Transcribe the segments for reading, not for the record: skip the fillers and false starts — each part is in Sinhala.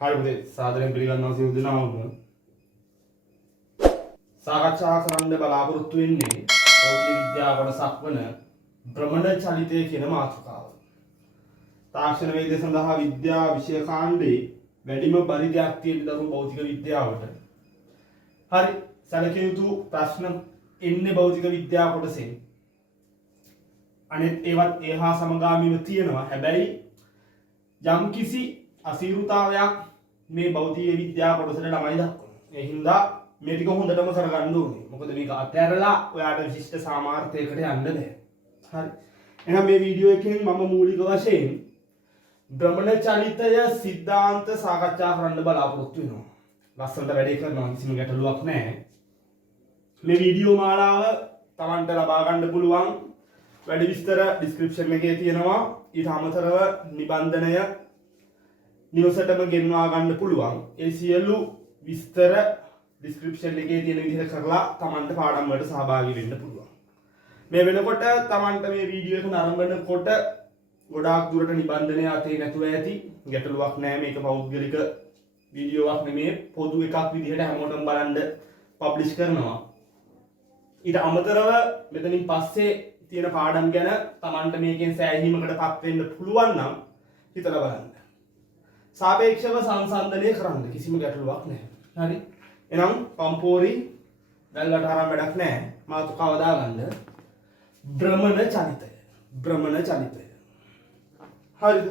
හරි පුතේ සාදරයෙන් පිළිගන්නවා සියලු දෙනාම. සාකච්ඡා කරන්න බලාපොරොත්තු වෙන්නේ භෞතික විද්‍යාව කොටසක් වන භ්‍රමණ චලිතය කියන මාතෘකාව. තාක්ෂණ වේදය සඳහා විද්‍යා විෂය කාණ්ඩේ වැඩිම පරිධියක් තියෙන දරුණු භෞතික විද්‍යාවට. හරි සැලකිය යුතු ප්‍රශ්න එන්නේ භෞතික විද්‍යාව කොටසෙන්. අනෙත් ඒවත් ඒහා සමගාමීව තියෙනවා. හැබැයි යම් කිසි අසීරුතාවයක් මේ භෞතික විද්‍යාව කොටසට ළමයි දක්වනවා. ඒ හින්දා මේ ටික හොඳටම කරගන්න ඕනේ. මොකද මේක අතහැරලා ඔයාට විශිෂ්ට සාමාර්ථයකට යන්න බෑ. හරි. එහෙනම් මේ වීඩියෝ එකෙන් මම මූලික වශයෙන් භ්‍රමණ චලිතය සිද්ධාන්ත සාකච්ඡා කරන්න බලාපොරොත්තු වෙනවා. ලස්සනට වැඩේ කරනවා කිසිම ගැටලුවක් නැහැ. මේ වීඩියෝ මාලාව Tamanට ලබා ගන්න පුළුවන් වැඩි විස්තර ඩිස්ක්‍රිප්ෂන් එකේ තියෙනවා. ඊට අමතරව නිබන්ධනය නිවසටම ගෙන්වා ගන්න පුළුවන්. ඒ සියලු විස්තර ඩිස්ක්‍රිප්ෂන් එකේ තියෙන විදිහට කරලා Tamanට පාඩම් වලට සහභාගී වෙන්න පුළුවන්. මේ වෙනකොට Tamanට මේ වීඩියෝ එක නරඹනකොට ගොඩාක් දුරට නිබන්ධනය අතේ නැතුව ඇති. ගැටලුවක් නැහැ. මේක පෞද්ගලික වීඩියෝවක් නෙමෙයි. පොදු එකක් විදිහට හැමෝටම බලන්න පබ්ලිෂ් කරනවා. ඊට අමතරව මෙතනින් පස්සේ තියෙන පාඩම් ගැන Tamanට මේකෙන් සෑහීමකටපත් වෙන්න පුළුවන් නම් හිතලා බලන්න. සාපේක්ෂව සංසන්දනය කරන්න කිසිම ගැටලුවක් නැහැ. හරි. එහෙනම් පම්පෝරි වැල්ලට අරන් වැඩක් නැහැ. මාතෘකාව දාගන්න. භ්‍රමණ චලිතය. භ්‍රමණ චලිතය. හරිද?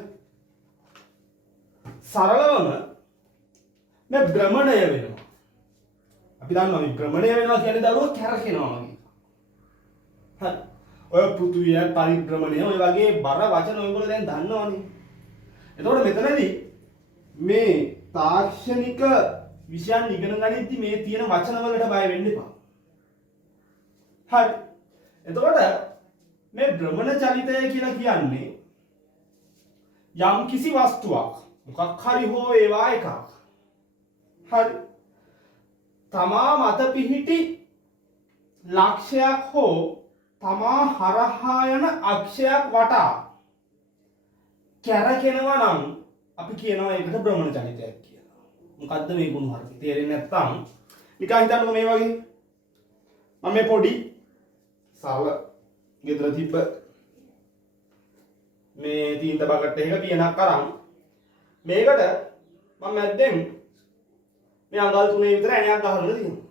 සරලවම මේ භ්‍රමණය වෙනවා. අපි දන්නවා මේ භ්‍රමණය වෙනවා කියන්නේ දරුවෝ කැරකෙනවා වගේ. හරි. ඔය පෘථුවිය පරිභ්‍රමණය ඔය වගේ බර වචන ඔයගොල්ලෝ දැන් දන්නවනේ. එතකොට මෙතනදී මේ තාක්ෂණික විෂයන් ඉගෙන ගනිද්දි මේ තියෙන වචන වලට බය වෙන්න එපා. හරි. එතකොට මේ භ්‍රමණ චලිතය කියලා කියන්නේ යම් කිසි වස්තුවක් මොකක් හරි හෝ ඒවා එකක්. හරි. තමා මත පිහිටි ලක්ෂයක් හෝ තමා හරහා යන අක්ෂයක් වටා කැරකෙනවා නම් අපි කියනවා ඒකට භ්‍රමණ චලිතයක් කියලා. මොකද්ද මේ ගුණ හරි? තේරෙන්නේ නැත්නම් නිකන් හිතන්නකෝ මේ වගේ. මම මේ පොඩි සරල ගෙදර තිබ්බ මේ තීන්ත බකට් එකක පියනක් අරන් මේකට මම මැද්දෙන් මේ අඟල් 3 විතර ඇණයක් ගහලා තියෙනවා.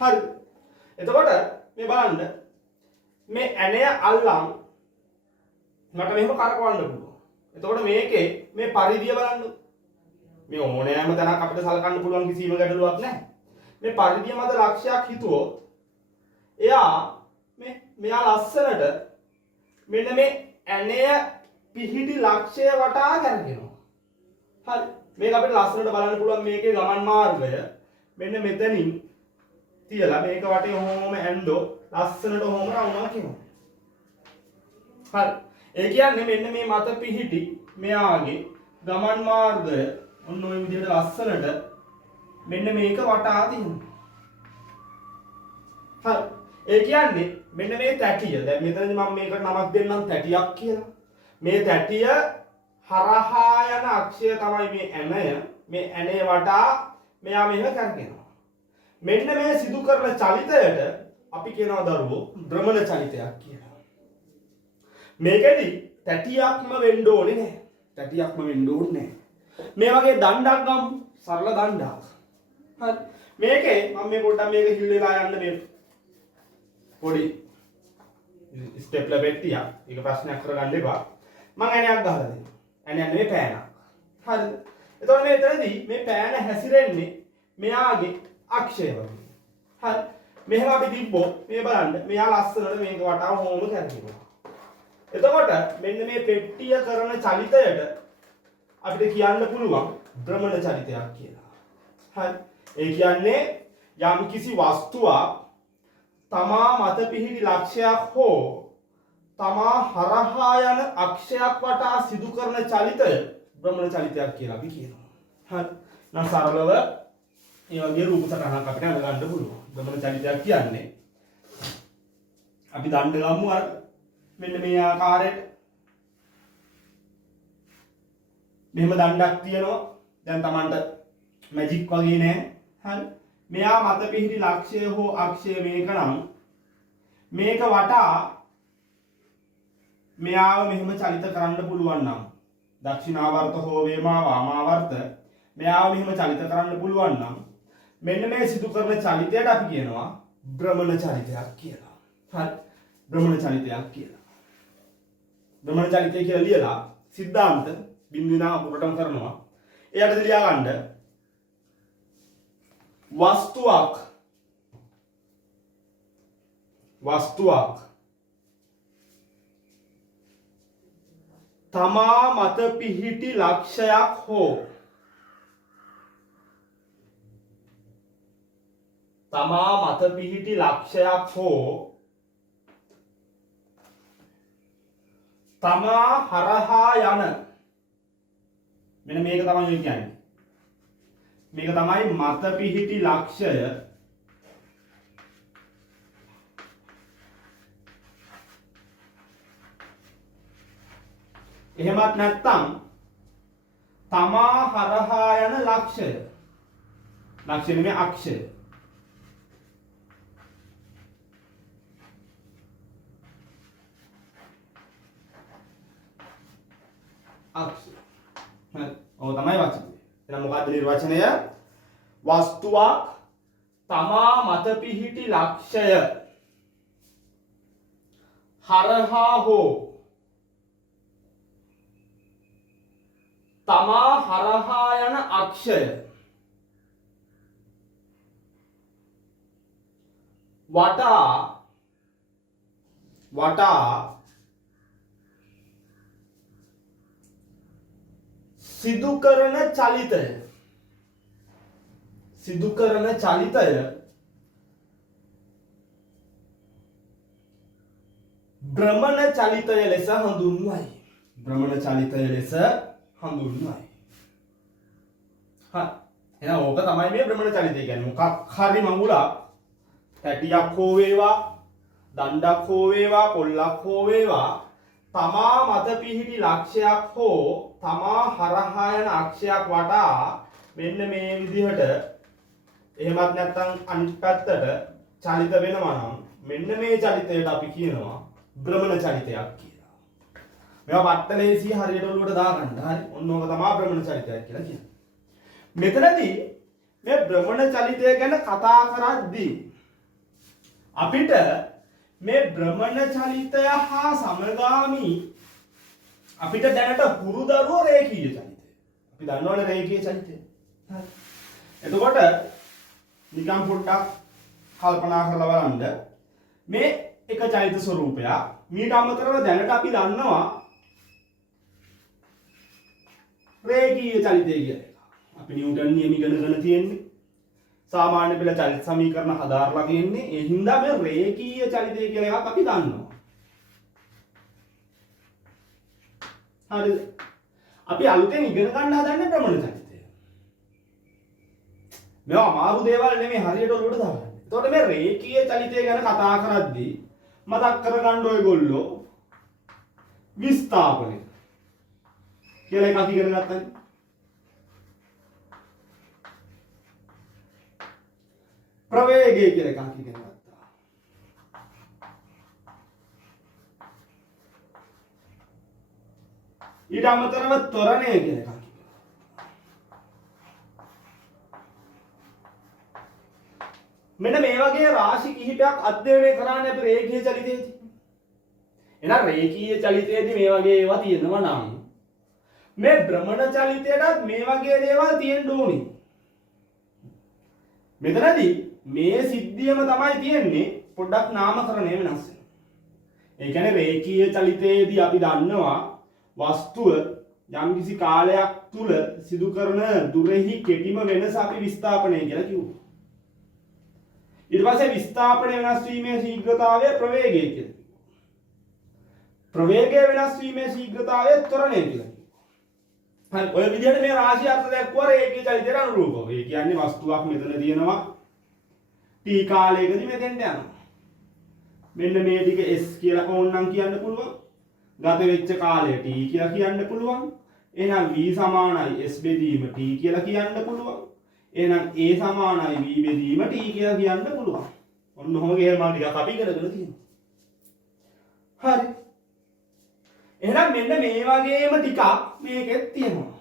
හරි. එතකොට මේ බලන්න මේ ඇණය අල්ලන් මට මෙහෙම කරකවන්න පුළුවන්. එතකොට මේකේ මේ පරිධිය බලන්න. මේ ඕනෑම තැනක් අපිට සලකන්න පුළුවන් කිසිම ගැටලුවක් නැහැ. මේ පරිධිය මත ලක්ෂයක් හිතුවොත් එයා මෙයා ලස්සනට මෙන්න මේ ඇණය පිහිටි ලක්ෂය වටා කරගෙනවා. හරි. මේක අපිට ලස්සනට බලන්න පුළුවන් මේකේ ගමන් මාර්ගය මෙන්න මෙතනින් තියලා මේක වටේ ඔහොම ඇන්දෝ ලස්සනට ඔහොම රවුමක් කියනවා. හරි. ඒ කියන්නේ මෙන්න මේ මත පිහිටි මෙයාගේ ගමන් මාර්ගය ඔන්න ඔය විදිහට ලස්සනට මෙන්න මේක වටා තියෙනවා. හරි. ඒ කියන්නේ මෙන්න මේ තැටිය. දැන් මෙතනදී මම මේකට නමක් දෙන්නම් තැටියක් කියලා. මේ තැටිය හරහා යන අක්ෂය තමයි මේ ඇණය. මේ ඇණය වටා මෙයා මෙහෙම කරගෙනවා. මෙන්න මේ සිදු කරන චලිතයට අපි කියනවා දරුවෝ භ්‍රමණ චලිතයක් කියලා. මේකෙදි තැටියක්ම වෙන්න ඕනේ නැහැ. තැටියක්ම වෙන්න ඕනේ නැහැ. මේ වගේ දණ්ඩක් ගමු. සරල දණ්ඩක්. හරි. මේකේ මම මේ පොඩ්ඩක් මේක හිල් වෙලා යන්න මේ පොඩි ස්ටෙප්ලර් පෙට්ටියක්. ඒක ප්‍රශ්නයක් කරගන්න එපා. මම ඇණයක් ගහලා දෙනවා. ඇණයක් නෙවෙයි පෑනක්. හරිද? එතකොට මේ එතනදී මේ පෑන හැසිරෙන්නේ මෙයාගේ අක්ෂය වගේ. හරි. මෙහෙම අපි තිබ්බොත් මේ බලන්න මෙයා ලස්සනට මේක වටා හොම කරකිනවා. එතකොට මෙන්න මේ පෙට්ටිය කරන චලිතයට අපිට කියන්න පුළුවන් භ්‍රමණ චලිතයක් කියලා. හරි. ඒ කියන්නේ යම් කිසි වස්තුවක් තමා මත පිහිටි ලක්ෂයක් හෝ තමා හරහා යන අක්ෂයක් වටා සිදු කරන චලිතය භ්‍රමණ චලිතයක් කියලා අපි කියනවා. හරි. නම් සරලව මේ වගේ රූප සටහනක් අපිට අඳගන්න පුළුවන්. භ්‍රමණ චලිතයක් කියන්නේ අපි දණ්ඩ ගමු අර මෙන්න මේ ආකාරයට මෙහෙම දණ්ඩක් තියෙනවා. දැන් Tamanට මැජික් වගේ නෑ. හරි. මෙයා මත පිහිටි ලක්ෂය හෝ අක්ෂය මේක නම් මේක වටා මෙයාව මෙහෙම චලිත කරන්න පුළුවන් නම් දක්ෂිණාවර්ත හෝ වේවා වාමාවර්ත මෙයාව මෙහෙම චලිත කරන්න පුළුවන් නම් මෙන්න මේ සිදු කරන චලිතයට අපි කියනවා භ්‍රමණ චලිතයක් කියලා. හරි. භ්‍රමණ චලිතයක් කියලා. භ්‍රමණ චලිතය කියලා ලියලා සිද්ධාන්ත බිඳුනා අපුරටම කරනවා. එයාට ලියා ගන්න වස්තුවක් තමා මත පිහිටි ලක්ෂයක් හෝ තමා මත පිහිටි ලක්ෂයක් හෝ තමා හරහා යන මෙන්න මේක තමයි කියන්නේ. මේක තමයි මත පිහිටි ලක්ෂය එහෙමත් නැත්නම් තමා හරහා යන ලක්ෂය. ලක්ෂය නෙමෙයි අක්ෂය. අක්ෂය. හරි. ඔය තමයි වචනේ. එහෙනම් මොකක්ද නිර්වචනය? වස්තුවක් තමා මත පිහිටි ලක්ෂය හරහා හෝ තමා හරහා යන අක්ෂය වටා සිදු කරන චලිතය භ්‍රමණ චලිතය ලෙස හඳුන්වයි. භ්‍රමණ චලිතය ලෙස හඳුන්වයි. හරි. එහෙනම් ඕක තමයි මේ භ්‍රමණ චලිතය කියන්නේ. මොකක් හරි මඟුලක් පැටියක් හෝ වේවා, දණ්ඩක් හෝ වේවා, පොල්ලක් හෝ වේවා තමා මත පිහිටි ලක්ෂයක් හෝ තමා හරහා යන අක්ෂයක් වටා මෙන්න මේ විදිහට එහෙමත් නැත්නම් අනිත් පැත්තට චලිත වෙනවා නම් මෙන්න මේ චලිතයට අපි කියනවා භ්‍රමණ චලිතයක් කියලා. මේවා පට්ටලේසි හරියට ඔලුවට දාගන්න. හරි. ඔන්න ඕක තමයි භ්‍රමණ චලිතයක් කියලා කියන්නේ. මෙතනදී මේ භ්‍රමණ චලිතය ගැන කතා කරද්දී අපිට මේ භ්‍රමණ චලිතය හා සමගාමී අපිට දැනට හුරුදරුව රේඛීය චලිතය. අපි දන්නවනේ රේඛීය චලිතය. හරි. එතකොට නිකම් පොඩ්ඩක් කල්පනා කරලා බලන්න මේ එක චලිත ස්වරූපයක් මීට අමතරව දැනට අපි දන්නවා රේඛීය චලිතය කියලා. අපි නිව්ටන් නියම ඉගෙනගෙන තියෙන්නේ සාමාන්‍ය පෙළ චලිත සමීකරණ හදාarලා තියෙන්නේ. ඒ හින්දා මේ රේඛීය චලිතය කියලා එකක් අපි දන්නවා. හරිද? අපි අලුතෙන් ඉගෙන ගන්න හදන්නේ භ්‍රමණ චලිතය. මේවා අමාරු දේවල් නෙමෙයි හරියට ඔලුවට දාගන්න. එතකොට මේ රේඛීය චලිතය ගැන කතා කරද්දී මතක් කරගන්න ඔයගොල්ලෝ විස්ථාපනය කියලා එකක් ඉගෙන ගත්තනේ. ප්‍රවේගය කියලා එකක් ඉගෙන ගත්තා. ඊට අමතරව ත්වරණය කියලා එකක් ඉගෙන ගත්තා. මෙන්න මේ වගේ රාශි කිහිපයක් අධ්‍යයනය කරන්නේ අපි රේඛීය චලිතයේදී. එහෙනම් රේඛීය චලිතයේදී මේ වගේ ඒවා තියෙනවා නම් මේ භ්‍රමණ චලිතයටත් මේ වගේ දේවල් තියෙන්න ඕනේ. මෙතනදී මේ සිද්ධියම තමයි තියෙන්නේ පොඩ්ඩක් නාමකරණය වෙනස් වෙනවා. ඒ කියන්නේ රේඛීය චලිතයේදී අපි දන්නවා වස්තුව යම්කිසි කාලයක් තුල සිදු කරන දුරෙහි කෙටිම වෙනස අපි විස්ථාපනය කියලා කිව්වා. ඊට පස්සේ විස්ථාපනය වෙනස් වීමේ ශීඝ්‍රතාවය ප්‍රවේගය කියලා. ප්‍රවේගය වෙනස් වීමේ ශීඝ්‍රතාවය ත්වරණය කියලා. හරි. ඔය විදිහට මේ රාශි අර්ථ දැක්වුවා රේඛීය චලිතයට අනුරූපව. ඒ කියන්නේ වස්තුවක් මෙතන තියෙනවා. t කාලයකදී මෙතෙන්ට යනවා. මෙන්න මේ ටික s කියලා ඕනනම් කියන්න පුළුවන්. ගත වෙච්ච කාලය t කියලා කියන්න පුළුවන්. එහෙනම් v සමානයි s බෙදීම t කියලා කියන්න පුළුවන්. එහෙනම් a සමානයි v බෙදීම t කියලා කියන්න පුළුවන්. ඔන්න ඔහොම ගේමල් ටිකක් අපි ඉගෙනගෙන තියෙනවා. හරි. එහෙනම් මෙන්න මේ වගේම ටිකක් මේකෙත් තියෙනවා.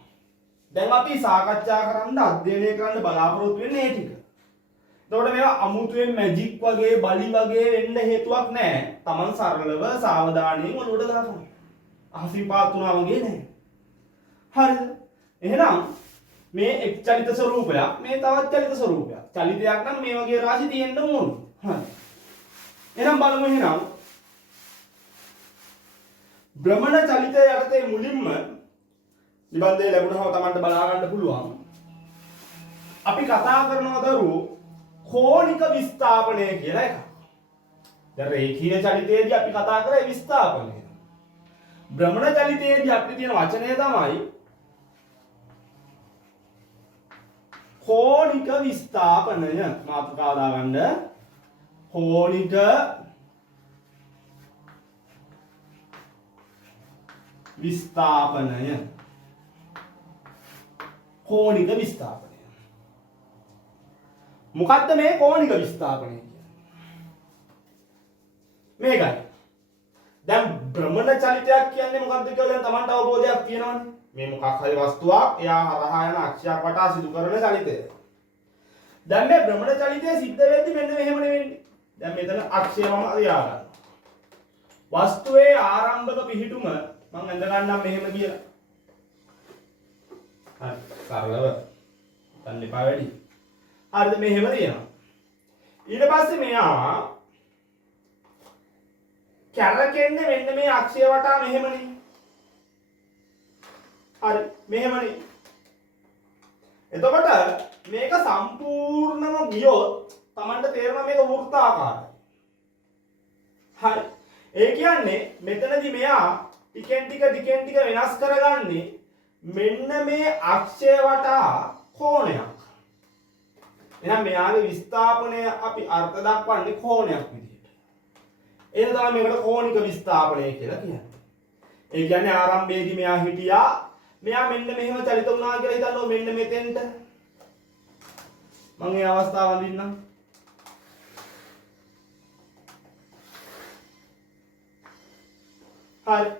දැන් අපි සාකච්ඡා කරන්න අධ්‍යයනය කරන්න බලාපොරොත්තු වෙන්නේ මේ ටික. එතකොට මේවා අමුතුවෙන් මැජික් වගේ බලි වගේ වෙන්න හේතුවක් නැහැ. Taman සරලව සාවධානයෙන් ඔලුවට දාගන්න. අහසින් පාත් වුණා වගේ නැහැ. හරිද? එහෙනම් මේ එක් චලිත ස්වරූපයක් මේ තවත් චලිත ස්වරූපයක්. චලිතයක් නම් මේ වගේ රාශි තියෙන්න ඕනේ. හරි. එහෙනම් බලමු එහෙනම් භ්‍රමණ චලිතය යටතේ මුලින්ම නිබන්ධය ලැබුණාම Tamanට බලා ගන්න පුළුවන්. අපි කතා කරනවා දරුවෝ කෝණික විස්ථාපනය කියලා එකක්. දැන් රේඛීය චලිතයේදී අපි කතා කරේ විස්ථාපනය. භ්‍රමණ චලිතයේදී අපිට තියෙන වචනය තමයි කෝණික විස්ථාපනය. මාතෘකාව දාගන්න. කෝණික විස්ථාපනය. කෝණික විස්ථාපනය. මොකද්ද මේ කෝණික විස්ථාපනය කියන්නේ? මේකයි. දැන් භ්‍රමණ චලිතයක් කියන්නේ මොකද්ද කියලා දැන් Tamanට අවබෝධයක් තියෙනවනේ. මේ මොකක් හරි වස්තුවක් එයා හරහා යන අක්ෂයක් වටා සිදු කරන චලිතය. දැන් මේ භ්‍රමණ චලිතය සිද්ධ වෙද්දි මෙන්න මෙහෙම නෙවෙන්නේ. දැන් මෙතන අක්ෂය මම තියා ගන්නවා. වස්තුවේ ආරම්භක පිහිටුම මම අඳ ගන්නම් මෙහෙම කියලා. හරි. සරලව ගන්න එපා වැඩි. හරිද මෙහෙම තියෙනවා. ඊට පස්සේ මෙයා කැරකෙන්නේ මෙන්න මේ අක්ෂය වටා මෙහෙමනේ. හරි මෙහෙමනේ. එතකොට මේක සම්පූර්ණම ගියොත් Tamanට තේරෙනවා මේක වෘත්තාකාරයි. හරි. ඒ කියන්නේ මෙතනදී මෙයා ටිකෙන් ටික වෙනස් කරගන්නේ මෙන්න මේ අක්ෂය වටා කෝණයක්. එහෙනම් මෙයාගේ විස්ථාපනය අපි අර්ථ දක්වන්නේ කෝණයක් විදිහට. ඒක තමයි මේකට කෝණික විස්ථාපනය කියලා කියන්නේ. ඒ කියන්නේ ආරම්භයේදී මෙයා හිටියා මෙයා මෙන්න මෙහෙම චලිත වුණා කියලා හිතන්න මෙන්න මෙතෙන්ට. මම මේ අවස්ථාව වඳින්නම්. හරි.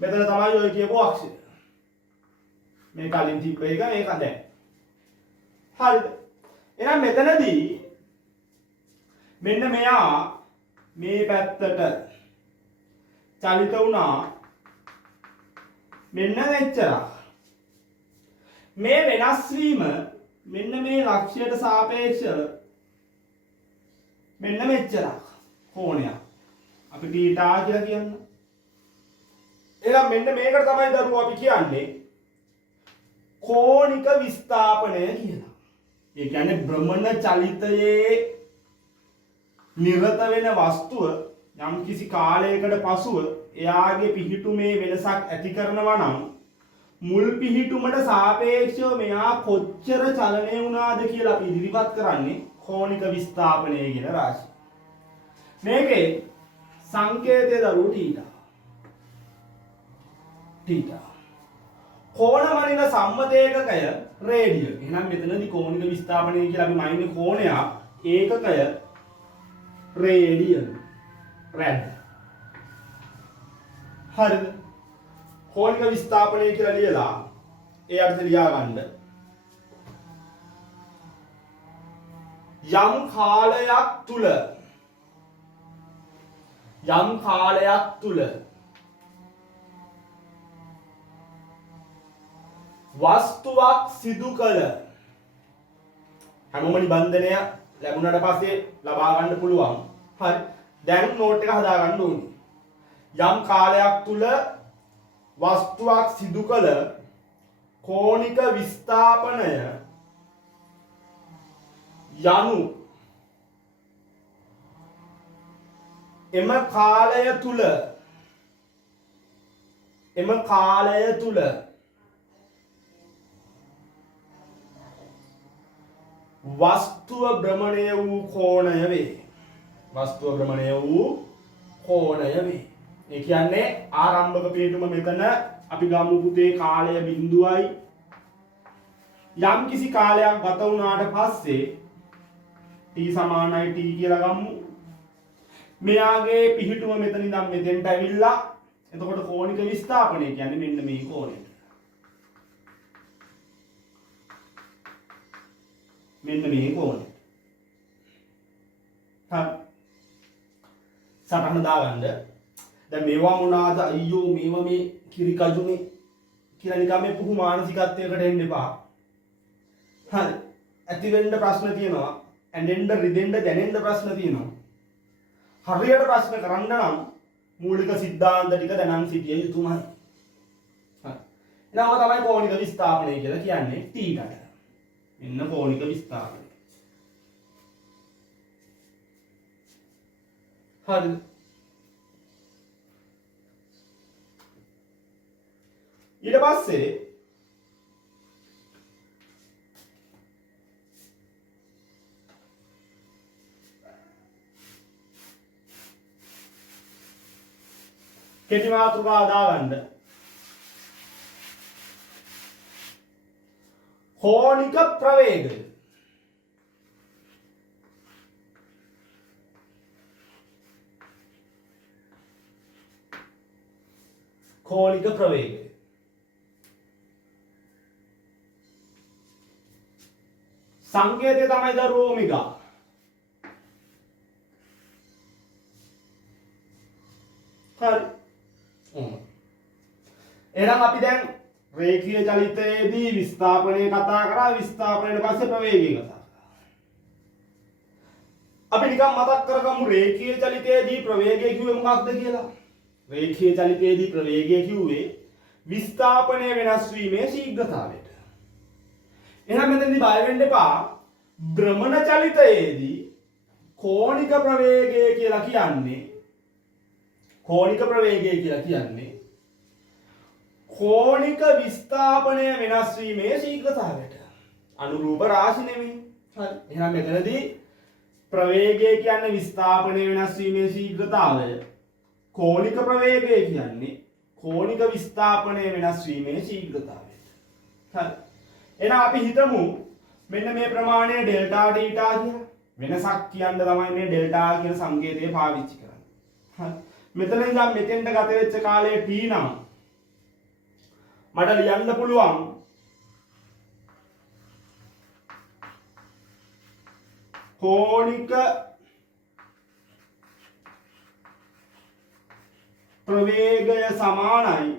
මෙතන තමයි ඔය කියපු අක්ෂය. මේ කලින් තිබ්බ එක මේක දැන්. හරිද? එහෙනම් මෙතනදී මෙන්න මෙයා මේ පැත්තට චලිත වුණා මෙන්න මෙච්චර. මේ වෙනස් වීම මෙන්න මේ ලක්ෂයට සාපේක්ෂව මෙන්න මෙච්චරක් කෝණයක්. අපි θ කියලා කියන්න. එහෙනම් මෙන්න මේකට තමයි දරුවෝ අපි කියන්නේ කෝණික විස්ථාපනය කියලා. ඒ කියන්නේ භ්‍රමණ චලිතයේ නිරත වෙන වස්තුව යම් කිසි කාලයකට පසුව එයාගේ පිහිටුමේ වෙනසක් ඇති කරනවා නම් මුල් පිහිටුමට සාපේක්ෂව මෙයා කොච්චර චලනය වුණාද කියලා අපි ඉදිරිපත් කරන්නේ කෝණික විස්ථාපනය කියන රාශිය. මේකේ සංකේතය දරුවෝ θ. කෝණ මනින සම්මත ඒකකය රේඩියන්. එහෙනම් මෙතනදී කෝණික විස්ථාපනය කියලා අපි මනින්නේ කෝණයක් ඒකකය රේඩියන්. රැඩ්. හරිද? කෝණික විස්ථාපනය කියලා ලියලා ඒ අර්ථය ලියා ගන්න. යම් කාලයක් තුල වස්තුවක් සිදු කළ හැමෝම නිබන්ධනය ලැබුණාට පස්සේ ලබා ගන්න පුළුවන්. හරි. දැන් නෝට් එක හදා ගන්න ඕනේ. යම් කාලයක් තුල වස්තුවක් සිදු කළ කෝණික විස්ථාපනය යනු එම කාලය තුල වස්තුව භ්‍රමණය වූ කෝණය වේ. ඒ කියන්නේ ආරම්භක පිහිටුම මෙතන අපි ගමු පුතේ කාලය බිඳුවයි යම් කිසි කාලයක් ගත වුණාට පස්සේ t සමානයි t කියලා ගමු. මෙයාගේ පිහිටුව මෙතන ඉඳන් මෙතෙන්ට ඇවිල්ලා එතකොට කෝණික විස්ථාපනය කියන්නේ මෙන්න මේ කෝණයට. මෙන්න මේ කෝණයට. හරි. සටහන දාගන්න. දැන් මේවා මොනවාද අයියෝ මේවා මේ කිරි කජුනේ කියලා නිකන් මේ පුහු මානසිකත්වයකට එන්න එපා. හරි. ඇති වෙන්න ප්‍රශ්න තියෙනවා. ඇඬෙන්න රිදෙන්න දැනෙන්න ප්‍රශ්න තියෙනවා. හරියට ප්‍රශ්න කරන්න නම් මූලික સિદ્ધාන්ත ටික දැනන් සිටිය යුතුමයි. හරි. ඊළඟව තමයි කෝණික විස්ථාපනය කියලා කියන්නේ t-කට. මෙන්න කෝණික විස්ථාපනය. හරි. ඊට පස්සේ කෙටි මාතෘකාව දාගන්න. කෝණික ප්‍රවේගය. කෝණික ප්‍රවේගය. සංකේතය තමයි දරුවෝ ඔමෙගා. හරි. එහෙනම් අපි දැන් රේඛීය චලිතයේදී විස්ථාපනය කතා කරා විස්ථාපනයට පස්සේ ප්‍රවේගය කතා කරා. අපි නිකන් මතක් කරගමු රේඛීය චලිතයේදී ප්‍රවේගය කිව්වේ මොකක්ද කියලා. රේඛීය චලිතයේදී ප්‍රවේගය කිව්වේ විස්ථාපනය වෙනස් වීමේ ශීඝ්‍රතාවයට. එහෙනම් මෙතනදී බය වෙන්න එපා. භ්‍රමණ චලිතයේදී කෝණික ප්‍රවේගය කියලා කියන්නේ කෝණික ප්‍රවේගය කියලා කියන්නේ කෝණික විස්ථාපනය වෙනස් වීමේ ශීඝ්‍රතාවයට අනුරූප රාශි නෙමෙයි. හරි. එහෙනම් මෙතනදී ප්‍රවේගය කියන්නේ විස්ථාපනය වෙනස් වීමේ ශීඝ්‍රතාවය. කෝණික ප්‍රවේගය කියන්නේ කෝණික විස්ථාපනය වෙනස් වීමේ ශීඝ්‍රතාවය. හරි. එහෙනම් අපි හිතමු මෙන්න මේ ප්‍රමාණය ඩෙල්ටා ටීටා කියලා. වෙනසක් කියන්න තමයි මේ ඩෙල්ටා කියන සංකේතය පාවිච්චි කරන්නේ. හරි. මෙතන ඉඳන් මෙතෙන්ට ගත වෙච්ච කාලය t නම් මට ලියන්න පුළුවන් කෝණික ප්‍රවේගය සමානයි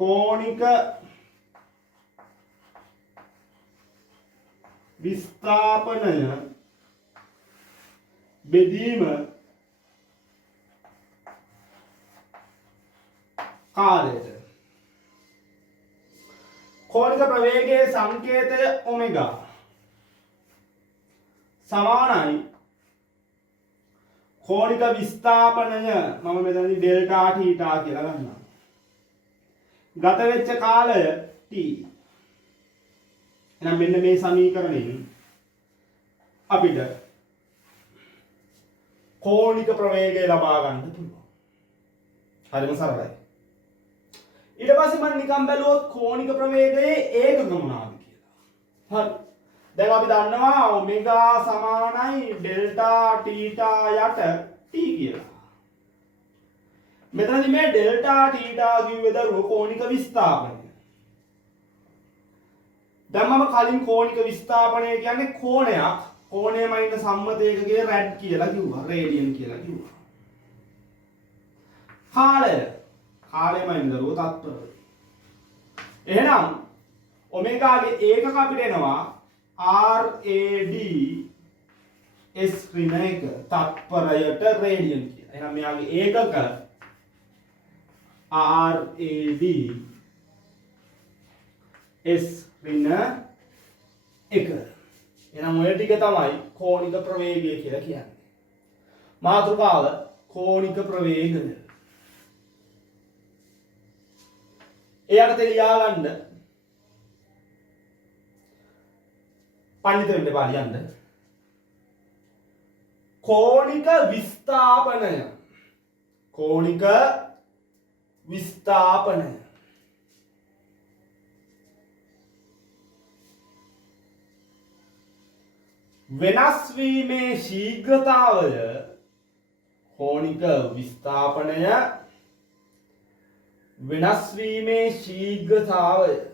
කෝණික විස්ථාපනය බෙදීම කාලයට. කෝණික ප්‍රවේගයේ සංකේතය ඔමෙගා සමානයි කෝණික විස්ථාපනය මම මෙතනදී ඩෙල්ටා ටීටා කියලා ගන්නවා. ගත වෙච්ච කාලය t. එහෙනම් මෙන්න මේ සමීකරණයෙන් අපිට කෝණික ප්‍රවේගය ලබා ගන්න පුළුවන්. හරිම සරලයි. ඊට පස්සේ මම නිකන් බැලුවොත් කෝණික ප්‍රවේගයේ ඒකක මොනවාද කියලා. හරි. දැන් අපි දන්නවා ඔමෙගා සමානයි ඩෙල්ටා ටීටා යට t කියලා. මෙතනදී මේ ඩෙල්ටා ටීටා කිව්වේ දරුවෝ කෝණික විස්ථාපනය. දැන් මම කලින් කෝණික විස්ථාපනය කියන්නේ කෝණයක් කෝණය මයින සම්මත ඒකකයේ රැඩ් කියලා කිව්වා රේඩියන් කියලා කිව්වා. කාලය මයින දරුවෝ තත්පර. එහෙනම් ඔමෙගාගේ ඒකක අපිට එනවා RAD S ඍණ 1 තත්පරයට රේඩියන් කියලා. එහෙනම් මෙයාගේ ඒකක RAD S ඍණ 1. එහෙනම් ඔය ටික තමයි කෝණික ප්‍රවේගය කියලා කියන්නේ. මාතෘකාව කෝණික ප්‍රවේගය. එයාට ලියා ගන්න පඬිත වෙන්න බා ලියන්න. කෝණික විස්ථාපනය. කෝණික විස්ථාපනය. වෙනස් වීමේ ශීඝ්‍රතාවය. කෝණික විස්ථාපනය වෙනස් වීමේ ශීඝ්‍රතාවය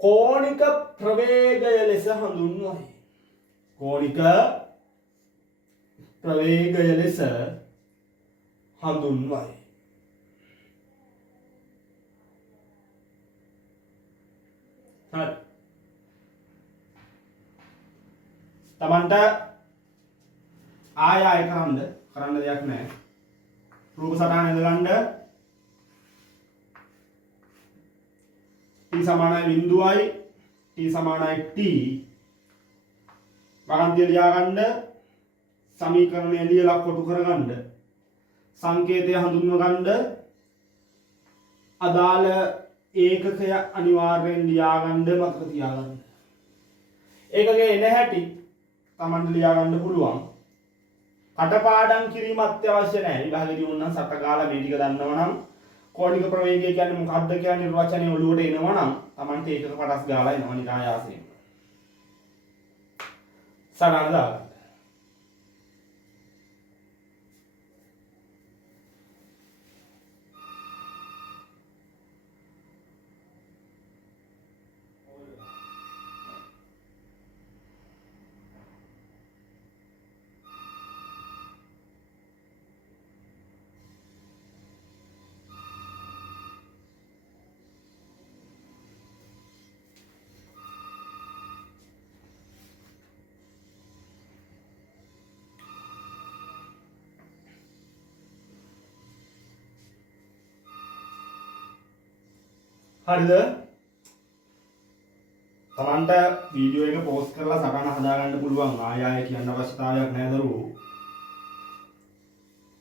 කෝණික ප්‍රවේගය ලෙස හඳුන්වයි. කෝණික ප්‍රවේගය ලෙස හඳුන්වයි. හරි. තමන්ට ආය කරන්න දෙයක් නැහැ. රූප සටහන ඇඳගන්න t සමානයි 0යි t සමානයි t වරන්තිය ලියා ගන්න සමීකරණය ලියලා කොටු කරගන්න සංකේතය හඳුන්ව ගන්න අදාළ ඒකකය අනිවාර්යෙන් ලියා ගන්න මතක තියාගන්න. ඒකගේ එන හැටි තමන්ට ලියා ගන්න පුළුවන්. කටපාඩම් කිරීම අත්‍යවශ්‍ය නැහැ. විභාගෙදී වුණනම් සටකාලා මේ ටික දන්නවනම් කෝණික ප්‍රවේගය කියන්නේ මොකක්ද කියන නිර්වචනය ඔළුවට එනවනම් තමන්ට ඒකක කොටස් ගාලා එනවා නිරායාසයෙන්. සරණ දාගන්න. හරිද? තමන්ට වීඩියෝ එක පෝස්ට් කරලා සටහන හදාගන්න පුළුවන්. ආයෙ කියන්න අවශ්‍යතාවයක් නැහැ දරුවෝ.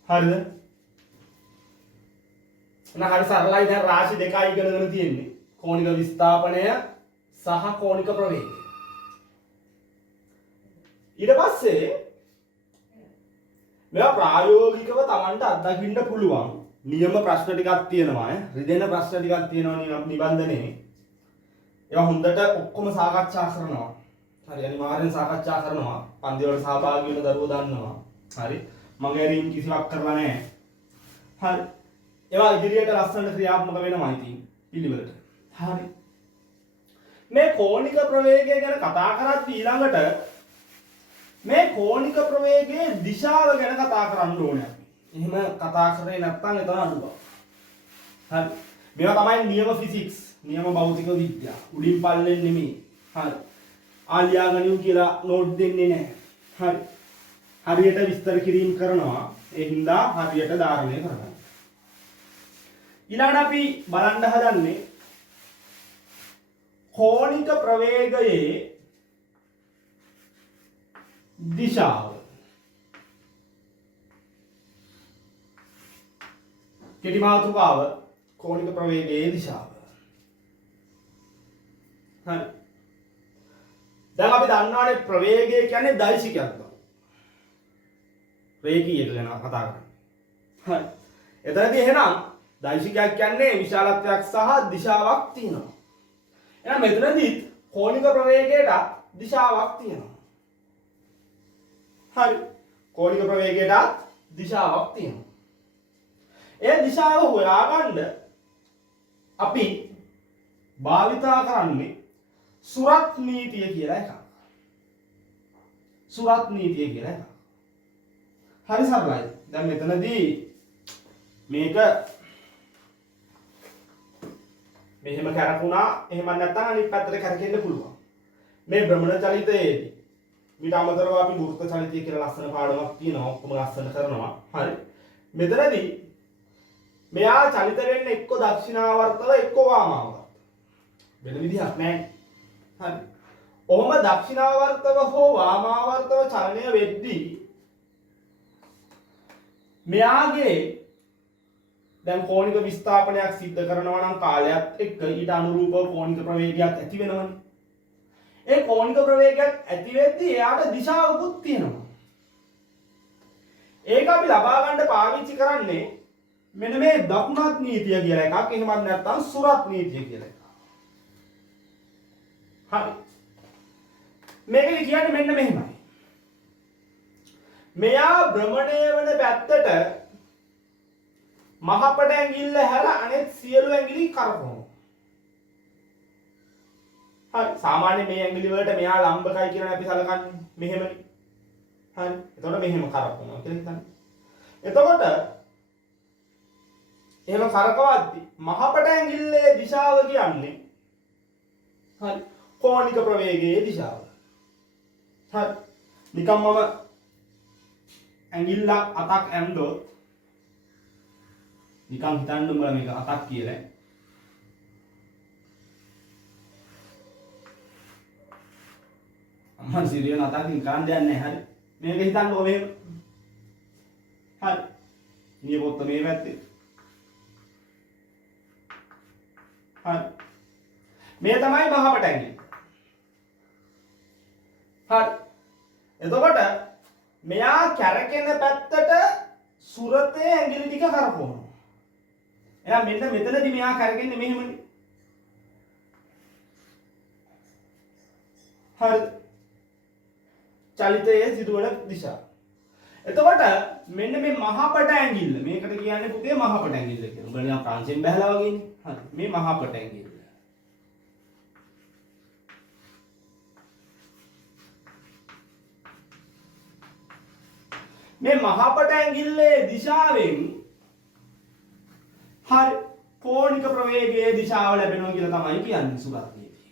හරිද? එහෙනම් හරි සරලයි. දැන් රාශි දෙකයි ඉගෙනගෙන තියෙන්නේ. කෝණික විස්ථාපනය සහ කෝණික ප්‍රවේගය. ඊට පස්සේ මේවා ප්‍රායෝගිකව තමන්ට අත්දකින්න පුළුවන්. නියම ප්‍රශ්න ටිකක් තියෙනවා රිදෙන ප්‍රශ්න ටිකක් තියෙනවා නිබන්ධනේ. ඒවා හොඳට ඔක්කොම සාකච්ඡා කරනවා. හරි අනිවාර්යෙන් සාකච්ඡා කරනවා. පන්ති වල සහභාගී වෙන දරුවෝ දන්නවා. හරි මගේ ඇරීම් කිසිවක් කරලා නැහැ. හරි ඒවා ඉදිරියට ලස්සන ක්‍රියාත්මක වෙනවා ඉතින් පිළිවෙලට. හරි මේ කෝණික ප්‍රවේගය ගැන කතා කරද්දී ඊළඟට මේ කෝණික ප්‍රවේගයේ දිශාව ගැන කතා කරන්න ඕනේ. එහෙම කතා කරේ නැත්නම් එතන අඩුවක්. හරි. මේවා තමයි නියම ෆිසික්ස්, නියම භෞතික විද්‍යාව. උඩින් පල්ලෙන් නෙමෙයි. හරි. ආලියා ගනිමු කියලා නෝට් දෙන්නේ නැහැ. හරි. හරියට විස්තර කිරීම කරනවා. ඒ හින්දා හරියට ධාරණය කරගන්න. ඊළඟට අපි බලන්න හදන්නේ කෝණික ප්‍රවේගයේ දිශාව. කෙටි මාතෘකාව කෝණික ප්‍රවේගයේ දිශාව. හරි. දැන් අපි දන්නවානේ ප්‍රවේගය කියන්නේ දෛශිකයක් බව. රේඛීය ගැන කතා කරන්නේ. හරි. එතනදී එහෙනම් දෛශිකයක් කියන්නේ විශාලත්වයක් සහ දිශාවක් තියෙනවා. එහෙනම් මෙතනදී කෝණික ප්‍රවේගයට දිශාවක් තියෙනවා. හරි. කෝණික ප්‍රවේගයට දිශාවක් තියෙනවා. ඒ දිශාව හොයාගන්න අපි භාවිතා කරන්නේ සුරත් නීතිය කියලා එකක්. සුරත් නීතිය කියලා එකක්. හරි සරලයි. දැන් මෙතනදී මේක මෙහෙම කරකුණා. එහෙම නැත්නම් අනිත් පැත්තට කරකෙන්න පුළුවන්. මේ භ්‍රමණ චලිතයේදී ඊට අමතරව අපි වෘත්ත චලිතය කියලා ලස්සන පාඩමක් තියෙනවා. ඔක්කොම ලස්සන කරනවා. හරි. මෙතනදී මෙයා චලිත වෙන්නේ එක්ක දක්ෂිනාවර්තව එක්ක වාමාවර්තව. වෙන විදිහක් නැහැ. හරි. ඔහොම දක්ෂිනාවර්තව හෝ වාමාවර්තව චලනය වෙද්දී මෙයාගේ දැන් කෝණික විස්ථාපනයක් සිද්ධ කරනවා නම් කාලයත් එක්ක ඊට අනුරූපව කෝණික ප්‍රවේගයක් ඇති වෙනවනේ. ඒ කෝණික ප්‍රවේගයක් ඇති වෙද්දී එයාට දිශාවකුත් තියෙනවා. ඒක අපි ලබා ගන්න පාවිච්චි කරන්නේ මෙන්න මේ දකුණත් නීතිය කියලා එකක්. එහෙමත් නැත්නම් සුරත් නීතිය කියලා එකක්. හරි. මේක කියන්නේ මෙන්න මෙහෙමයි. මෙයා භ්‍රමණය වන පැත්තට මහපට ඇඟිල්ල හැර අනෙක් සියලු ඇඟිලි කරකවනවා. හරි. සාමාන්‍ය මේ ඇඟිලි වලට මෙයා ලම්බකයි කියලා අපි සලකන්නේ. මෙහෙමනේ. හරි. එතකොට මෙහෙම කරකවනවා කියලා හිතන්න. එතකොට එහෙම කරකවද්දි මහපට ඇඟිල්ලේ දිශාව කියන්නේ හරි කෝණික ප්‍රවේගයේ දිශාව. හරි. නිකම් මම ඇඟිල්ල අතක් ඇන්දොත් නිකම් හිතන්න උඹලා මේක අතක් කියලා. අම්මා සිරියන අතක් නිකන් දෙයක් නැහැ. හරි. මේක හිතන්නකො මෙහෙම. හරි. නියපොත්ත මේ පැත්තේ. හරි. මේ තමයි මහපට ඇඟිල්ල. හරි. එතකොට මෙයා කැරකෙන පැත්තට සුරතේ ඇඟිලි ටික කරකවනවා. එහෙනම් මෙන්න මෙතනදී මෙයා කැරකෙන්නේ මෙහෙමනේ. හරි. චලිතයේ සිදුවන දිශාව. එතකොට මෙන්න මේ මහපට ඇඟිල්ල මේකට කියන්නේ පුතේ මහපට ඇඟිල්ල කියලා. උඹලා නිකන් ප්‍රංශයෙන් බහලා වගේනේ. හරි. මේ මහපට ඇඟිල්ල. මේ මහපට ඇඟිල්ලේ දිශාවෙන් හරි කෝණික ප්‍රවේගයේ දිශාව ලැබෙනවා කියලා තමයි කියන්නේ සුරත් නීතිය.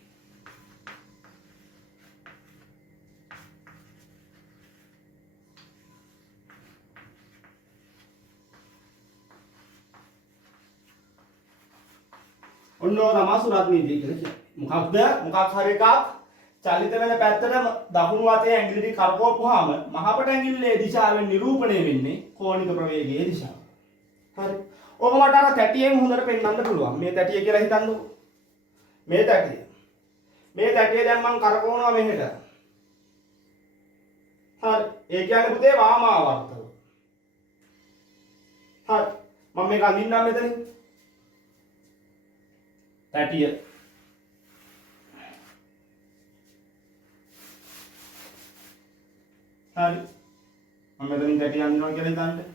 ඔන්නෝ තමයි සුරත් නීතිය කියලා කියන්නේ. මොකක්ද? මොකක් හරි එකක් චලිත වෙන පැත්තට දකුණු අතේ ඇඟිලි ටික කරකවපුවාම මහපට ඇඟිල්ලේ දිශාවෙන් නිරූපණය වෙන්නේ කෝණික ප්‍රවේගයේ දිශාව. හරි. ඕක මට අර තැටියෙන් හොඳට පෙන්වන්න පුළුවන්. මේ තැටිය කියලා හිතන්නකෝ. මේ තැටිය. මේ තැටිය දැන් මම කරකවනවා මෙහෙට. හරි. ඒ කියන්නේ පුතේ වාමාවර්තව. හරි. මම මේක අඳින්නම් මෙතනින්. තැටිය. හරි. මම මෙතනින් තැටිය අඳිනවා කියලා හිතන්න.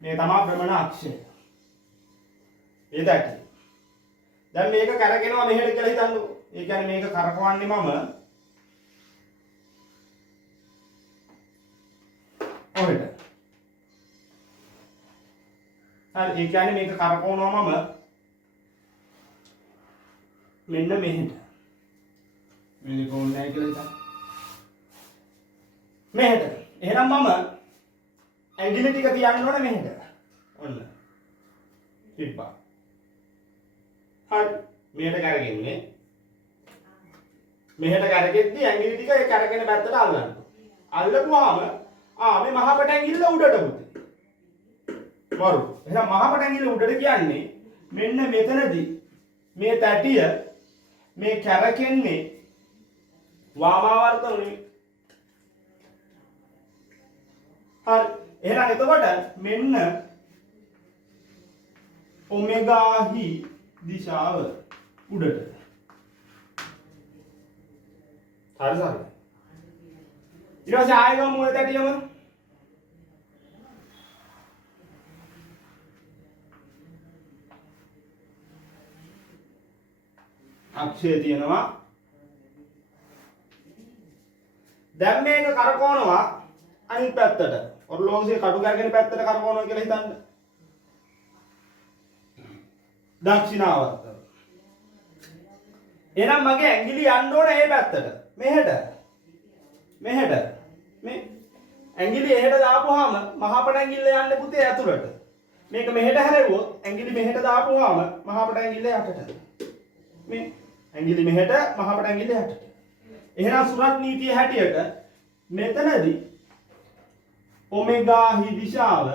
මේ තමයි භ්‍රමණ අක්ෂය. ඒ තැටිය. දැන් මේක කරගෙනවා මෙහෙට කියලා හිතන්නකෝ. ඒ කියන්නේ මේක කරකවන්නේ මම ඔහෙට. හරි. ඒ කියන්නේ මේක කරකවනවා මම මෙන්න මෙහෙට. මෙන්න කොහොමද කියලා හිතන්න. මෙහෙට. එහෙනම් මම ඇඟිලි ටික තියන්න ඕනේ මෙහෙට. ඔන්න. තිබ්බා. හරි. මෙහෙට කරගෙන්නේ. මෙහෙට කරගෙද්දි ඇඟිලි ටික ඒ කරගෙන පැත්තට අල්ලන්න. අල්ලපුවාම මේ මහපට ඇඟිල්ල උඩට පුතේ. වරු. එහෙනම් මහපට ඇඟිල්ල උඩට කියන්නේ මෙන්න මෙතනදී මේ තැටිය මේ කැරකෙන්නේ වාමාවර්ත උනේ. හරි. එහෙනම් එතකොට මෙන්න ඔමෙගා හි දිශාව උඩට. හරි සර්. ඊට පස්සේ ආයෙ ගමු ඔය තැටියම. අක්ෂය තියෙනවා. දැන් මේක කරකවනවා අනිත් පැත්තට. ඔර්ලෝසුවේ කටු කරගෙන පැත්තට කරකවනවා කියලා හිතන්න. දක්ෂිනාවර්ත. එහෙනම් මගේ ඇඟිලි යන්න ඕනේ මේ පැත්තට. මෙහෙට. මෙහෙට. මේ ඇඟිලි එහෙට දාපුවාම මහපට ඇඟිල්ල යන්නේ පුතේ ඇතුළට. මේක මෙහෙට හැරෙව්වොත් ඇඟිලි මෙහෙට දාපුවාම මහපට ඇඟිල්ල යටට. මේ ඇඟිලි මෙහෙට මහපට ඇඟිල්ල යටට. එහෙනම් සුරත් නීතිය හැටියට මෙතනදී ඔමෙගා හි දිශාව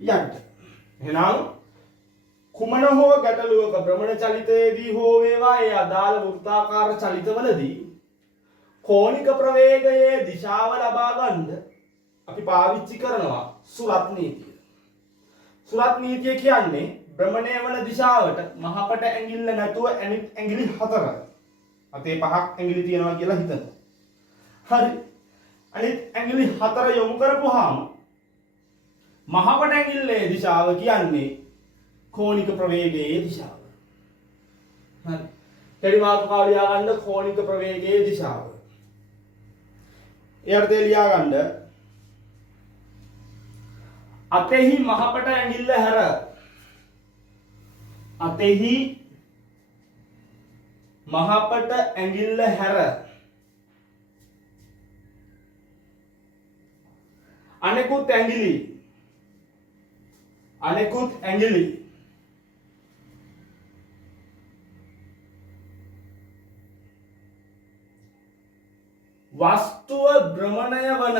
යන්න. එහෙනම් කුමන හෝ ගැටලුවක භ්‍රමණ චලිතයේදී හෝ වේවා ඒ අදාළ වෘත්තාකාර චලිතවලදී කෝණික ප්‍රවේගයේ දිශාව ලබා ගන්න අපි පාවිච්චි කරනවා සුරත් නීතිය. සුරත් නීතිය කියන්නේ භ්‍රමණය වන දිශාවට මහපට ඇඟිල්ල නැතුව ඇඟිලි 4 අතේ 5ක් ඇඟිලි තියනවා කියලා හිතන්න. හරි. අනිත් ඇඟිලි 4 යොමු කරපුවාම මහපට ඇඟිල්ලේ දිශාව කියන්නේ කෝණික ප්‍රවේගයේ දිශාව. හරි. කෙටි මාතෘකාව ලියා ගන්න කෝණික ප්‍රවේගයේ දිශාව. ඒ අර්ථය ලියා ගන්න අතෙහි මහපට ඇඟිල්ල හැර අතෙහි මහපට ඇඟිල්ල හැර අනෙකුත් ඇඟිලි වස්තුව භ්‍රමණය වන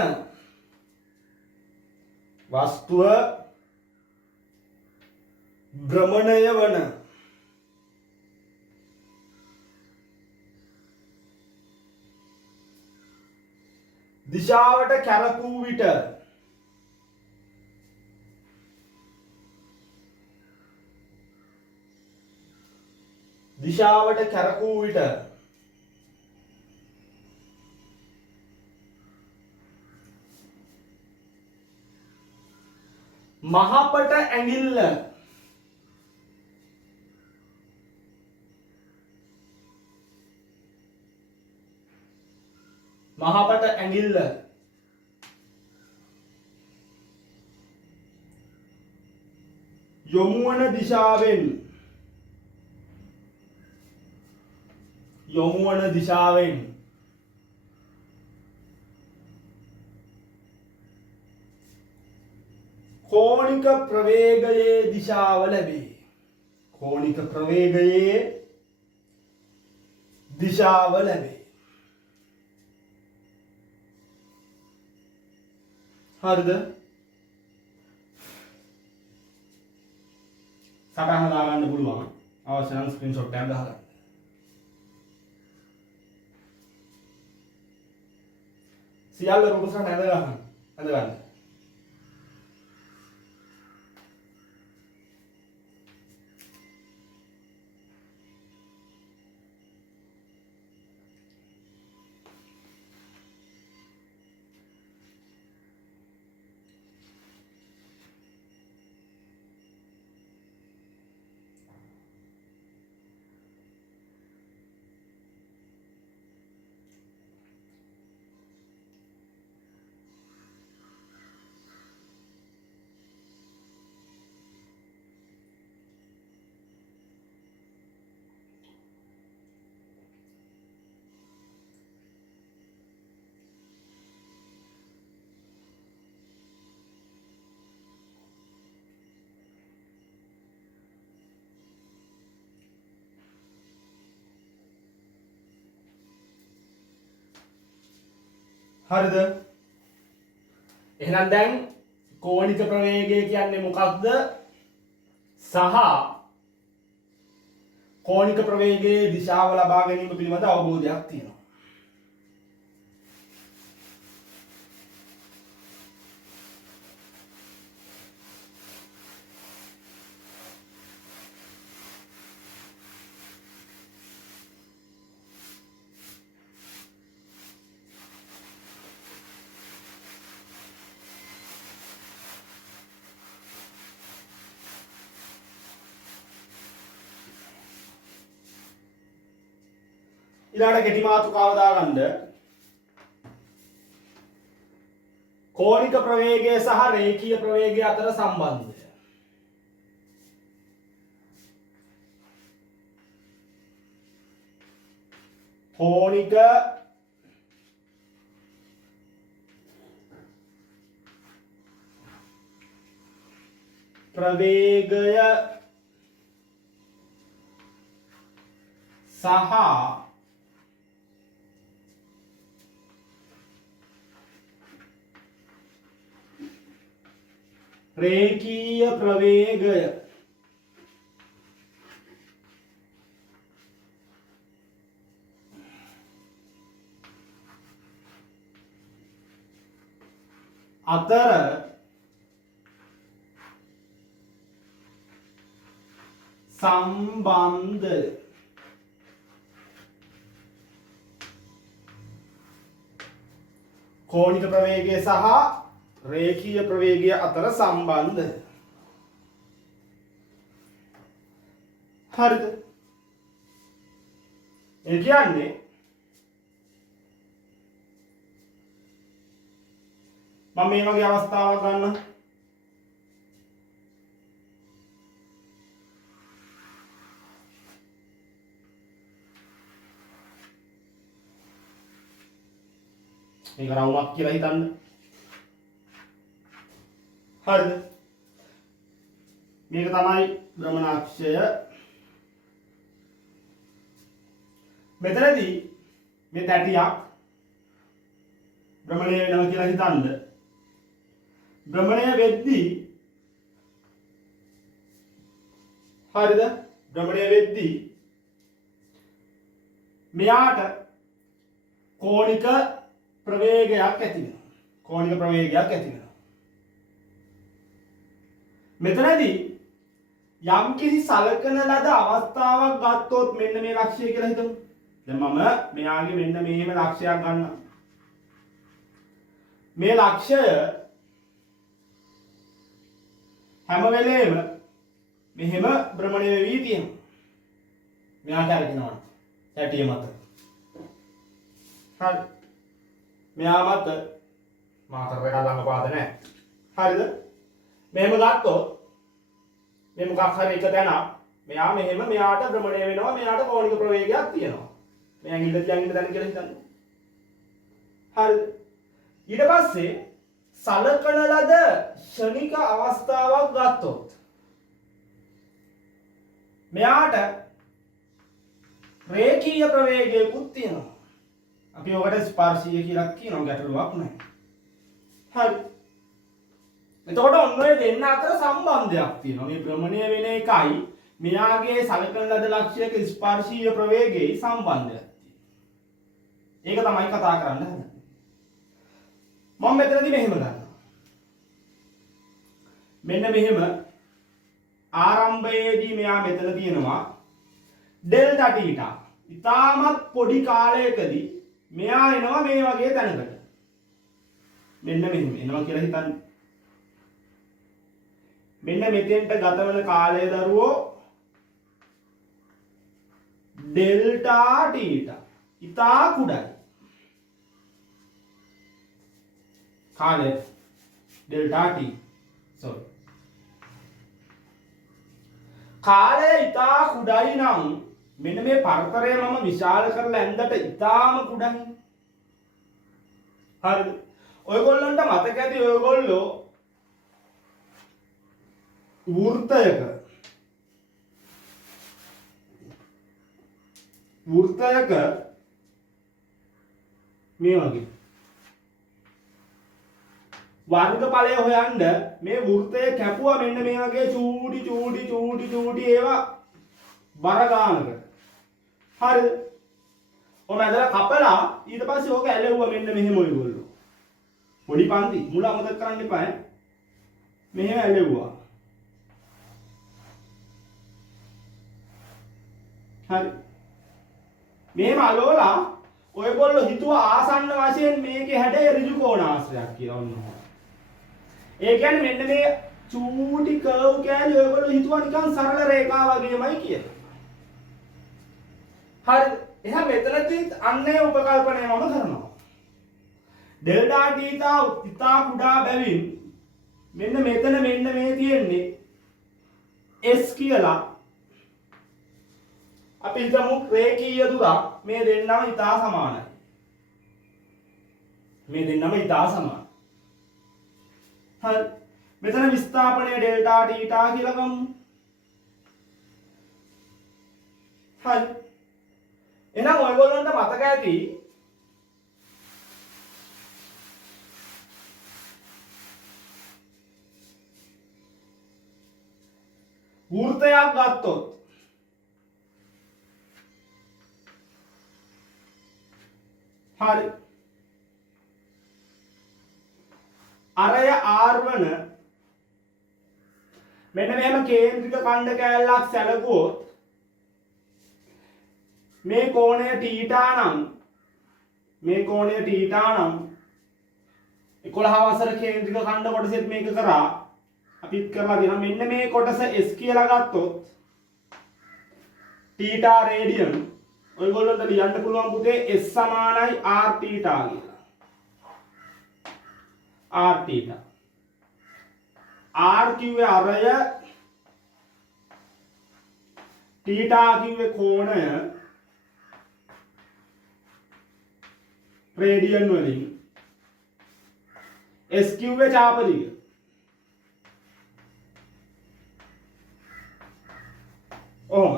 දිශාවට කැරකූ විට මහපට ඇඟිල්ල යොමු වන දිශාවෙන් කෝණික ප්‍රවේගයේ දිශාව ලැබේ. හරිද? සටහන දාගන්න පුළුවන්. අවශ්‍ය නම් ස්ක්‍රීන්ෂොට් එකක් ගහගන්න. සියල්ල රූප සටහන ඇඳ ගන්න. හරිද? එහෙනම් දැන් කෝණික ප්‍රවේගය කියන්නේ මොකක්ද? සහ කෝණික ප්‍රවේගයේ දිශාව ලබා ගැනීම පිළිබඳ අවබෝධයක් තියෙනවා. ඊළඟට කෙටි මාතෘකාව දාගන්න කෝණික ප්‍රවේගය සහ රේඛීය ප්‍රවේගය අතර සම්බන්ධය. කෝණික ප්‍රවේගය සහ රේඛීය ප්‍රවේගය අතර සම්බන්ධය කෝණික ප්‍රවේගය සහ රේඛීය ප්‍රවේගය අතර සම්බන්ධය. හරිද? ඒ කියන්නේ මම මේ වගේ අවස්ථාවක් ගන්න. මේක රවුමක් කියලා හිතන්න. හරිද? මේක තමයි භ්‍රමණාක්ෂය. මෙතනදී මේ තැටියක් භ්‍රමණය වෙනවා කියලා හිතන්න. භ්‍රමණය වෙද්දී හරිද? භ්‍රමණය වෙද්දී මෙයාට කෝණික ප්‍රවේගයක් ඇති වෙනවා. කෝණික ප්‍රවේගයක් ඇති වෙනවා. මෙතනදී යම් කිසි සලකන ලද අවස්ථාවක් ගත්තොත් මෙන්න මේ ලක්ෂය කියලා හිතමු. දැන් මම මෙයාගේ මෙන්න මෙහෙම ලක්ෂයක් ගන්නවා. මේ ලක්ෂය හැම වෙලේම මෙහෙම භ්‍රමණය වෙවි තියෙනවා. මෙයාට අරගෙනවා. ඇටිය මත. හරි. මෙයා මත මාතර වේග ළඟ පාද නැහැ. හරිද? මෙහෙම ගත්තොත් මේ මොකක් හරි එක තැනක් මෙයා මෙහෙම මෙයාට භ්‍රමණය වෙනවා. මෙයාට කෝණික ප්‍රවේගයක් තියෙනවා. මේ ඇඟිල්ල තියන් ඉන්න තැන කියලා හිතන්න. හරිද? ඊට පස්සේ සලකන ලද ක්ෂණික අවස්ථාවක් ගත්තොත් මෙයාට රේඛීය ප්‍රවේගයකුත් තියෙනවා. අපි ඔකට ස්පර්ශීය කියලා කියනවා, ගැටලුවක් නැහැ. හරි. එතකොට ඔන්න ඔය දෙන්න අතර සම්බන්ධයක් තියෙනවා. මේ භ්‍රමණය වෙන එකයි මෙයාගේ සලකන ලද ලක්ෂයක ස්පර්ශීය ප්‍රවේගයේ සම්බන්ධයක් තියෙනවා. ඒක තමයි කතා කරන්න හදන්නේ. මම මෙතනදී මෙහෙම ගන්නවා. මෙන්න මෙහෙම ආරම්භයේදී මෙයා මෙතන තියෙනවා ඩෙල්ටා ටීටා. ඉතාමත් පොඩි කාලයකදී මෙයා එනවා මේ වගේ තැනකට. මෙන්න මෙහෙම එනවා කියලා හිතන්න. මෙන්න මෙතෙන්ට ගත වෙන කාලය දරුවෝ ඩෙල්ටා ටීටා. ඉතා කුඩායි. කාලය ඩෙල්ටා ටී. sorry. කාලය ඉතා කුඩායි නම් මෙන්න මේ පරතරය මම විශාල කරලා ඇඳට ඉතාම කුඩායි. හරිද? ඔයගොල්ලන්ට මතක ඇති ඔයගොල්ලෝ වෘත්තයක මේ වගේ වර්ගඵලය හොයන්න මේ වෘත්තය කැපුවා මෙන්න මේ වගේ චූටි ඒවා බර ගානකට. හරිද? ඔය ඇදලා කපලා ඊට පස්සේ ඕක ඇලෙව්වා මෙන්න මෙහෙම ඔයගොල්ලෝ. පොඩි පන්ති මුල අමතක කරන්න එපා ඈ. මෙහෙම ඇලෙව්වා. හරි. මෙහෙම අලෝලා ඔයගොල්ලෝ හිතුවා ආසන්න වශයෙන් මේකේ හැඩය ඍජු කෝණාශ්‍රයක් කියලා ඔන්න. ඒ කියන්නේ මෙන්න මේ චූටි කර්ව් කෑලි ඔයගොල්ලෝ හිතුවා නිකන් සරල රේඛාව වගේමයි කියලා. හරිද? එහෙනම් මෙතනදී අන්නේ උපකල්පනය මම කරනවා. ඩෙල්ටා ටීටා ඉතා කුඩා බැවින් මෙන්න මෙතන මෙන්න මේ තියෙන්නේ S කියලා. අපි හිතමු රේඛීය දුරක් මේ දෙන්නම ඉතා සමානයි. මේ දෙන්නම ඉතා සමානයි. හරි. මෙතන විස්ථාපනය ඩෙල්ටා ටීටා කියලා ගමු. හරි. එහෙනම් ඔයගොල්ලන්ට මතක ඇති වෘත්තයක් ගත්තොත් හරි අරය R වන මෙන්න මෙහෙම කේන්ද්‍රික ඛණ්ඩ කෑල්ලක් සැලකුවොත් මේ කෝණය θ නම් 11 වසර කේන්ද්‍රික ඛණ්ඩ කොටසෙත් මේක කරා අපිත් කරලා දෙනවා මෙන්න මේ කොටස S කියලා ගත්තොත් θ රේඩියන් ඔයගොල්ලන්ට ලියන්න පුළුවන් පුතේ S සමානයි R θ කියලා R θ R කිව්වේ අරය θ කිව්වේ කෝණය රේඩියන් වලින් S කිව්වේ චාපදිය ඔහොම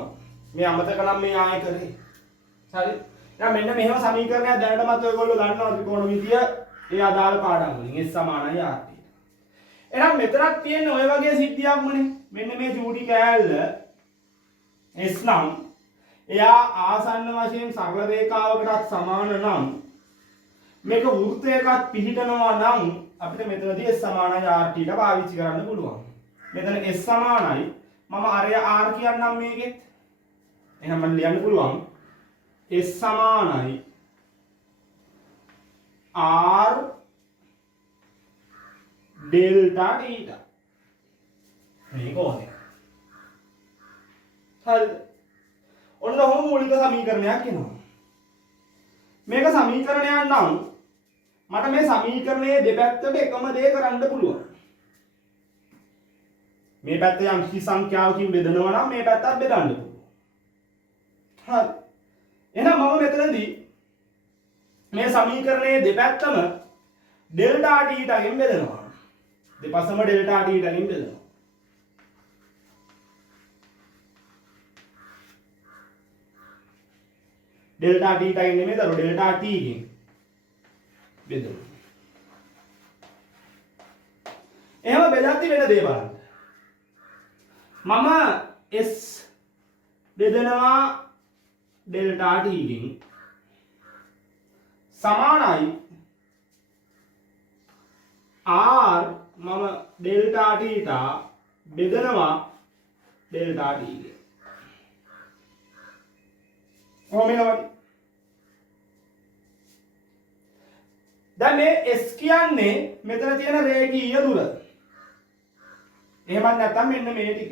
මේ අමතක නම් මේ ආයෙ කරේ හරි දැන් මෙන්න මෙහෙම සමීකරණයක් දැනටමත් ඔයගොල්ලෝ දන්නවා ත්‍රිකෝණමිතිය ඒ අදාළ පාඩම් වලින් S සමානයි R θ එහෙනම් මෙතනක් තියෙන ඔය වගේ සිද්ධියක්මනේ මෙන්න මේ චූටි කෑල්ල S නම් එයා ආසන්න වශයෙන් සරල රේඛාවකටත් සමාන නම් මේක වෘත්තයකත් පිහිටනවා නම් අපිට මෙතනදී S සමානයි R θ පාවිච්චි කරන්න පුළුවන්. මෙතන S සමානයි මම අරය R කියන්නම් මේකෙත්. එහෙනම් මම ලියන්න පුළුවන් S සමානයි R ඩෙල්ටා θ. මේක ඕනේ. හරිද? ඔන්න ඔහොම මූලික සමීකරණයක් එනවා. මේක සමීකරණයක් නම් මට මේ සමීකරණයේ දෙපැත්තට එකම දේ කරන්න පුළුවන්. මේ පැත්ත යම් කිසි සංඛ්‍යාවකින් බෙදනවා නම් මේ පැත්තත් බෙදන්න පුළුවන්. හරි. එහෙනම් මම මෙතනදී මේ සමීකරණයේ දෙපැත්තම ඩෙල්ටා t ටකින් බෙදනවා. දෙපසම ඩෙල්ටා t ටකින් බෙදනවා. ඩෙල්ටා t ටකින් නෙමෙයි දරු ඩෙල්ටා t කින් බෙදනවා. එහෙම බෙදද්දි වෙන දේ බලන්න. මම S බෙදනවා ඩෙල්ටා t කින් සමානයි R මම ඩෙල්ටා θ බෙදනවා ඩෙල්ටා t කින්. කොහොම වෙනවද? දැන් මේ S කියන්නේ මෙතන තියෙන රේඛීය දුර. එහෙම නැත්නම් මෙන්න මේ ටික.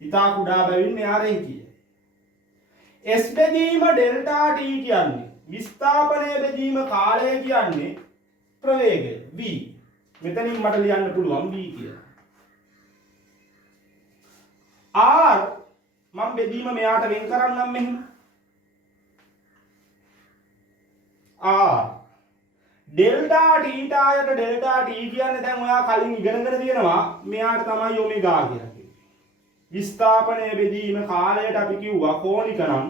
ඉතා කුඩා බැවින් මෙහා රේඛීය. S බෙදීම ඩෙල්ටා t කියන්නේ විස්ථාපනය බෙදීම කාලය කියන්නේ ප්‍රවේගය v. මෙතනින් මට ලියන්න පුළුවන් v කියලා. R මම බෙදීම මෙයාට වෙන් කරන්නම් මෙහෙම. R ඩෙල්ටා θ යට ඩෙල්ටා t කියන්නේ දැන් ඔයා කලින් ඉගෙනගෙන තියෙනවා මෙයාට තමයි ඔමෙගා කියලා කිව්වේ. විස්ථාපනය බෙදීම කාලයට අපි කිව්වා කෝණික නම්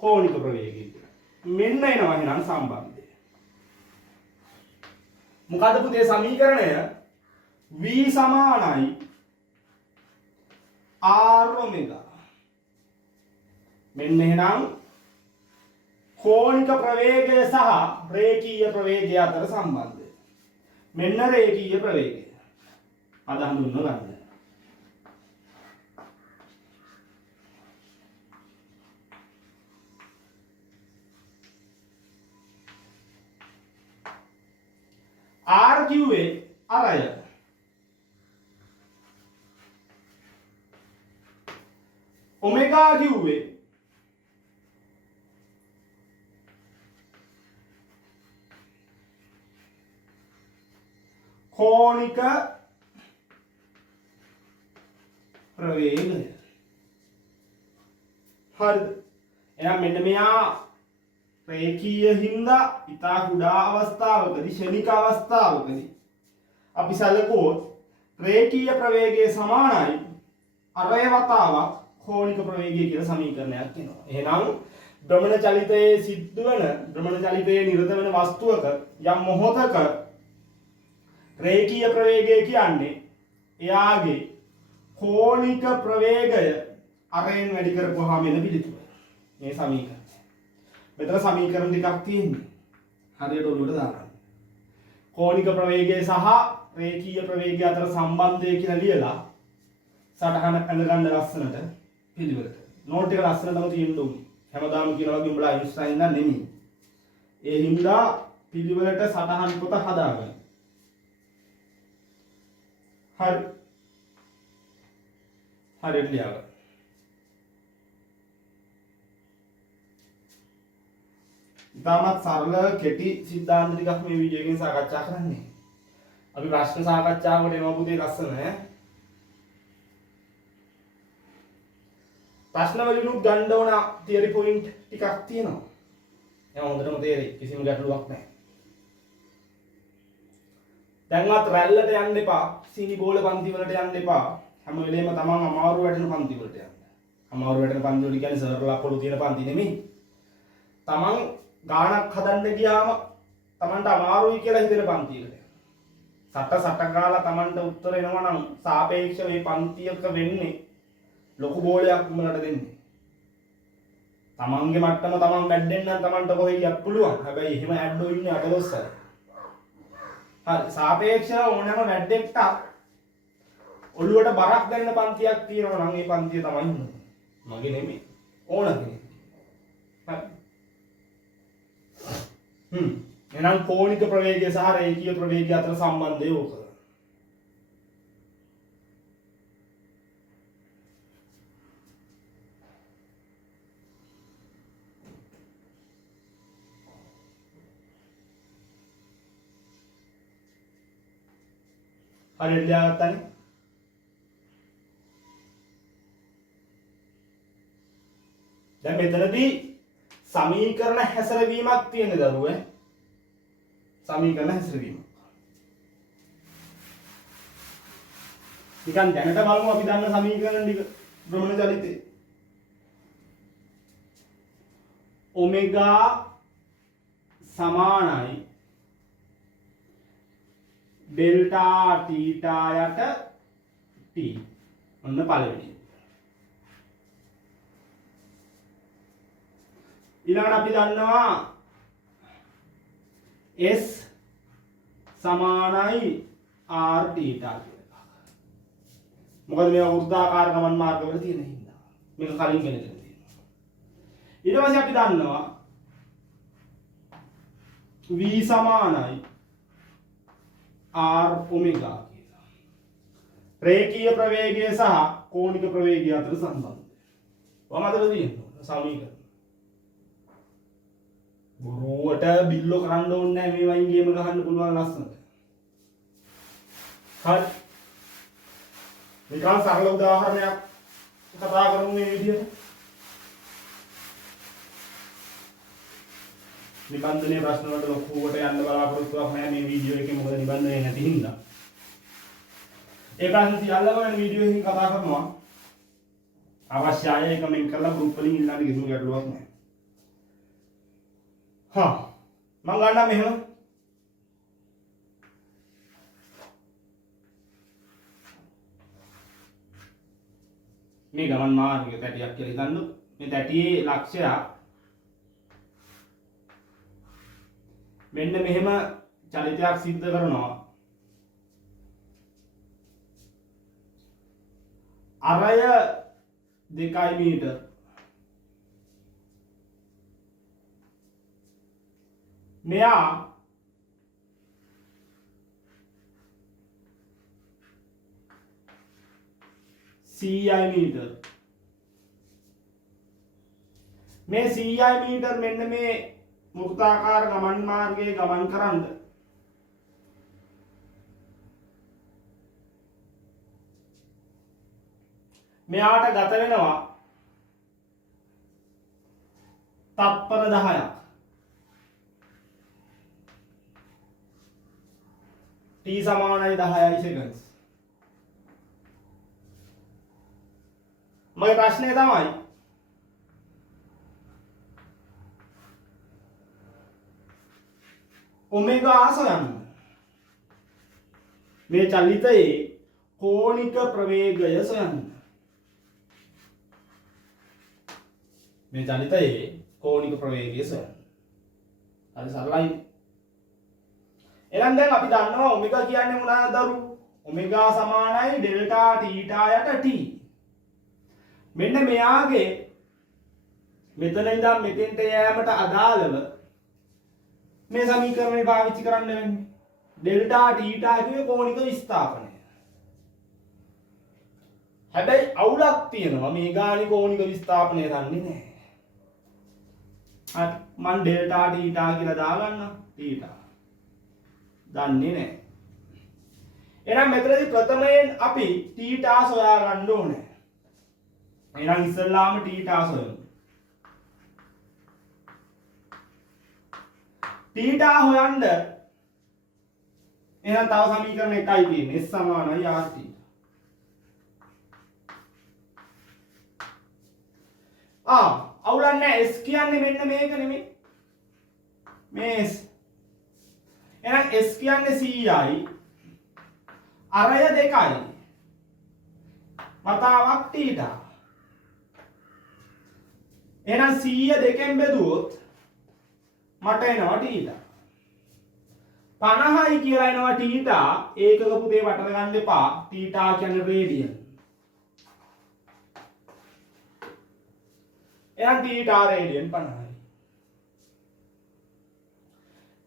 කෝණික ප්‍රවේගය කියලා. මෙන්න එනවා එහෙනම් සම්බන්ධය. මොකද පුතේ සමීකරණය v සමානයි r ඔමෙගා. මෙන්න එහෙනම් කෝණික ප්‍රවේගය සහ රේඛීය ප්‍රවේගය අතර සම්බන්ධය. මෙන්න රේඛීය ප්‍රවේගය. අද හඳුන්වන්න ගන්න. R කිව්වේ අරය. ඔමෙගා කිව්වේ කෝණික ප්‍රවේගය. හරිද? එහෙනම් මෙන්න මෙයා රේඛීය හින්දා ඉතා කුඩා අවස්ථාවකදී ෂණික අවස්ථාවකදී අපි සැලකුවොත් රේඛීය ප්‍රවේගයේ සමානයි අරය වතාවක් කෝණික ප්‍රවේගය කියලා සමීකරණයක් එනවා. එහෙනම් භ්‍රමණ චලිතයේ සිද්ධ වෙන භ්‍රමණ චලිතයේ නිරත වෙන වස්තුවක යම් මොහොතක රේඛීය ප්‍රවේගය කියන්නේ එයාගේ කෝණික ප්‍රවේගය අරෙන් වැඩි කරපුවාම එන පිළිතුර. මේ සමීකරණය. මෙතන සමීකරණ ටිකක් තියෙන්නේ. හරියට ඔළුවට දාගන්න. කෝණික ප්‍රවේගය සහ රේඛීය ප්‍රවේගය අතර සම්බන්ධය කියලා ලියලා සටහන ඇඳගන්න ලස්සනට පිළිවෙලට. නෝට් එක ලස්සනටම තියෙන්න ඕනේ. හැමදාම කියනවා වගේ උඹලා අයින්ස්ටයින් නන් නෙමෙයි. ඒ හින්දා පිළිවෙලට සටහන් පොත හදාගන්න. හරි. හරියට ලියාගන්න. ඉතාමත් සරල කෙටි සිද්ධාන්ත ටිකක් මේ වීඩියෝ එකෙන් සාකච්ඡා කරන්නේ. අපි ප්‍රශ්න සාකච්ඡාවකට එනවා පුතේ ලස්සන ඈ. ප්‍රශ්න වලිනුත් ගන්න ඕන තියරි පොයින්ට් ටිකක් තියෙනවා. ඒවා හොඳටම තේරෙයි. කිසිම ගැටලුවක් නැහැ. දැන්වත් රැල්ලට යන්න එපා. සීනි බෝල පන්ති වලට යන්න එපා. හැම වෙලේම තමන් අමාරු වැටෙන පන්ති වලට යන්න. අමාරු වැටෙන පන්ති වල කියන්නේ සර්ලා පොළු තියෙන පන්ති නෙමෙයි. තමන් ගානක් හදන්න ගියාම තමන්ට අමාරුයි කියලා හිතෙන පන්තියකට. සට කාලා තමන්ට උත්තර එනවා නම් සාපේක්ෂව මේ පන්තියක වෙන්නේ ලොකු බෝලයක් උඹලට දෙන්නේ. තමන්ගේ මට්ටම තමන් වැඩෙන්න නම් තමන්ට කොහෙ ගියත් පුළුවන්. හැබැයි එහෙම ඇඩ්ඩෝ ඉන්නේ අටලොස්සර. හරි සාපේක්ෂව ඕනෑම වැඩෙක්ට ඔළුවට බරක් දැනෙන පන්තියක් තියෙනවා නම් ඒ පන්තිය තමයි ඉන්නේ. මගේ නෙමෙයි. ඕන කෙනෙක්. හරි. එහෙනම් කෝණික ප්‍රවේගය සහ රේඛීය ප්‍රවේගය අතර සම්බන්ධය ඕක. හරියට ලියාගත්තනේ. දැන් මෙතනදී සමීකරණ හැසිරවීමක් තියෙන දරුවේ. සමීකරණ හැසිරවීම. නිකන් දැනට බලමු අපි දන්න සමීකරණ ටික භ්‍රමණ චලිතේ. ඔමෙගා සමානයි ඩෙල්ටා තීටා යට t. ඔන්න පළවෙනි. ඊළඟට අපි දන්නවා S සමානයි R තීටා කියලා. මොකද මේවා වෘත්තාකාර ගමන් මාර්ගවල තියෙන හින්දා. මේක කලින් කෙනෙක් තියෙනවා. ඊට පස්සේ අපි දන්නවා V සමානයි R ඔමෙගා කියලා. රේඛීය ප්‍රවේගය සහ කෝණික ප්‍රවේගය අතර සම්බන්ධය. ඔය මතක තියෙනවා සමීකරණ. බොරුවට බිල්ලෝ කරන්න ඕනේ නැහැ මේ වයින් ගේම ගහන්න පුළුවන් ලස්සනට. හරි. නිකන් සරල උදාහරණයක් කතා කරමු මේ විදිහට. නිබන්ධනයේ ප්‍රශ්න වලට ලොකුවට යන්න බලාපොරොත්තුවක් නැහැ මේ වීඩියෝ එකේ මොකද නිබන්ධනය නැති හින්දා. ඒ ප්‍රශ්න සියල්ලම වෙන වීඩියෝ එකකින් කතා කරනවා. අවශ්‍ය අය කමෙන්ට් කරලා ගෲප් වලින් ඉල්ලන්න කිසිම ගැටලුවක් නැහැ. हाँ මම ගන්නවා මෙහෙම මේ ගමන් මාර්ගය පැටියක් කියලා හිතන්න. මේ පැටියේ ලක්ෂ්‍යය මෙන්න මෙහෙම චලිතයක් සිද්ධ කරනවා. අරය 2 මීටර මෙයා CI මීටර මේ CI මීටර මෙන්න මේ වෘත්තාකාර ගමන් මාර්ගයේ ගමන් කරන්න මෙයාට ගත වෙනවා තත්පර 10ක්. t සමානයි 10යි seconds. මගේ ප්‍රශ්නේ තමයි ඔමෙගා සොයන්න. මේ චලිතයේ කෝණික ප්‍රවේගය සොයන්න. මේ චලිතයේ කෝණික ප්‍රවේගය සොයන්න. හරි සරලයි. එහෙනම් දැන් අපි දන්නවා ඔමෙගා කියන්නේ මොනවාද දරු? ඔමෙගා සමානයි ඩෙල්ටා තීටා යට t. මෙන්න මෙයාගේ මෙතන ඉඳන් මෙතෙන්ට යෑමට අදාළව මේ සමීකරණය පාවිච්චි කරන්න වෙන්නේ. ඩෙල්ටා තීටා කියුවේ කෝණික විස්ථාපනය. හැබැයි අවුලක් තියෙනවා මේ ගානේ කෝණික විස්ථාපනය දන්නේ නැහැ. හරි මම ඩෙල්ටා තීටා කියලා දාගන්නම්. තීටා දන්නේ නැහැ. එහෙනම් මෙතනදී ප්‍රථමයෙන් අපි තීටා සොයා ගන්න ඕනේ. එහෙනම් ඉස්සෙල්ලාම තීටා සොයමු. තීටා හොයන්න එහෙනම් තව සමීකරණ එකයි තියෙන්නේ. S සමානයි r θ. අවුලක් නැහැ. S කියන්නේ මෙන්න මේක නෙමෙයි. මේ S. එහෙනම් S කියන්නේ 100යි. අරය 2යි. වතාවක් තීටා. එහෙනම් 100 දෙකෙන් බෙදුවොත් මට එනවා තීටා. 50යි කියලා එනවා තීටා. ඒකක පුතේ වටර ගන්න එපා. තීටා කියන්නේ රේඩියන්. එහෙනම් තීටා රේඩියන් 50යි.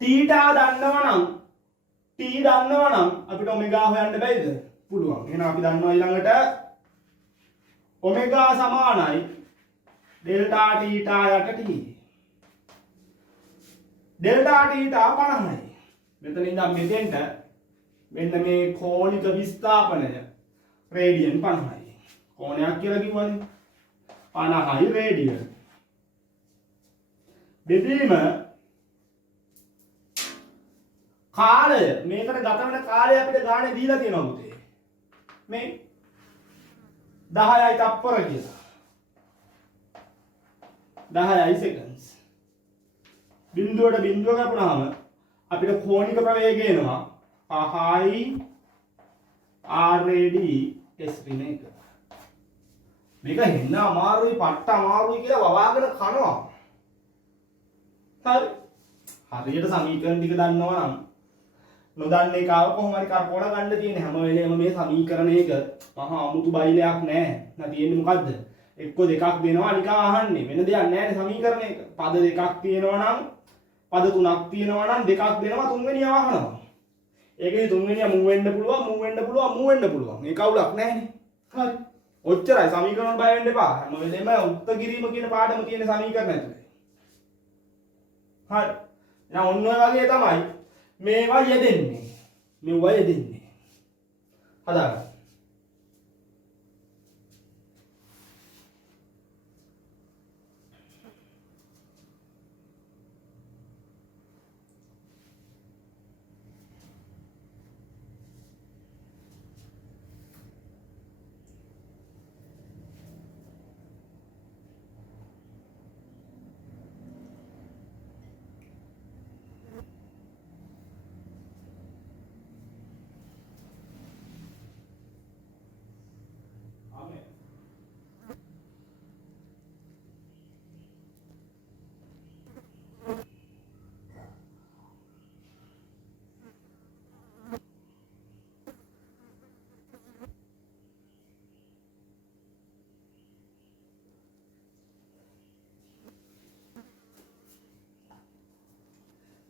තීටා දන්නවනම් t දන්නවනම් අපිට ඔමෙගා හොයන්න බැයිද? පුළුවන්. එහෙනම් අපි දන්නවා ඊළඟට ඔමෙගා සමානයි ඩෙල්ටා තීටා යට t. ඩෙල්ටා තීටා 50යි. මෙතන ඉඳන් මෙතෙන්ට මෙන්න මේ කෝණික විස්ථාපනය රේඩියන් 50යි. කෝණයක් කියලා කිව්වනේ 50යි රේඩියන්. බෙදීම කාලය මේකට ගත වෙන කාලය අපිට ගානේ දීලා තියෙනවා පුතේ. මේ 10යි තප්පර කියලා. 10යි seconds. බිඳුවට බිඳුව ගපුණාම අපිට කෝණික ප්‍රවේගය එනවා 5යි rad s ඍණ 1. මේක හෙන්න අමාරුයි පට්ට අමාරුයි කියලා වවාගෙන කනවා. හරි. හරියට සමීකරණ ටික දන්නවා නම් නොදන්න එකාව කොහොම හරි කරකවල ගන්න තියෙන්නේ. හැම වෙලේම මේ සමීකරණයක මහා අමුතු බයිලයක් නැහැ. නැත්නම් තියෙන්නේ මොකද්ද? එක්ක දෙකක් දෙනවා නිකන් අහන්නේ. වෙන දෙයක් නැහැ සමීකරණයක. පද දෙකක් තියෙනවා නම් පද තුනක් තියෙනවා නම් දෙකක් දෙනවා තුන්වෙනියව අහනවා. ඒකේ තුන්වෙනිය මූව් වෙන්න පුළුවන් මූව් වෙන්න පුළුවන් මූව් වෙන්න පුළුවන්. මේ කවුලක් නැහැනේ. හරි. ඔච්චරයි සමීකරණ බය වෙන්න එපා. හැම වෙලේම උත්තර කිරීම කියන පාඩම තියෙන සමීකරණ ඇතුලේ. හරි. දැන් ඔන්න ඔය වගේ තමයි මේවා යෙදෙන්නේ. මේවා යෙදෙන්නේ. හදාගන්න.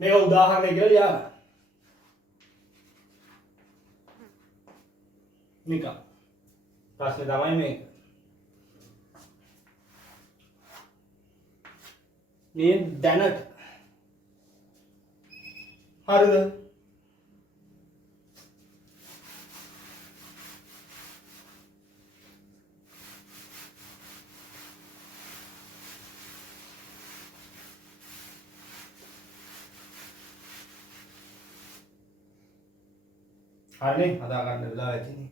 මේක උදාහරණයක් කියලා ලියන්න. නිකන්. ප්‍රශ්නේ තමයි මේක. මේ දැනට හරිද? හරිනේ හදා ගන්න වෙලාව ඇතිනේ.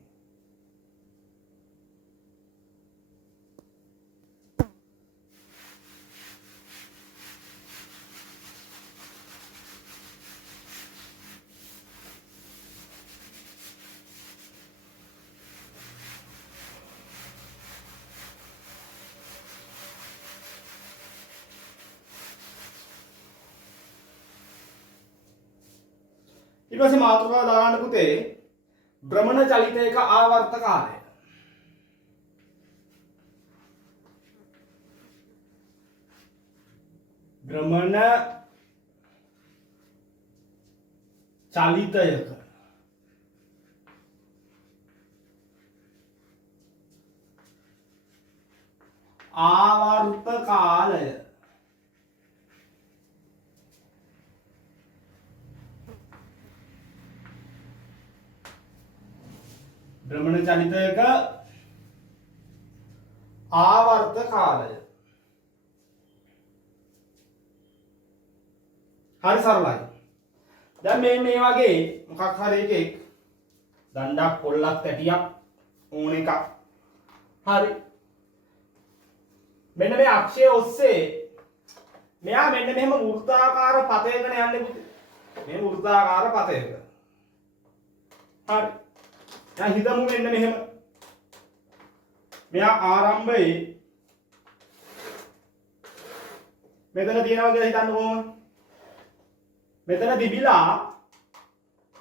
ඊට පස්සේ මාතෘකාව දාගන්න පුතේ භ්‍රමණ චලිතයක ආවර්ත කාලය. භ්‍රමණ චලිතයක ආවර්ත කාලය. භ්‍රමණ චලිතයක ආවර්ත කාලය. හරි සරලයි. දැන් මේ වගේ මොකක් හරි එකෙක් දණ්ඩක් පොල්ලක් තැටියක් ඕන එකක්. හරි. මෙන්න මේ අක්ෂය ඔස්සේ මෙයා මෙන්න මෙහෙම වෘත්තාකාර පතයකට යන්නේ පුතේ. මේ වෘත්තාකාර පතයක. හරි. දැන් හිතමු මෙන්න මෙහෙම. මෙයා ආරම්භයේ මෙතන තියනවා කියලා හිතන්න කොහොමද? මෙතන දිබිලා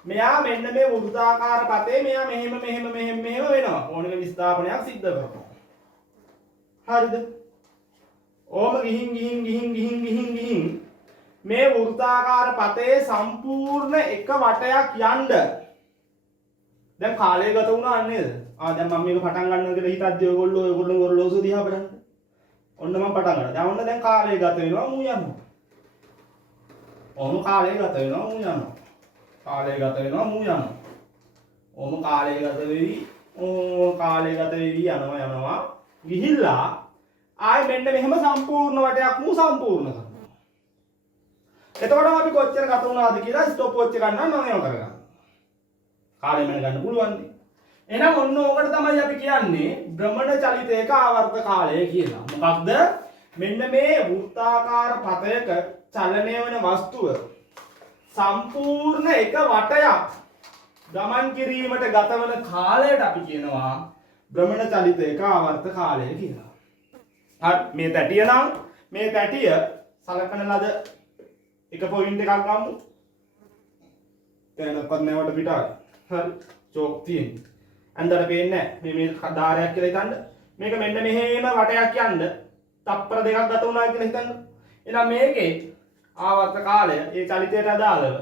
මෙයා මෙන්න මේ වෘත්තාකාර පතේ මෙයා මෙහෙම වෙනවා. ඕනෙක විස්ථාපනයක් සිද්ධ කරනවා. හරිද? ඕම ගිහින් මේ වෘත්තාකාර පතේ සම්පූර්ණ එක වටයක් යන්න දැන් කාලය ගත වුණා නේද? දැන් මම මේක පටන් ගන්නවා කියලා හිතද්දී ඔයගොල්ලෝ ඔසු දිහා බලන්න. ඔන්න මම පටන් ගන්නවා. දැන් ඔන්න දැන් කාලය ගත වෙනවා මූ යනවා. ඕම කාලය ගත වෙනවා මූ යනවා. කාලය ගත වෙනවා මූ යනවා. ඕම කාලය ගත වෙවි යනවා. ගිහිල්ලා ආයි මෙන්න මෙහෙම සම්පූර්ණ වටයක් මූ සම්පූර්ණ කරනවා. එතකොට අපි කොච්චර ගත වුණාද කියලා ස්ටොප් වොච් එක ගන්නවා මම ඒව කරගන්නවා. කාලය මම ගන්න පුළුවන් නේ. එහෙනම් ඔන්න ඕකට තමයි අපි කියන්නේ භ්‍රමණ චලිතයක ආවර්ත කාලය කියලා. මොකක්ද? මෙන්න මේ වෘත්තාකාර පතයක චලනය වන වස්තුව සම්පූර්ණ එක වටයක් ගමන් කිරීමට ගතවන කාලයට අපි කියනවා භ්‍රමණ චලිතයක ආවර්ත කාලය කියලා. හරි මේ තැටිය නම් මේ තැටිය සලකන ලද එක පොයින්ට් එකක් ගමු. තැනක්වත් නැවට පිටාවේ. හරි චෝක් තියෙන්නේ. අන්දර පේන්නේ නැහැ. මේ දාරයක් කියලා හිතන්න. මේක මෙන්න මෙහෙම වටයක් යන්න තප්පර දෙකක් ගත වුණා කියලා හිතන්න. එහෙනම් මේකේ ආවර්ත කාලය ඒ චලිතයට අදාළව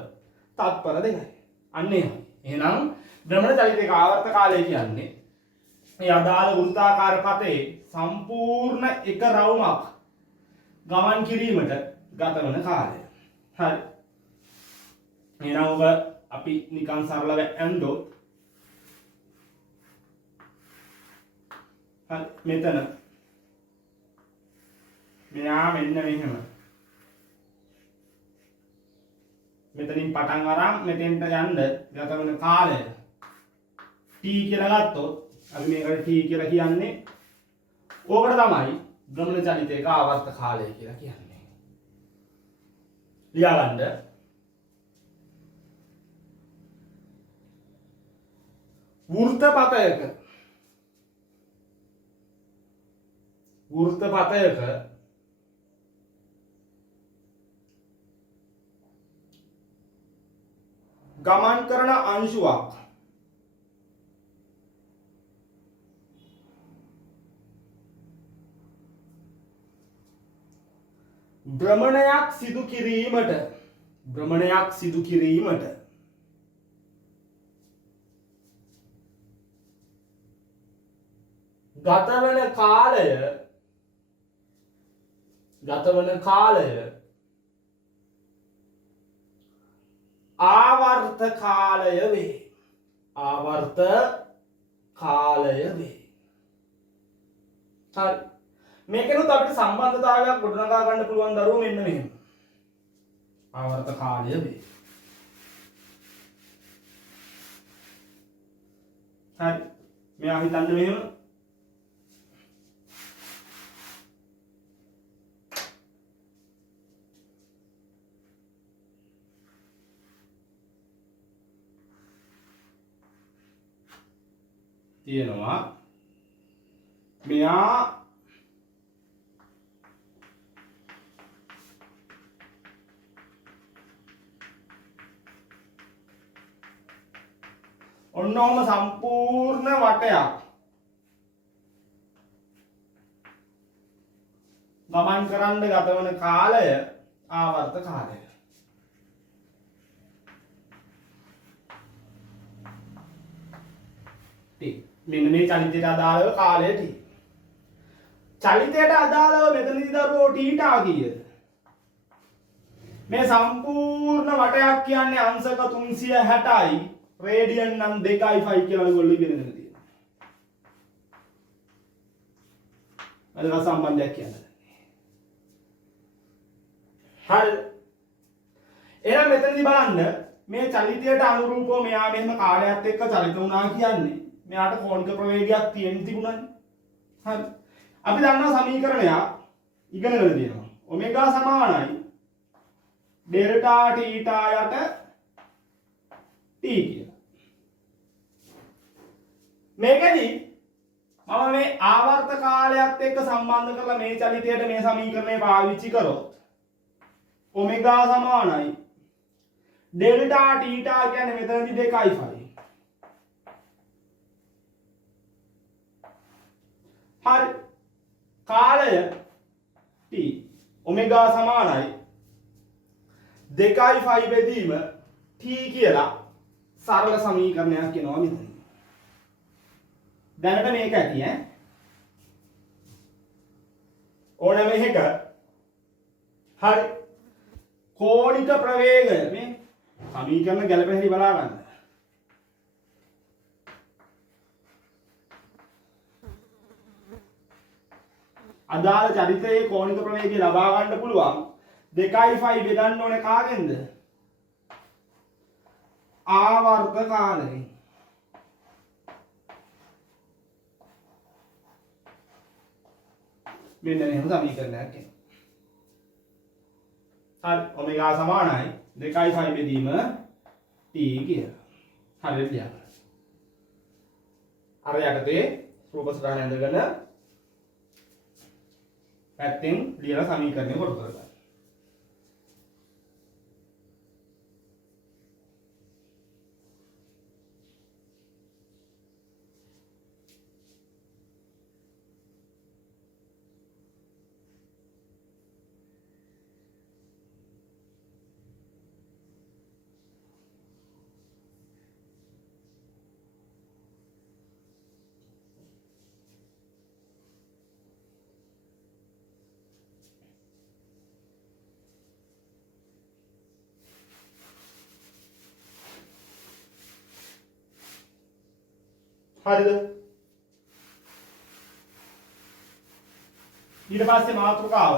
තත්පර දෙකයි. අන්න එහෙමයි. එහෙනම් භ්‍රමණ චලිතයක ආවර්ත කාලය කියන්නේ මේ අදාළ වෘත්තාකාර පතේ සම්පූර්ණ එක රවුමක් ගමන් කිරීමට ගත වන කාලය. හරි. එහෙනම් ඔබ අපි නිකන් සරලව ඇන්දොත් හරි මෙතන මෙයා මෙන්න මෙහෙම මෙතනින් පටන් අරන් මෙතෙන්ට යන්න ගත වන කාලය t කියලා ගත්තොත් අපි මේකට t කියලා කියන්නේ ඕකට තමයි භ්‍රමණ චලිතයක ආවර්ත කාලය කියලා කියන්නේ. ලියාගන්න වෘත්තපතයක ගමන් කරන අංශුවක් භ්‍රමණයක් සිදු කිරීමට ගතවන කාලය ආවර්ත කාලය වේ. හරි. මේකෙනුත් අපිට සම්බන්ධතාවයක් ගොඩනගා ගන්න පුළුවන් දරුවෝ මෙන්න මෙහෙම. ආවර්ත කාලය වේ. හරි. මෙයා හිතන්න මෙහෙම. තියෙනවා මෙයා ඔන්න ඔහම සම්පූර්ණ වටයක් ගමන් කරන්න ගත වන කාලය ආවර්ත කාලය. මෙන්න මේ චලිතයට අදාළව කාලය T. චලිතයට අදාළව මෙතනදී දරුවෝ θ කීයද? මේ සම්පූර්ණ වටයක් කියන්නේ අංශක 360යි රේඩියන් නම් 2.5 කියලා ඔයගොල්ලෝ ඉගෙනගෙන තියෙනවා. අද සම්බන්ධයක් කියන්නේ. හරි. එහෙනම් මෙතනදී බලන්න මේ චලිතයට අනුරූපව මෙයා මෙහෙම කාලයත් එක්ක චලිත වුණා කියන්නේ මෙයාට කෝණික ප්‍රවේගයක් තියෙන්න තිබුණානේ. හරි. අපි දන්නවා සමීකරණයක් ඉගෙනගෙන තියෙනවා. ඔමෙගා සමානයි ඩෙල්ටා θ යට t කියලා. මේකෙදි මම මේ ආවර්ත කාලයත් එක්ක සම්බන්ධ කරලා මේ චලිතයට මේ සමීකරණය පාවිච්චි කරොත් ඔමෙගා සමානයි ඩෙල්ටා θ කියන්නේ මෙතනදී 2.5. හරි. කාලය t ඔමෙගා සමානයි 2.5 බෙදීම t කියලා සරල සමීකරණයක් කියනවා මෙතන. දැනට මේක ඇති ඈ. ඕනම එකක හරි කෝණික ප්‍රවේගය මේ සමීකරණ ගැලපෙන හැටි බලා ගන්න. අදාළ චරිතයේ කෝණික ප්‍රවේගය ලබා ගන්න පුළුවන් 2.5 බෙදන්න ඕනේ කාගෙන්ද? ආවර්ත කාලයෙන්. මෙන්න මෙහෙම සමීකරණයක් එනවා. හරි ඔමෙගා සමානයි 2.5 බෙදීම t කියලා. හරියට ලියන්න. අර යටතේ රූප සටහන ඇඳගෙන පැත්තෙන් ලියලා සමීකරණය කොට කරගන්න. හරිද? ඊට පස්සේ මාතෘකාව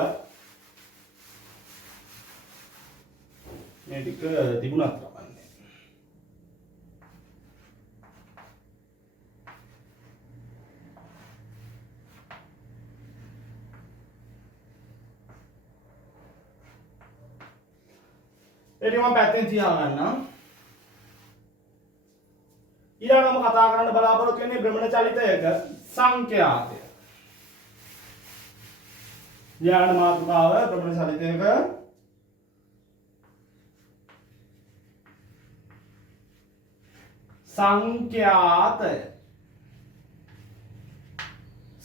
මේ ටික තිබුණත් කමන්නේ. ඒක මම පැත්තෙන් තියාගන්නම්. ඊළඟම කතා කරන්න බලාපොරොත්තු වෙන්නේ භ්‍රමණ චලිතයක සංඛ්‍යාතය. ඊළඟ මාතෘකාව භ්‍රමණ චලිතයක සංඛ්‍යාතය.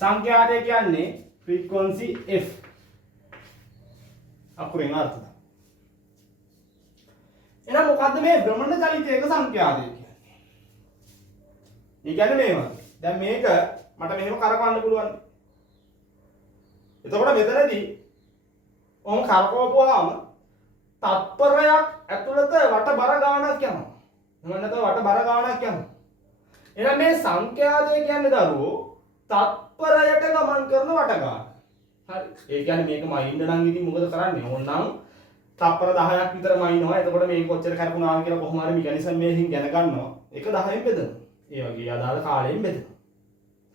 සංඛ්‍යාතය කියන්නේ ෆ්‍රීකවන්සි f. අකුරෙන් අර්ථ දාන්න. එහෙනම් මොකද්ද මේ භ්‍රමණ චලිතයක සංඛ්‍යාතය? ඒ කියන්නේ මේ වගේ. දැන් මේක මට මෙහෙම කරකවන්න පුළුවන්. එතකොට මෙතනදී ඔහොම කරකවපුවාම තත්පරයක් ඇතුළත වට බර ගාණක් යනවා. එහෙම නැත්නම් වට බර ගාණක් යනවා. එහෙනම් මේ සංඛ්‍යාතය කියන්නේ දරුවෝ තත්පරයට ගමන් කරන වට ගාණ. හරි. ඒ කියන්නේ මේක මයින්ඩ් නම් ඉතින් මොකද කරන්නේ? ඕනනම් තත්පර 10ක් විතර මයින්නවා. එතකොට මේක කොච්චර කරකුණාද කියලා කොහොම හරි මෙකැනිසම් මේකින් දැන ගන්නවා. ඒක 10න් බෙදනවා. ඒ වගේ අදාළ කාලයෙන් බෙදෙනවා.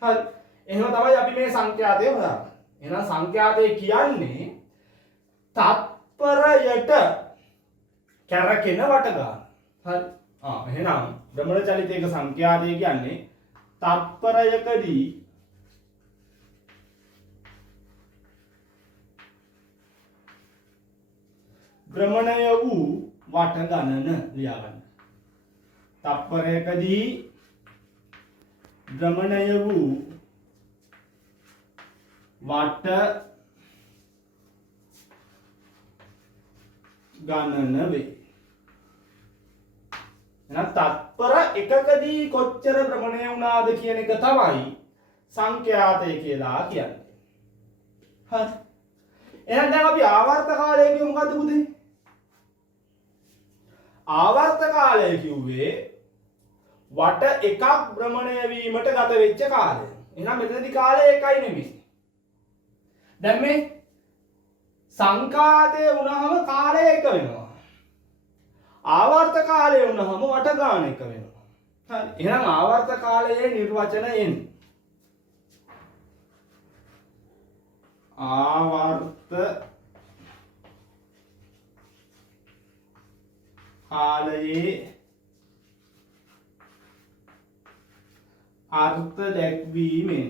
හරි. එහෙනම් තමයි අපි මේ සංඛ්‍යාතය හොයාගන්නේ. එහෙනම් සංඛ්‍යාතය කියන්නේ තත්පරයට කැරකෙන වට ගන්න. හරි. එහෙනම් භ්‍රමණ චලිතයක සංඛ්‍යාතය කියන්නේ තත්පරයකදී භ්‍රමණය වූ වට ගණන ලියා ගන්න. තත්පරයකදී භ්‍රමණය වූ වට ගණන වේ. එහෙනම් තත්පර එකකදී කොච්චර භ්‍රමණය වුණාද කියන එක තමයි සංඛ්‍යාතය කියලා කියන්නේ. හරි. එහෙනම් දැන් අපි ආවර්ත කාලය කියමු මොකද්ද පුතේ? ආවර්ත කාලය කිව්වේ වට එකක් භ්‍රමණය වීමට ගත වෙච්ච කාලය. එහෙනම් මෙතනදී කාලය එකයි නෙමෙයි. දැන් මේ සංඛාතය වුණාම කාලය එක වෙනවා. ආවර්ත කාලය වුණාම වට ගාන එක වෙනවා. හරි. එහෙනම් ආවර්ත කාලයේ නිර්වචනයෙන් ආවර්ත කාලයේ අර්ථ දැක්වීමෙන්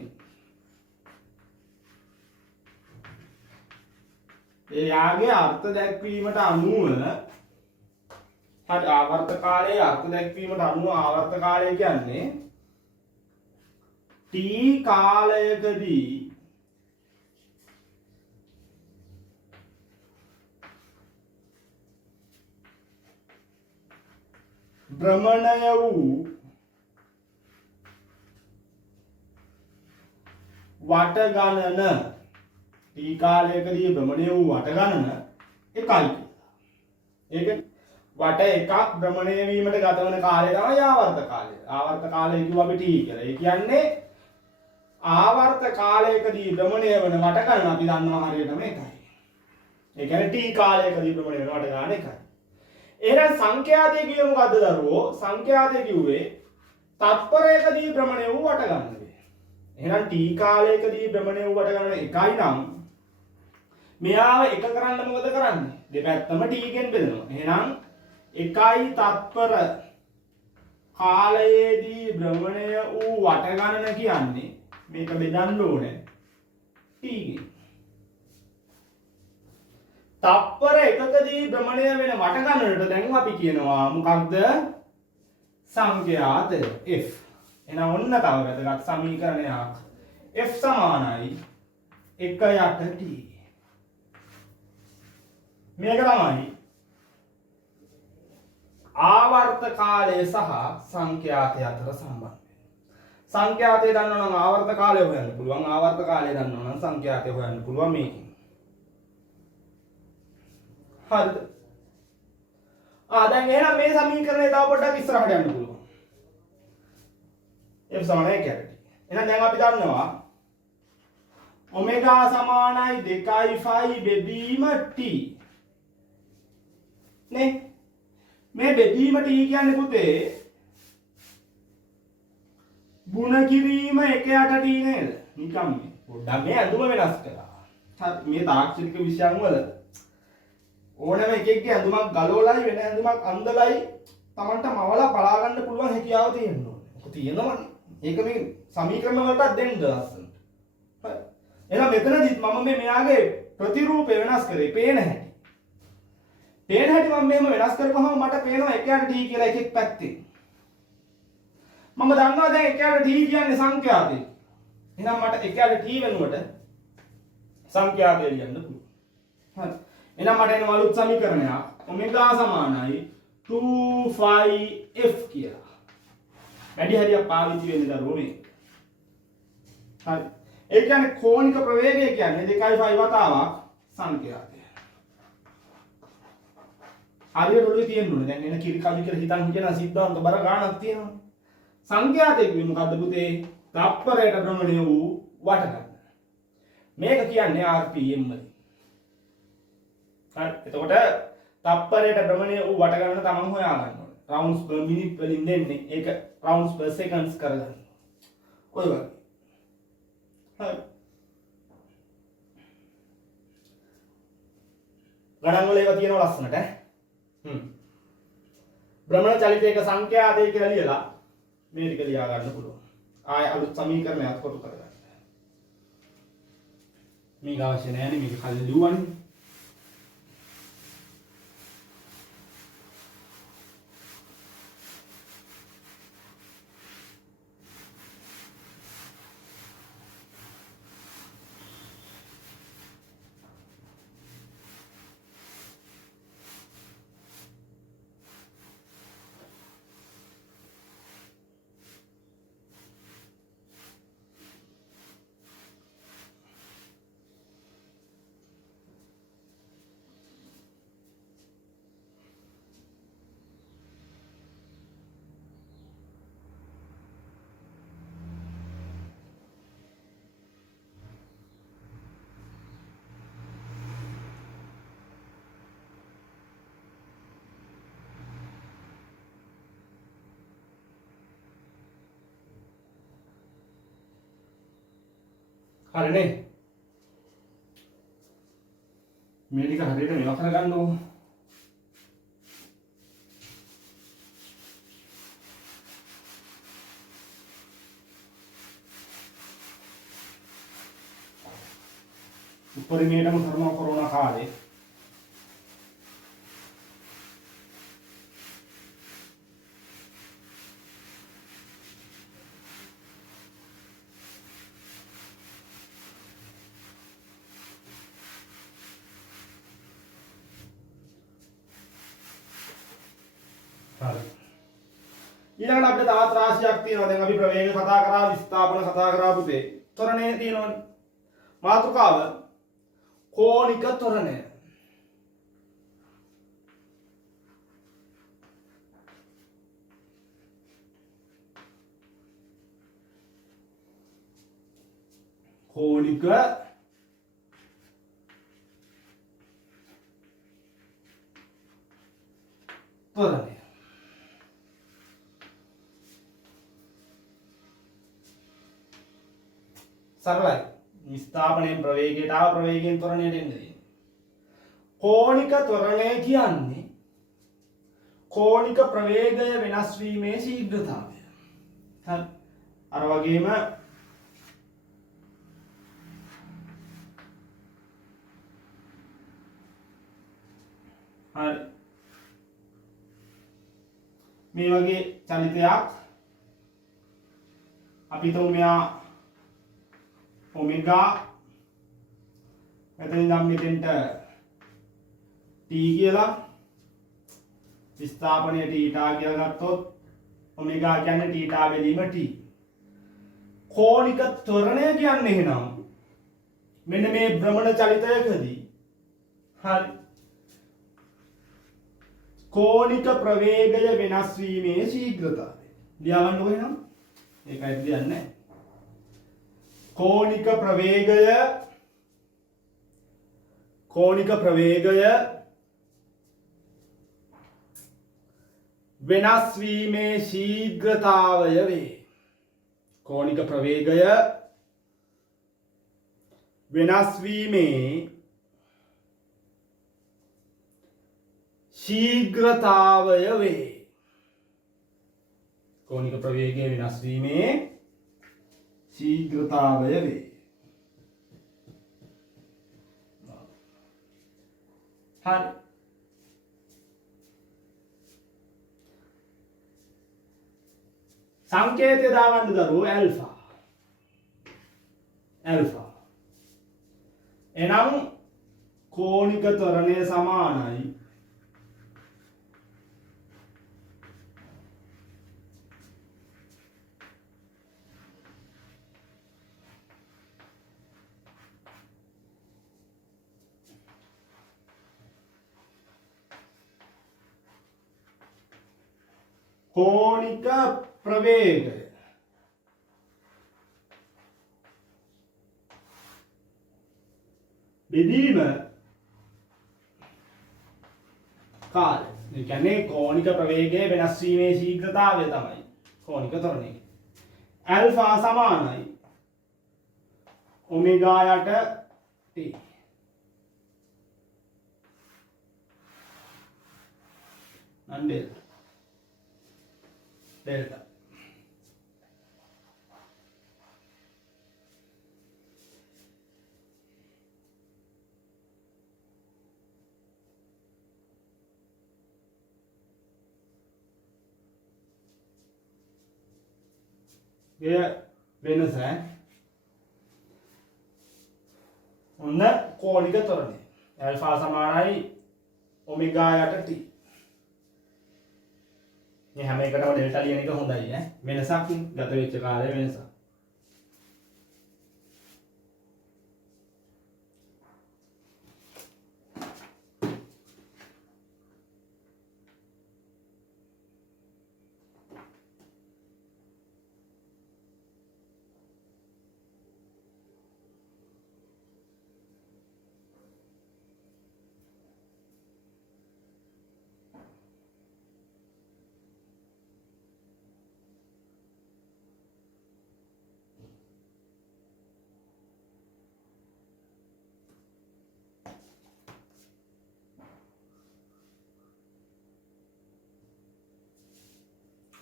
එයාගේ අර්ථ දැක්වීමට අනුව හරි ආවර්ත කාලයේ අර්ථ දැක්වීමට අනුව ආවර්ත කාලය කියන්නේ t කාලයකදී භ්‍රමණය වූ වට ගණන t කාලයකදී භ්‍රමණය වූ වට ගණන එකයි කියලා. ඒක වට එකක් භ්‍රමණය වීමට ගත වන කාලය තමයි ආවර්ත කාලය. ආවර්ත කාලය කිව්ව අපි t කියලා. ඒ කියන්නේ ආවර්ත කාලයකදී භ්‍රමණය වන වට ගණන අපි දන්නවා හරියටම එකයි. ඒ කියන්නේ t කාලයකදී භ්‍රමණය වන වට ගණන එකයි. එහෙනම් සංඛ්‍යාතය කිව්වේ මොකද්ද දරුවෝ? සංඛ්‍යාතය කිව්වේ තත්පරයකදී භ්‍රමණය වූ වට ගණන වේ. එහෙනම් t කාලයකදී භ්‍රමණය වූ වට ගණන එකයි නම් මෙයාව එක කරන්න මොකද කරන්නේ? දෙපැත්තම t ගෙන් බෙදනවා. එහෙනම් එකයි තත්පර කාලයේදී භ්‍රමණය වූ වට ගණන කියන්නේ මේක බෙදන්න ඕනේ t ගෙන්. තත්පර එකකදී භ්‍රමණය වෙන වට ගණනට දැන් අපි කියනවා මොකක්ද? සංඛ්‍යාතය f. එහෙනම් ඔන්න තව වැදගත් සමීකරණයක්. f සමානයි 1 යට t. මේක තමයි ආවර්ත කාලය සහ සංඛ්‍යාතය අතර සම්බන්ධය. සංඛ්‍යාතය දන්නවා නම් ආවර්ත කාලය හොයන්න පුළුවන්. ආවර්ත කාලය දන්නවා නම් සංඛ්‍යාතය හොයන්න පුළුවන් මේකෙන්. හරිද? දැන් එහෙනම් මේ සමීකරණය තව පොඩ්ඩක් ඉස්සරහට යන්න පුළුවන්. f සමානයි 1 යට t. එහෙනම් දැන් අපි දන්නවා ඔමෙගා සමානයි 2යි බෙදීම t. නේ? මේ බෙදීම t කියන්නේ පුතේ ಗುಣ කිරීම 1 යට t නේද? නිකම් මේ පොඩ්ඩක් මේ අඳුම වෙනස් කරා. හරි මේ තාක්ෂණික විෂයන් වල ඕනම එකෙක්ගේ ඇඳුමක් ගලවලයි වෙන ඇඳුමක් අන්දලයි Tamanට මවලා බලා ගන්න පුළුවන් හැකියාව තියෙන්න ඕනේ. ඒක තියෙනවනේ. ඒක මේ සමීකරණ වලට දෙන්න ලස්සනට. හරි. එහෙනම් මෙතනදිත් මම මෙයාගේ ප්‍රතිරූපය වෙනස් කරේ පේන හැටි. පේන හැටි මම මෙහෙම වෙනස් කරපුවම මට පේනවා 1 යට t කියලා එකෙක් පැත්තේ. මම දන්නවා දැන් 1 යට t කියන්නේ සංඛ්‍යාතය. එහෙනම් මට 1 යට t වෙනුවට සංඛ්‍යාතය ලියන්න පුළුවන්. හරි. එහෙනම් මට එන අලුත් සමීකරණයක් ඔමෙගා සමානයි 2πf කියලා. වැඩි හරියක් පාවිච්චි වෙන්නේ දරුවෝ මේ. හරි. ඒ කියන්නේ කෝණික ප්‍රවේගය කියන්නේ 2.5 වතාවක් සංඛ්‍යාතය. හරියට ඔළුවේ තියෙන්න ඕනේ. දැන් එන කිරි කවි කියලා හිතන් හිතන සිද්ධාන්ත බර ගාණක් තියෙනවා. සංඛ්‍යාතය කියන්නේ මොකද්ද පුතේ? තත්පරයට භ්‍රමණය වූ වට ගන්න. මේක කියන්නේ rpm වලින්. හරි. එතකොට තත්පරයට භ්‍රමණය වූ වට ගන්න තමන් හොයා ගන්න ඕනේ. rounds per minute වලින් දෙන්නේ. ඒක rounds per seconds කරගන්න. ඔය වගේ. හරි. ගණන් වල ඒවා තියෙනවා ලස්සනට ඈ. භ්‍රමණ චලිතයක සංඛ්‍යාතය කියලා ලියලා මේ ටික ලියා ගන්න පුළුවන්. ආය අලුත් සමීකරණයක් කොටු කරගන්න. මේක අවශ්‍ය නැහැ නේ මේක කලින් ලියුවනේ. හරිනේ මේ ටික හරියට මේවා කරගන්නකො උපරිමයටම කරනවා කොරෝනා කාලේ හරි ඊළඟට අපිට තවත් රාශියක් තියෙනවා දැන් අපි ප්‍රවේග කතා කරා විස්ථාපන කතා කරා පුතේ ත්වරණය තියෙනවනේ මාතෘකාව කෝණික ත්වරණය කෝණික ත්වරණය සරලයි විස්ථාපනයෙන් ප්‍රවේගයට ආව ප්‍රවේගයෙන් ත්වරණයට එන්නේ කෝණික ත්වරණය කියන්නේ කෝණික ප්‍රවේගය වෙනස් වීමේ ශීඝ්‍රතාවය හරි අර වගේම හරි මේ වගේ චලිතයක් අපි හිතමු මෙයා ओमेगा මෙතන ඉඳන් මෙතෙන්ට t කියලා විස්ථාපනය θ කියලා ගත්තොත් ඔමෙගා කියන්නේ θ බෙදීම t කෝණික ත්වරණය කියන්නේ එහෙනම් මෙන්න මේ භ්‍රමණ චලිතයකදී හරි කෝණික ප්‍රවේගය වෙනස් වීමේ ශීඝ්‍රතාවය ලියා ගන්නකො එහෙනම් ඒකයි කියන්නේ කෝණික ප්‍රවේගය වෙනස් වීමේ ශීඝ්‍රතාවය වේ කෝණික ප්‍රවේගය වෙනස් වීමේ ශීඝ්‍රතාවය වේ කෝණික ප්‍රවේගය වෙනස් වීමේ ශීඝ්‍රතාවය වේ හරි සංකේතය දාගන්න දරුවෝ ඇල්ෆා එනම් කෝණික ත්වරණය සමානයි කෝණික ප්‍රවේගය බෙදීම කාලය ඒ කියන්නේ කෝණික ප්‍රවේගය වෙනස් වීමේ ශීඝ්‍රතාවය තමයි කෝණික ත්වරණය ඇල්ෆා සමානයි ඔමෙගා යට t and delta වෙනස ඔන්න කෝණික ත්වරණය ඇල්ෆා සමානයි ඔමෙගා යට t මේ හැම එකටම ඩෙල්ටා ලියන එක හොඳයි ඈ වෙනසක් ගත වෙච්ච කාලේ වෙනසක්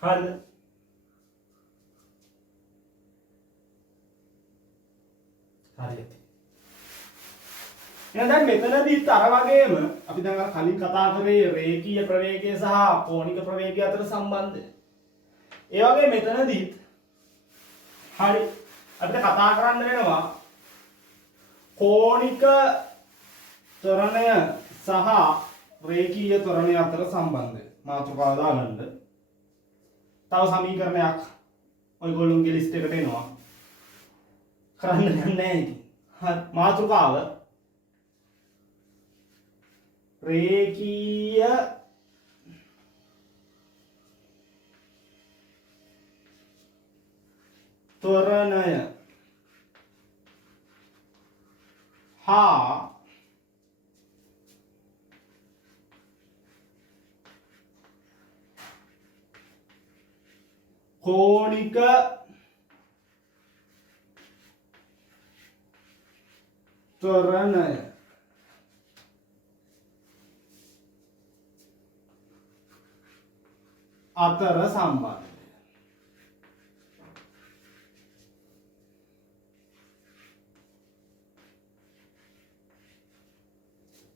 හරිද? හරියට. එහෙනම් දැන් මෙතනදීත් අර වගේම අපි දැන් අර කලින් කතා කරේ රේඛීය ප්‍රවේගය සහ කෝණික ප්‍රවේගය අතර සම්බන්ධය. ඒ වගේ මෙතනදීත් හරි අපිට කතා කරන්න වෙනවා කෝණික ත්වරණය සහ රේඛීය ත්වරණය අතර සම්බන්ධය මාතෘකාව දාගන්න. තව සමීකරණයක් ඔයගොල්ලෝගේ ලිස්ට් එකට එනවා. කරන්න නැහැ ඉතින්. මාතෘකාව රේඛීය ත්වරණය හා කෝණික ත්වරණය අතර සම්බන්ධය.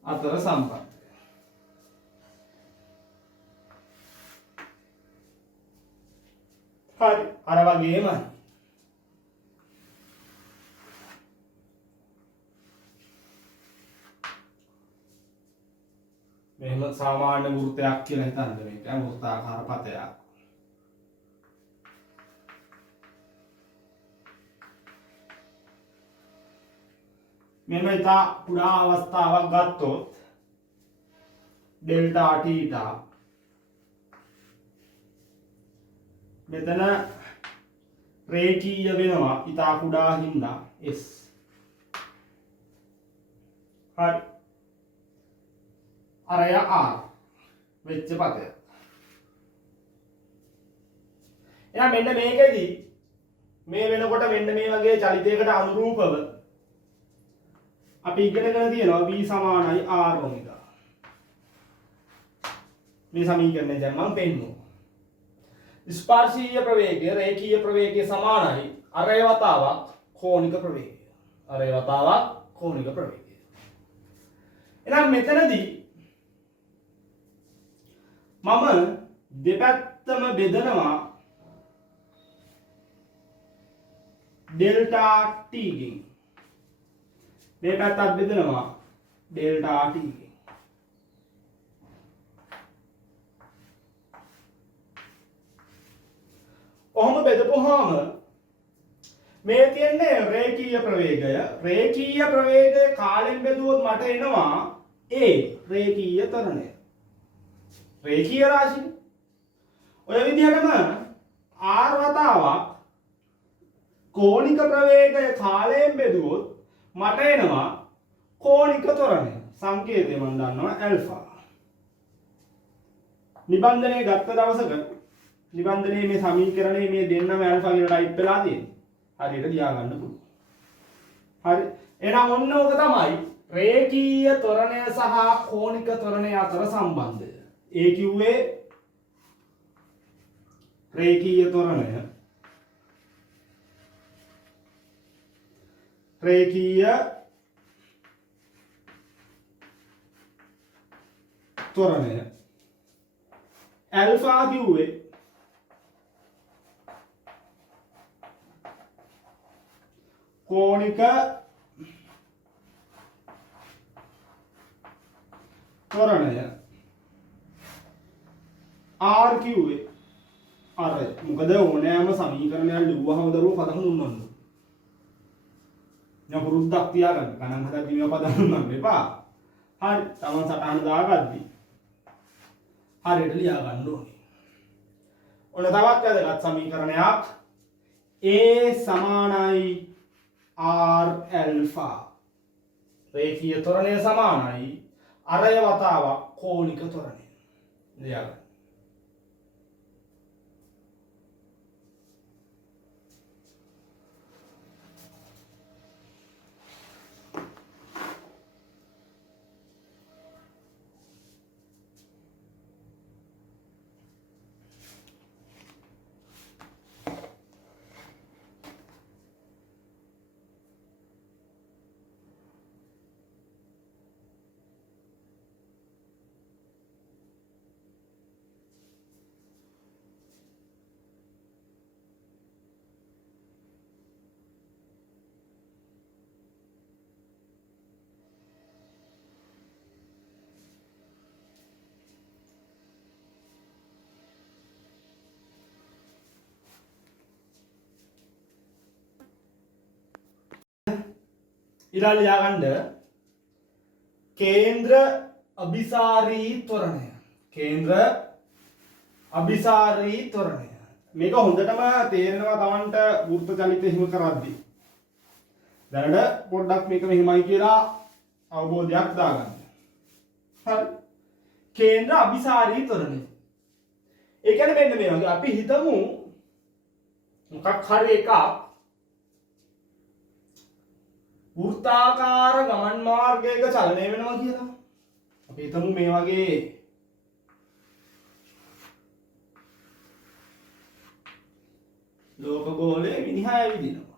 අතර සම්බන්ධය. හරි අර වගේමයි. මෙහෙම සාමාන්‍ය වෘත්තයක් කියලා හිතන්න මේක වෘත්තාකාර පතයක්. මෙන්න ඉතා කුඩා අවස්ථාවක් ගත්තොත් ඩෙල්ටා තීටා මෙතන රේඛීය වෙනවා ඉතා කුඩා හින්දා s. හරි අරය r වෙච්ච පතය. එහෙනම් මෙන්න මේකෙදි මේ වෙනකොට මෙන්න මේ වගේ චලිතයකට අනුරූපව අපි ඉගෙනගෙන තියෙනවා v සමානයි r ඔමෙගා. මේ සමීකරණය දැන් මම පෙන්නුවා. ස්පර්ශීය ප්‍රවේගය රේඛීය ප්‍රවේගය සමානයි අරය වතාවක් කෝණික ප්‍රවේගය. අරය වතාවක් කෝණික ප්‍රවේගය. එහෙනම් මෙතනදී මම දෙපැත්තම බෙදනවා ඩෙල්ටා t ගෙන්. මේ පැත්තත් බෙදනවා ඩෙල්ටා t ගෙන්. ඔහොම බෙදපුවාම මේ තියෙන්නේ රේඛීය ප්‍රවේගය. රේඛීය ප්‍රවේගය කාලෙන් බෙදුවොත් මට එනවා a රේඛීය ත්වරණය. රේඛීය රාශිය. ඔය විදිහටම r වතාවක් කෝණික ප්‍රවේගය කාලයෙන් බෙදුවොත් මට එනවා කෝණික ත්වරණය. සංකේතය මම දන්නවා ඇල්ෆා. නිබන්ධනය ගත්ත දවසක නිබන්ධනයේ මේ සමීකරණයේ මේ දෙන්නම ඇල්ෆා කියලා ටයිප් වෙලා තියෙන්නේ. හරියට ලියා ගන්න පුළුවන්. හරි. එහෙනම් ඔන්න ඕක තමයි රේඛීය ත්වරණය සහ කෝණික ත්වරණය අතර සම්බන්ධය. ඒ කිව්වේ රේඛීය ත්වරණය රේඛීය ත්වරණය ඇල්ෆා කිව්වේ කෝණික ත්වරණය r කිව්වේ අර මොකද ඕනෑම සමීකරණයක් ලිව්වහම දරුවෝ පද හඳුන්වන්න. ඥා පුරුද්දක් තියාගන්න. ගණන් හදද්දී මේවා පද හඳුන්වන්න එපා. හරි. තමන් සටහන දාගද්දී හරියට ලියා ගන්න ඕනේ. ඔන්න තවත් වැදගත් සමීකරණයක් a සමානයි r ඇල්ෆා. රේඛීය ත්වරණය සමානයි අරය වතාවක් කෝණික ත්වරණය. ලියා ගන්න. ඊළඟ ලියා ගන්න කේන්ද්‍ර අභිසාරී ත්වරණය. කේන්ද්‍ර අභිසාරී ත්වරණය. මේක හොඳටම තේරෙනවා Tamanට වෘත්ත චලිත හිම කරද්දී. දැනට පොඩ්ඩක් මේක මෙහිමයි කියලා අවබෝධයක් දාගන්න. හරි. කේන්ද්‍ර අභිසාරී ත්වරණය. ඒ කියන්නේ මෙන්න මේ වගේ අපි හිතමු මොකක් හරි එකක් වෘත්තාකාර ගමන් මාර්ගයක චලනය වෙනවා කියලා. අපි හිතමු මේ වගේ ලෝක ගෝලයේ විනිහා ඇවිදිනවා.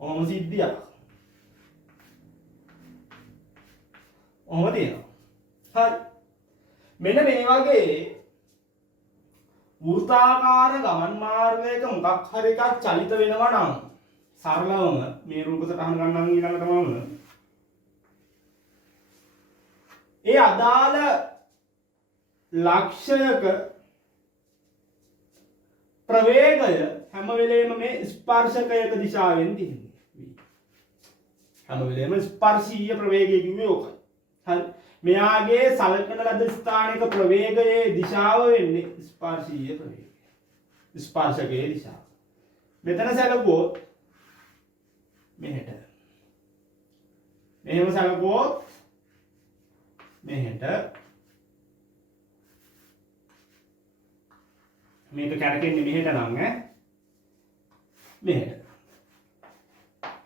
ඔහොම සිද්ධියක්. ඔහොම තියෙනවා. හරි. මෙන්න මේ වගේ වෘත්තාකාර ගමන් මාර්ගයක මොකක් හරි එකක් චලිත වෙනවා නම් සරලවම මේ රූප සටහන ගන්නම් ඊළඟට මම ඒ අදාළ ලක්ෂයක ප්‍රවේගය හැම වෙලේම මේ ස්පර්ශකයක දිශාවෙන් තියෙන්නේ. හැම වෙලේම ස්පර්ශීය ප්‍රවේගය කිව්වේ ඕකයි. හරි. මෙයාගේ සලකන ලද ස්ථානික ප්‍රවේගයේ දිශාව වෙන්නේ ස්පර්ශීය ප්‍රවේගය. ස්පර්ශකයේ දිශාව. මෙතන සැලකුවොත් මෙහෙට. මෙහෙම සැලකුවොත් මෙහෙට. මේක කැරකෙන්නේ මෙහෙට නම් මෙහෙට.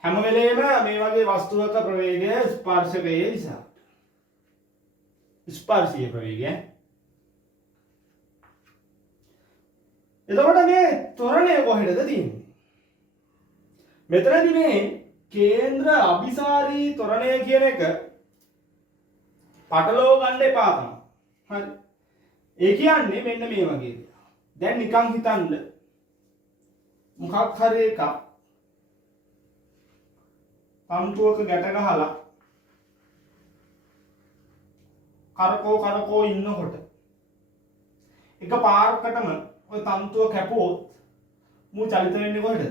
හැම වෙලේම මේ වගේ වස්තුවක ප්‍රවේගය ස්පර්ශකයේ දිශාව. ස්පර්ශීය ප්‍රවේගය. එතකොට මේ ත්වරණය කොහෙද තියෙන්නේ? මෙතනදී මේ කේන්ද්‍ර අභිසාරී ත්වරණය කියන එක පටලව ගන්න එපා තමයි. හරි. ඒ කියන්නේ මෙන්න මේ වගේ දෙයක්. දැන් නිකන් හිතන්න මොකක් හරි එකක් පන්තුවක ගැට ගහලා කරකෝ ඉන්නකොට එක පාරකටම ඔය තන්තුව කැපුවොත් මූ චලිත වෙන්නේ කොහෙද?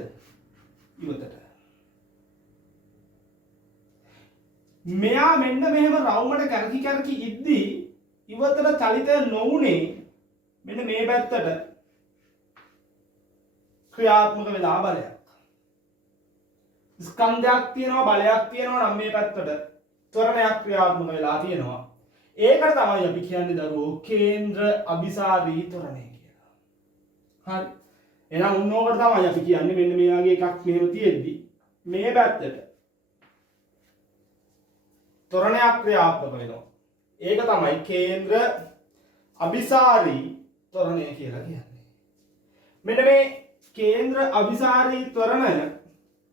ඉවතට. මෙයා මෙන්න මෙහෙම රවුමට කැරකි ඉද්දී ඉවතට චලිත නොවුනේ මෙන්න මේ පැත්තට ක්‍රියාත්මක වෙලා බලයක්. ස්කන්ධයක් තියෙනවා බලයක් තියෙනවා නම් මේ පැත්තට ත්වරණයක් ක්‍රියාත්මක වෙලා තියෙනවා. ඒකට තමයි අපි කියන්නේ දරුවෝ කේන්ද්‍ර අභිසාරී ත්වරණය කියලා. හරි. එහෙනම් උන්නෝකට තමයි අපි කියන්නේ මෙන්න මේ වගේ එකක් මෙහෙම තියෙද්දි මේ පැත්තට ත්වරණයක් ක්‍රියාත්මක වෙනවා. ඒක තමයි කේන්ද්‍ර අභිසාරී ත්වරණය කියලා කියන්නේ. මෙන්න මේ කේන්ද්‍ර අභිසාරී ත්වරණය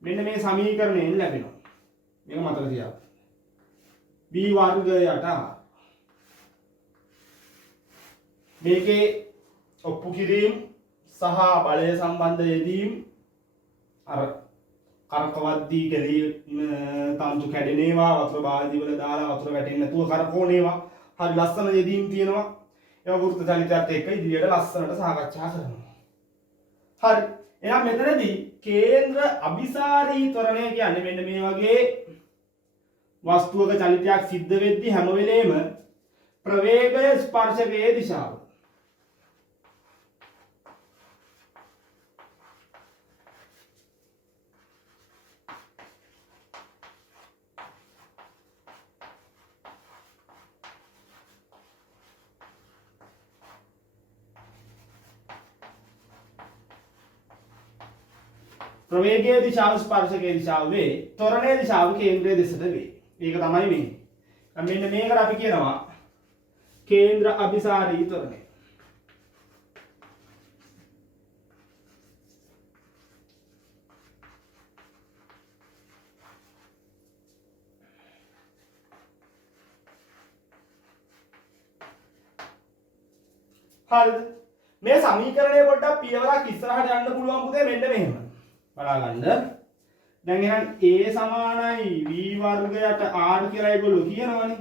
මෙන්න මේ සමීකරණයෙන් ලැබෙනවා. මේක මතක තියාගන්න. b වර්ගයට මේකේ ඔප්පු කිරීම සහ බලය සම්බන්ධ යෙදීම් අර කරකවද්දී ගලී තන්තු කැඩෙනේවා වතුර බාල්දි වල දාලා වතුර වැටෙන්නේ නැතුව කරකෝනේවා හරි ලස්සන යෙදීම් තියෙනවා. ඒවා වෘත්ත චලිතයත් එක්ක ඉදිරියට ලස්සනට සාකච්ඡා කරනවා. හරි. එහෙනම් මෙතනදී කේන්ද්‍ර අභිසාරී ත්වරණය කියන්නේ මෙන්න මේ වගේ වස්තුවක චලිතයක් සිද්ධ වෙද්දී හැම වෙලේම ප්‍රවේගය ස්පර්ශකයේ දිශාව. ප්‍රවේගයේ දිශාව ස්පර්ශකයේ දිශාව වේ. ත්වරණයේ දිශාව කේන්ද්‍රයේ දෙසට වේ. ඒක තමයි මේ. මෙන්න මේකට අපි කියනවා කේන්ද්‍ර අභිසාරී ත්වරණය. හරිද? මේ සමීකරණය පොඩ්ඩක් පියවරක් ඉස්සරහට යන්න පුළුවන් පුතේ මෙන්න මෙහෙම. බලා ගන්න. දැන් එහෙනම් a සමානයි v වර්ගයට r කියලා ඒගොල්ලෝ කියනවනේ.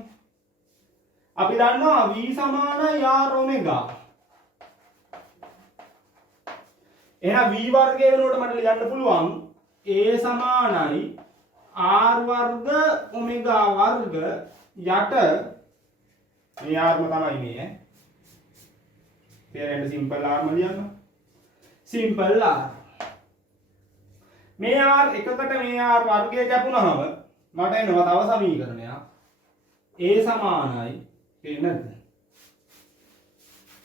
අපි දන්නවා v සමානයි r ඔමෙගා. එහෙනම් v වර්ගය වෙනකොට මට ලියන්න පුළුවන් a සමානයි r වර්ග ඔමෙගා වර්ග යට මේ r තමයි මේ තේරෙන්න සිම්පල් r ලියන්න සිම්පල් r මේ r එකකට මේ r වර්ගය කැපුණාම මට එනවා තව සමීකරණයක් a සමානයි නේද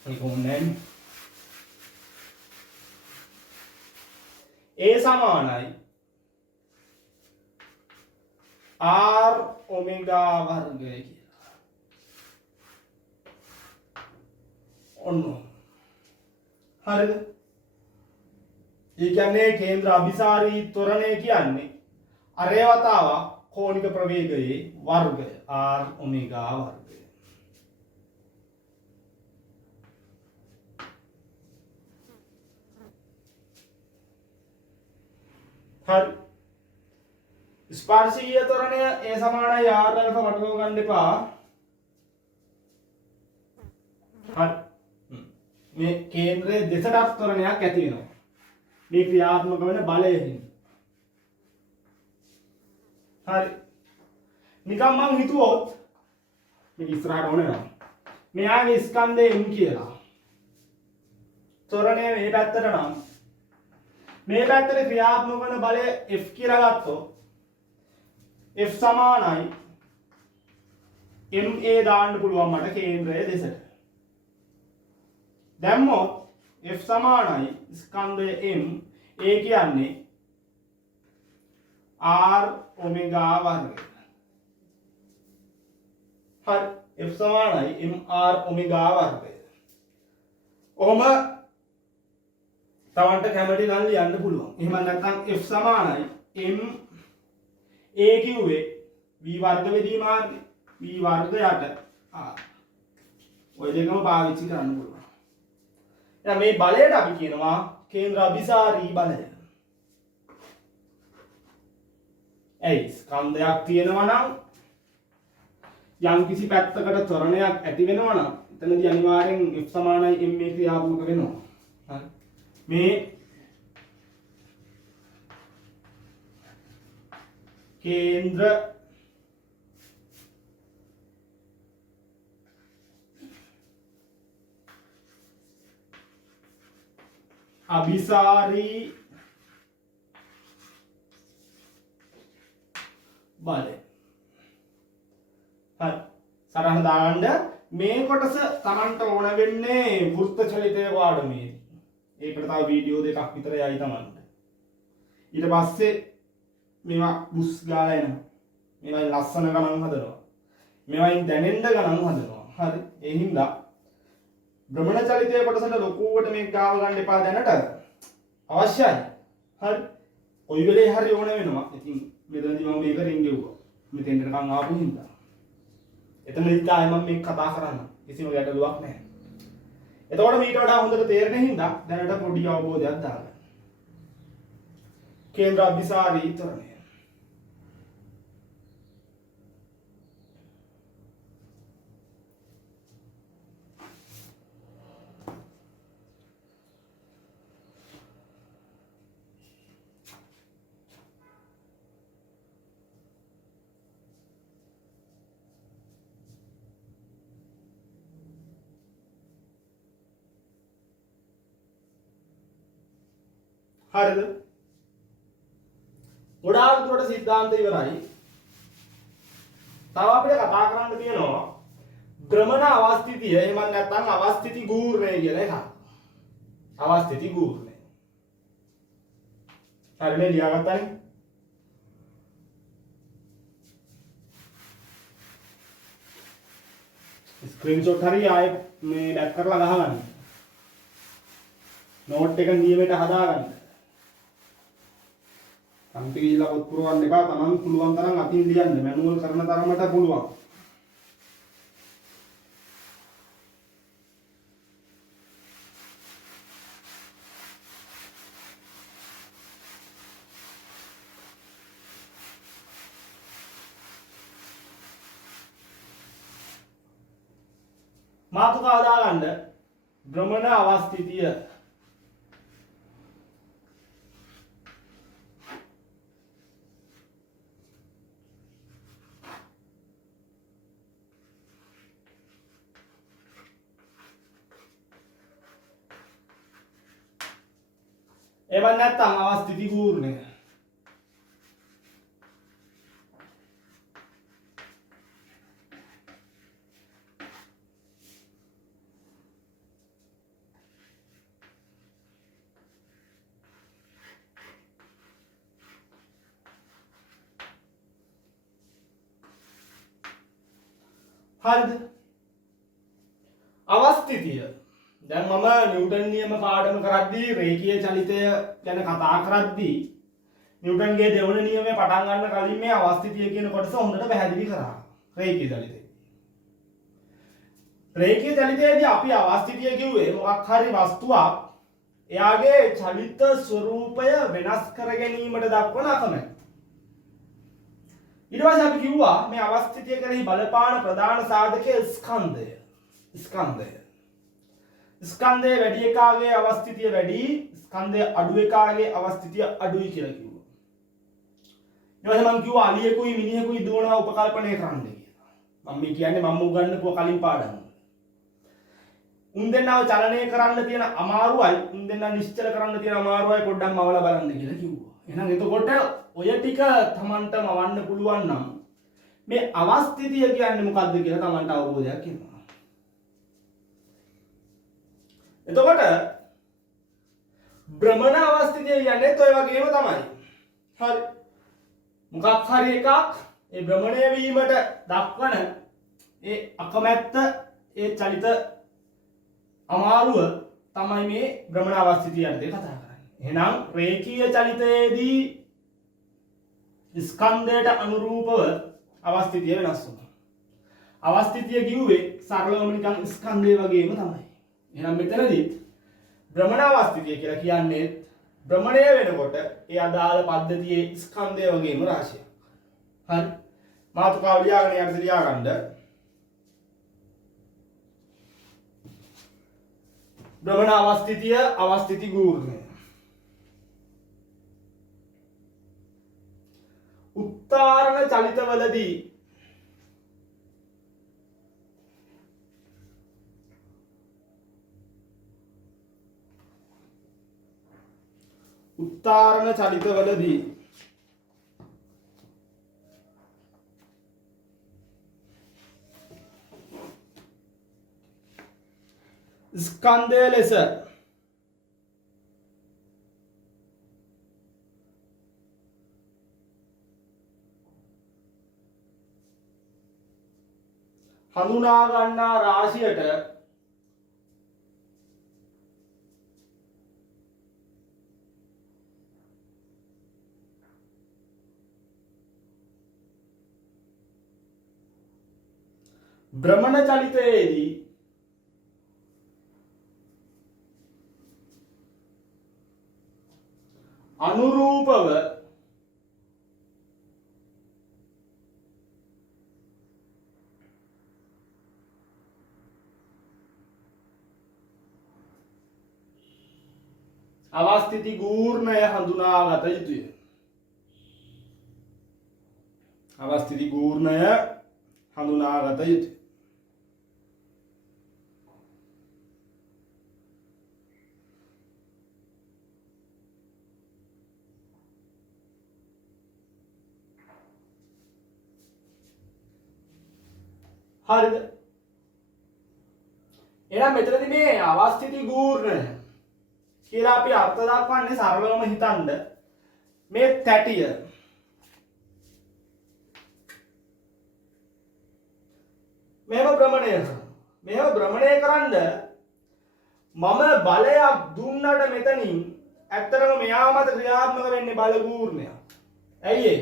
ඒක ඕනේ a සමානයි r ඔමෙගා වර්ගය කියලා. ඔන්න. හරිද? ඒ කියන්නේ කේන්ද්‍ර අභිසාරී ත්වරණය කියන්නේ අරේ වතාවක් කෝණික ප්‍රවේගයේ වර්ගය r ඔමෙගා වර්ගය. හරි. ස්පර්ශීය ත්වරණය a සමානයි r අල්ෆා වටලව ගන්න එපා. හරි. මේ කේන්ද්‍රයේ දෙසටක් ත්වරණයක් ඇති වෙනවා. මේ ක්‍රියාත්මක වෙන බලයෙන්. හරි. නිකම් මම හිතුවොත් මේක ඉස්සරහට ඕනේ. මෙයාගේ ස්කන්ධය m කියලා. ත්වරණය මේ පැත්තට නම් මේ පැත්තේ ක්‍රියාත්මක වන බලය F කියලා ගත්තොත් F සමානයි MA දාන්න පුළුවන් මට කේන්ද්‍රය දෙසට. දැම්මොත් F සමානයි ස්කන්ධය M A කියන්නේ R ඔමෙගා වර්ගය. හරි F සමානයි MR ඔමෙගා වර්ගය. ඔහොම තවන්ට කැමති නම් ලියන්න පුළුවන්. එහෙම නැත්නම් F සමානයි M A කිව්වේ v වර්ග බෙදී මාර්ගය v වර්ග යට r. ඔය දෙකම පාවිච්චි කරන්න පුළුවන්. එහෙනම් මේ බලයට අපි කියනවා කේන්ද්‍ර අභිසාරී බලය. ඇයි ස්කන්ධයක් තියෙනවා නම් යම් කිසි පැත්තකට ත්වරණයක් ඇති වෙනවා නම් එතනදී අනිවාර්යෙන් F සමානයි M A ක්‍රියාත්මක වෙනවා. හරි. මේ केंद्र अभिसारी बल සරහන දාගන්න මේ කොටස Tamanට ඕන වෙන්නේ වෘත්ත චලිතය පාඩමේදී. ඒකට තව වීඩියෝ දෙකක් විතර යයි Tamanට. ඊට පස්සේ මේවා බුස් ගාලා එනවා. මේවයි ලස්සන ගණන් හදනවා. මේවයින් දැනෙන්න ගණන් හදනවා. හරි. ඒ හින්දා භ්‍රමණ චලිතයේ කොටසට ලොකුවට මේක ගාව ගන්න එපා දැනට. අවශ්‍යයි. හරි. කොයි වෙලේ හරි ඕන වෙනවා. ඉතින් මෙතනදී මම මේක රින් ගෙවුවා. මෙතෙන්ට නිකන් ආපු හින්දා. එතනදී ආයෙ මම මේක කතා කරන්න. කිසිම ගැටලුවක් නැහැ. එතකොට මීට වඩා හොඳට තේරෙන හින්දා දැනට පොඩි අවබෝධයක් දාගන්න. केंद्र अभिसारी त्वरणे हरिद ගොඩාක් දුරට සිද්ධාන්ත ඉවරයි. තව අපිට කතා කරන්න තියෙනවා භ්‍රමණ අවස්ථිතිය එහෙම නැත්නම් අවස්ථිති ගූර්ණය කියලා එකක්. අවස්ථිති ගූර්ණය. හරිනේ ලියාගත්තානේ. ස්ක්‍රීන්ෂොට් හරි ආයේ මේ බැක් කරලා ගහගන්න. නෝට් එක නියමයට හදාගන්න. අන්තිම ගිහිල්ලා පොත් පුරවන්න එපා. Taman පුළුවන් තරම් අතින් ලියන්න. මැනුවල් කරන තරමට පුළුවන්. මාතෘකාව දාගන්න භ්‍රමණ අවස්ථිතිය එහෙම නැත්නම් අවස්ථිති ගූර්ණය. හරිද? අවස්ථිතිය. දැන් මම නිව්ටන් නියම පාඩම කරද්දී රේඛීය චලිතය ගැන කතා කරද්දී නිව්ටන්ගේ දෙවන නියමය පටන් ගන්න කලින් මේ අවස්ථිතිය කියන කොටස හොඳට පැහැදිලි කරා. රේඛීය චලිතය. රේඛීය චලිතයේදී අපි අවස්ථිතිය කිව්වේ මොකක් හරි වස්තුවක් එයාගේ චලිත ස්වરૂපය වෙනස් කර ගැනීමට දක්වන අකමැත්ත. ඊට පස්සේ අපි කිව්වා මේ අවස්ථිතිය කෙරෙහි බලපාන ප්‍රධාන සාධකය ස්කන්ධය. ස්කන්ධය වැඩි එකාගේ අවස්ථිතිය වැඩි, ස්කන්ධය අඩු එකාගේ අවස්ථිතිය අඩුයි කියලා කිව්වා. ඊට පස්සේ මම කිව්වා අලියෙකුයි මිනිහෙකුයි දුවනවා උපකල්පනය කරන්න කියලා. මම මේ කියන්නේ මම උගන්වපුව කලින් පාඩම. උන් දෙන්නව චලනය කරන්න තියෙන අමාරුවයි, උන් දෙන්න නිශ්චල කරන්න තියෙන අමාරුවයි පොඩ්ඩක් මවලා බලන්න කියලා කිව්වා. එහෙනම් එතකොට ඔය ටික තමන්ට මවන්න පුළුවන් නම් මේ අවස්ථිතිය කියන්නේ මොකක්ද කියලා තමන්ට අවබෝධයක් එනවා. එතකොට භ්‍රමණ අවස්ථිතිය කියන්නේ ඔය වගේම තමයි. හරි. මොකක් හරි එකක් ඒ භ්‍රමණය වීමට දක්වන ඒ අකමැත්ත, ඒ චලිත අමාරුව තමයි මේ භ්‍රමණ අවස්ථිතිය යටතේ කතා කරන්නේ. එහෙනම් රේඛීය චලිතයේදී ස්කන්ධයට අනුරූපව අවස්ථිතිය වෙනස් වෙනවා. අවස්ථිතිය කිව්වේ සරලවම නිකන් ස්කන්ධය වගේම තමයි. එහෙනම් මෙතනදී භ්‍රමණ අවස්ථිතිය කියලා කියන්නේ භ්‍රමණය වෙනකොට ඒ අදාළ පද්ධතියේ ස්කන්ධය වගේම රාශියක්. හරි. මාතෘකාව ලියාගෙන යන්න ලියාගන්න. භ්‍රමණ අවස්ථිතිය අවස්ථිති ගූර්ණය. උත්තරණ චලිතවලදී ස්කන්ධය ලෙස හඳුනා ගන්නා රාශියට භ්‍රමණ චලිතයේදී අනුරූපව අවස්ථිති ගූර්ණය හඳුනාගත යුතුය. අවස්ථිති ගූර්ණය හඳුනාගත යුතුය. හරිද? එහෙනම් මෙතනදී මේ අවස්ථිති ගූර්ණය කියලා අපි අර්ථ දක්වන්නේ සරලවම හිතන්න මේ තැටිය මේව භ්‍රමණය කරනවා. මේව භ්‍රමණය කරන්න මම බලයක් දුන්නට මෙතනින් ඇත්තටම මෙයා මත ක්‍රියාත්මක වෙන්නේ බල ගූර්ණයක්. ඇයි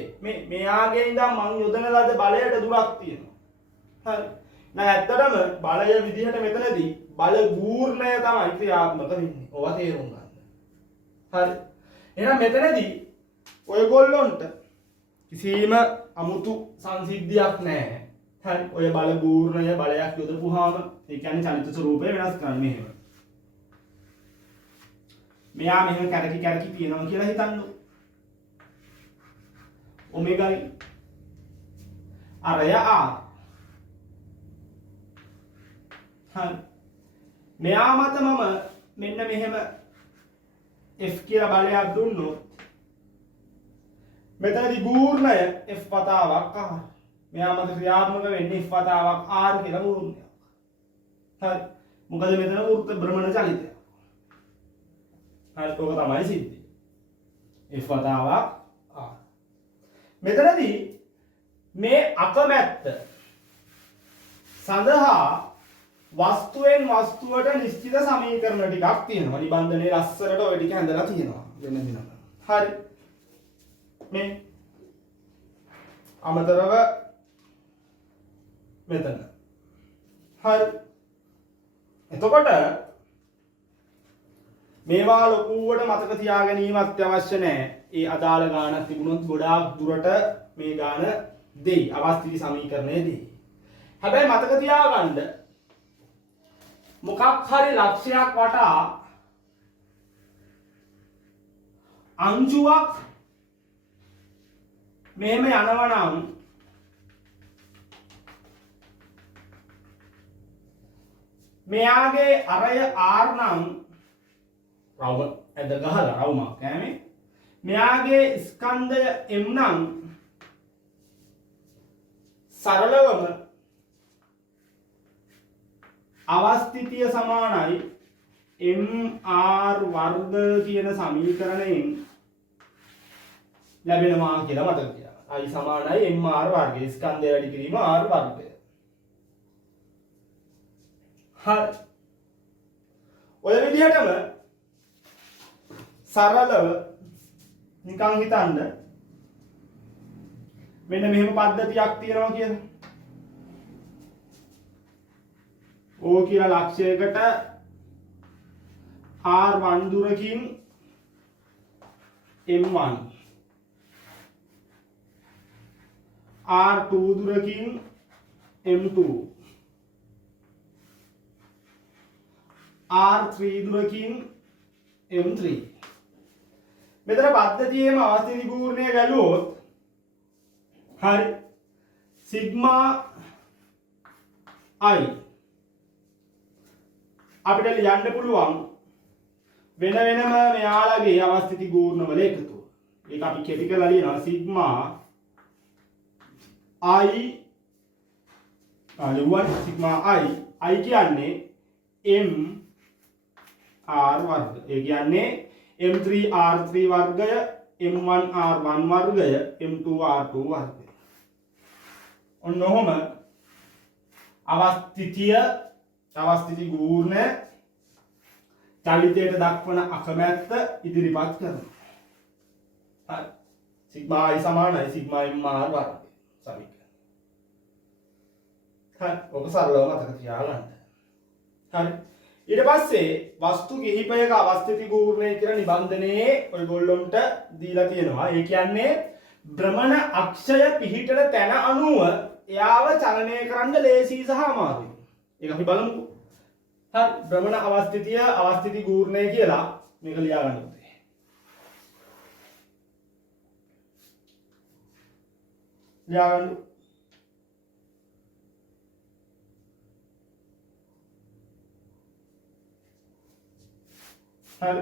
මෙයාගේ ඉඳන් මං යොදන ලද බලයට දුරක් තියෙනවා. හරි. නෑ ඇත්තටම බලය විදිහට මෙතනදී බල ගූර්ණය තමයි ක්‍රියාත්මක වෙන්නේ. ඔවා තේරුම් ගන්න. හරි. එහෙනම් මෙතනදී ඔයගොල්ලොන්ට කිසිම අමුතු සංසිද්ධියක් නැහැ. හරි. ඔය බල ගූර්ණය බලයක් යොදපුවාම ඒ කියන්නේ චලිත ස්වරූපය වෙනස් කරන්නේ මෙහෙම. මෙයා මෙහෙම කැරකි තියෙනවා කියලා හිතන්න. ඔමෙගා අරය ආ. හරි. මෙයා මත මම මෙන්න මෙහෙම F කියලා බලයක් දුන්නොත් මෙතනදී ගූර්ණය F වතාවක් R. මෙයා මත ක්‍රියාත්මක වෙන්නේ F වතාවක් R කියලා ගූර්ණයක්. හරි. මොකද මෙතන වෘත්ත භ්‍රමණ චලිතය. හරි ඔක තමයි සිද්ධිය. F වතාවක් R. මෙතනදී මේ අකමැත්ත සඳහා වස්තුවෙන් වස්තුවට නිශ්චිත සමීකරණ ටිකක් තියෙනවා. නිබන්ධනයේ ලස්සනට ඔය ටික ඇඳලා තියෙනවා. වෙන දිනක. හරි. මේ අමතරව මෙතන. හරි. එතකොට මේවා ලොකුවට මතක තියා ගැනීම අත්‍යවශ්‍ය නැහැ. ඒ අදාළ ගානක් තිබුණොත් ගොඩාක් දුරට මේ ගාන දෙයි. අවස්ථිති සමීකරණය දෙයි. හැබැයි මතක තියාගන්න මොකක් හරි ලක්ෂයක් වටා අංශුවක් මෙහෙම යනවා නම් මෙයාගේ අරය R නම් රවුම ඇද ගහලා රවුමක් කෑමේ මෙයාගේ ස්කන්ධය M නම් සරලවම අවස්ථිතිය සමානයි mr වර්ග කියන සමීකරණයෙන් ලැබෙනවා කියලා මතක තියාගන්න. I සමානයි mr වර්ගය. ස්කන්ධය වැඩි කිරීම r වර්ගය. හරි. ඔය විදිහටම සරලව නිකන් හිතන්න මෙන්න මෙහෙම පද්ධතියක් තියෙනවා කියලා. O කියලා ලක්ෂයකට R1 දුරකින් M1 R2 දුරකින් M2 R3 දුරකින් M3 මෙතන පද්ධතියේම අවස්ථිති ගූර්ණය ගැලුවොත් හරි සිග්මා I අපිට ලියන්න පුළුවන් වෙන වෙනම මෙයාලගේ අවස්ථිති ගූර්ණවල එකතුව. ඒක අපි කෙටි කරලා ලියනවා සිග්මා I සිග්මා I කියන්නේ M R වර්ග. ඒ කියන්නේ M3 R3 වර්ගය M1 R1 වර්ගය M2 R2 වර්ගය. ඔන්න ඔහොම අවස්ථිති ගූර්ණ චලිතයට දක්වන අකමැත්ත ඉදිරිපත් කරනවා. හරි. සිග්මා I සමානයි සිග්මා mr වර්ගය සමීකරණය. හරි. ඔක සරලව මතක තියාගන්න. හරි. ඊට පස්සේ වස්තු කිහිපයක අවස්ථිති ගූර්ණය කියලා නිබන්ධනයේ ඔයගොල්ලොන්ට දීලා තියෙනවා. ඒ කියන්නේ භ්‍රමණ අක්ෂය පිහිටන තැන අනුව එයාව චලනය කරන්න ලේසි සහ අමාරුයි. ඒක අපි බලමුකෝ. හරි. භ්‍රමණ අවස්ථිතිය අවස්ථිති ගූර්ණය කියලා මේක ලියා ගන්න ඕනේ. ලියා ගන්න. හරි.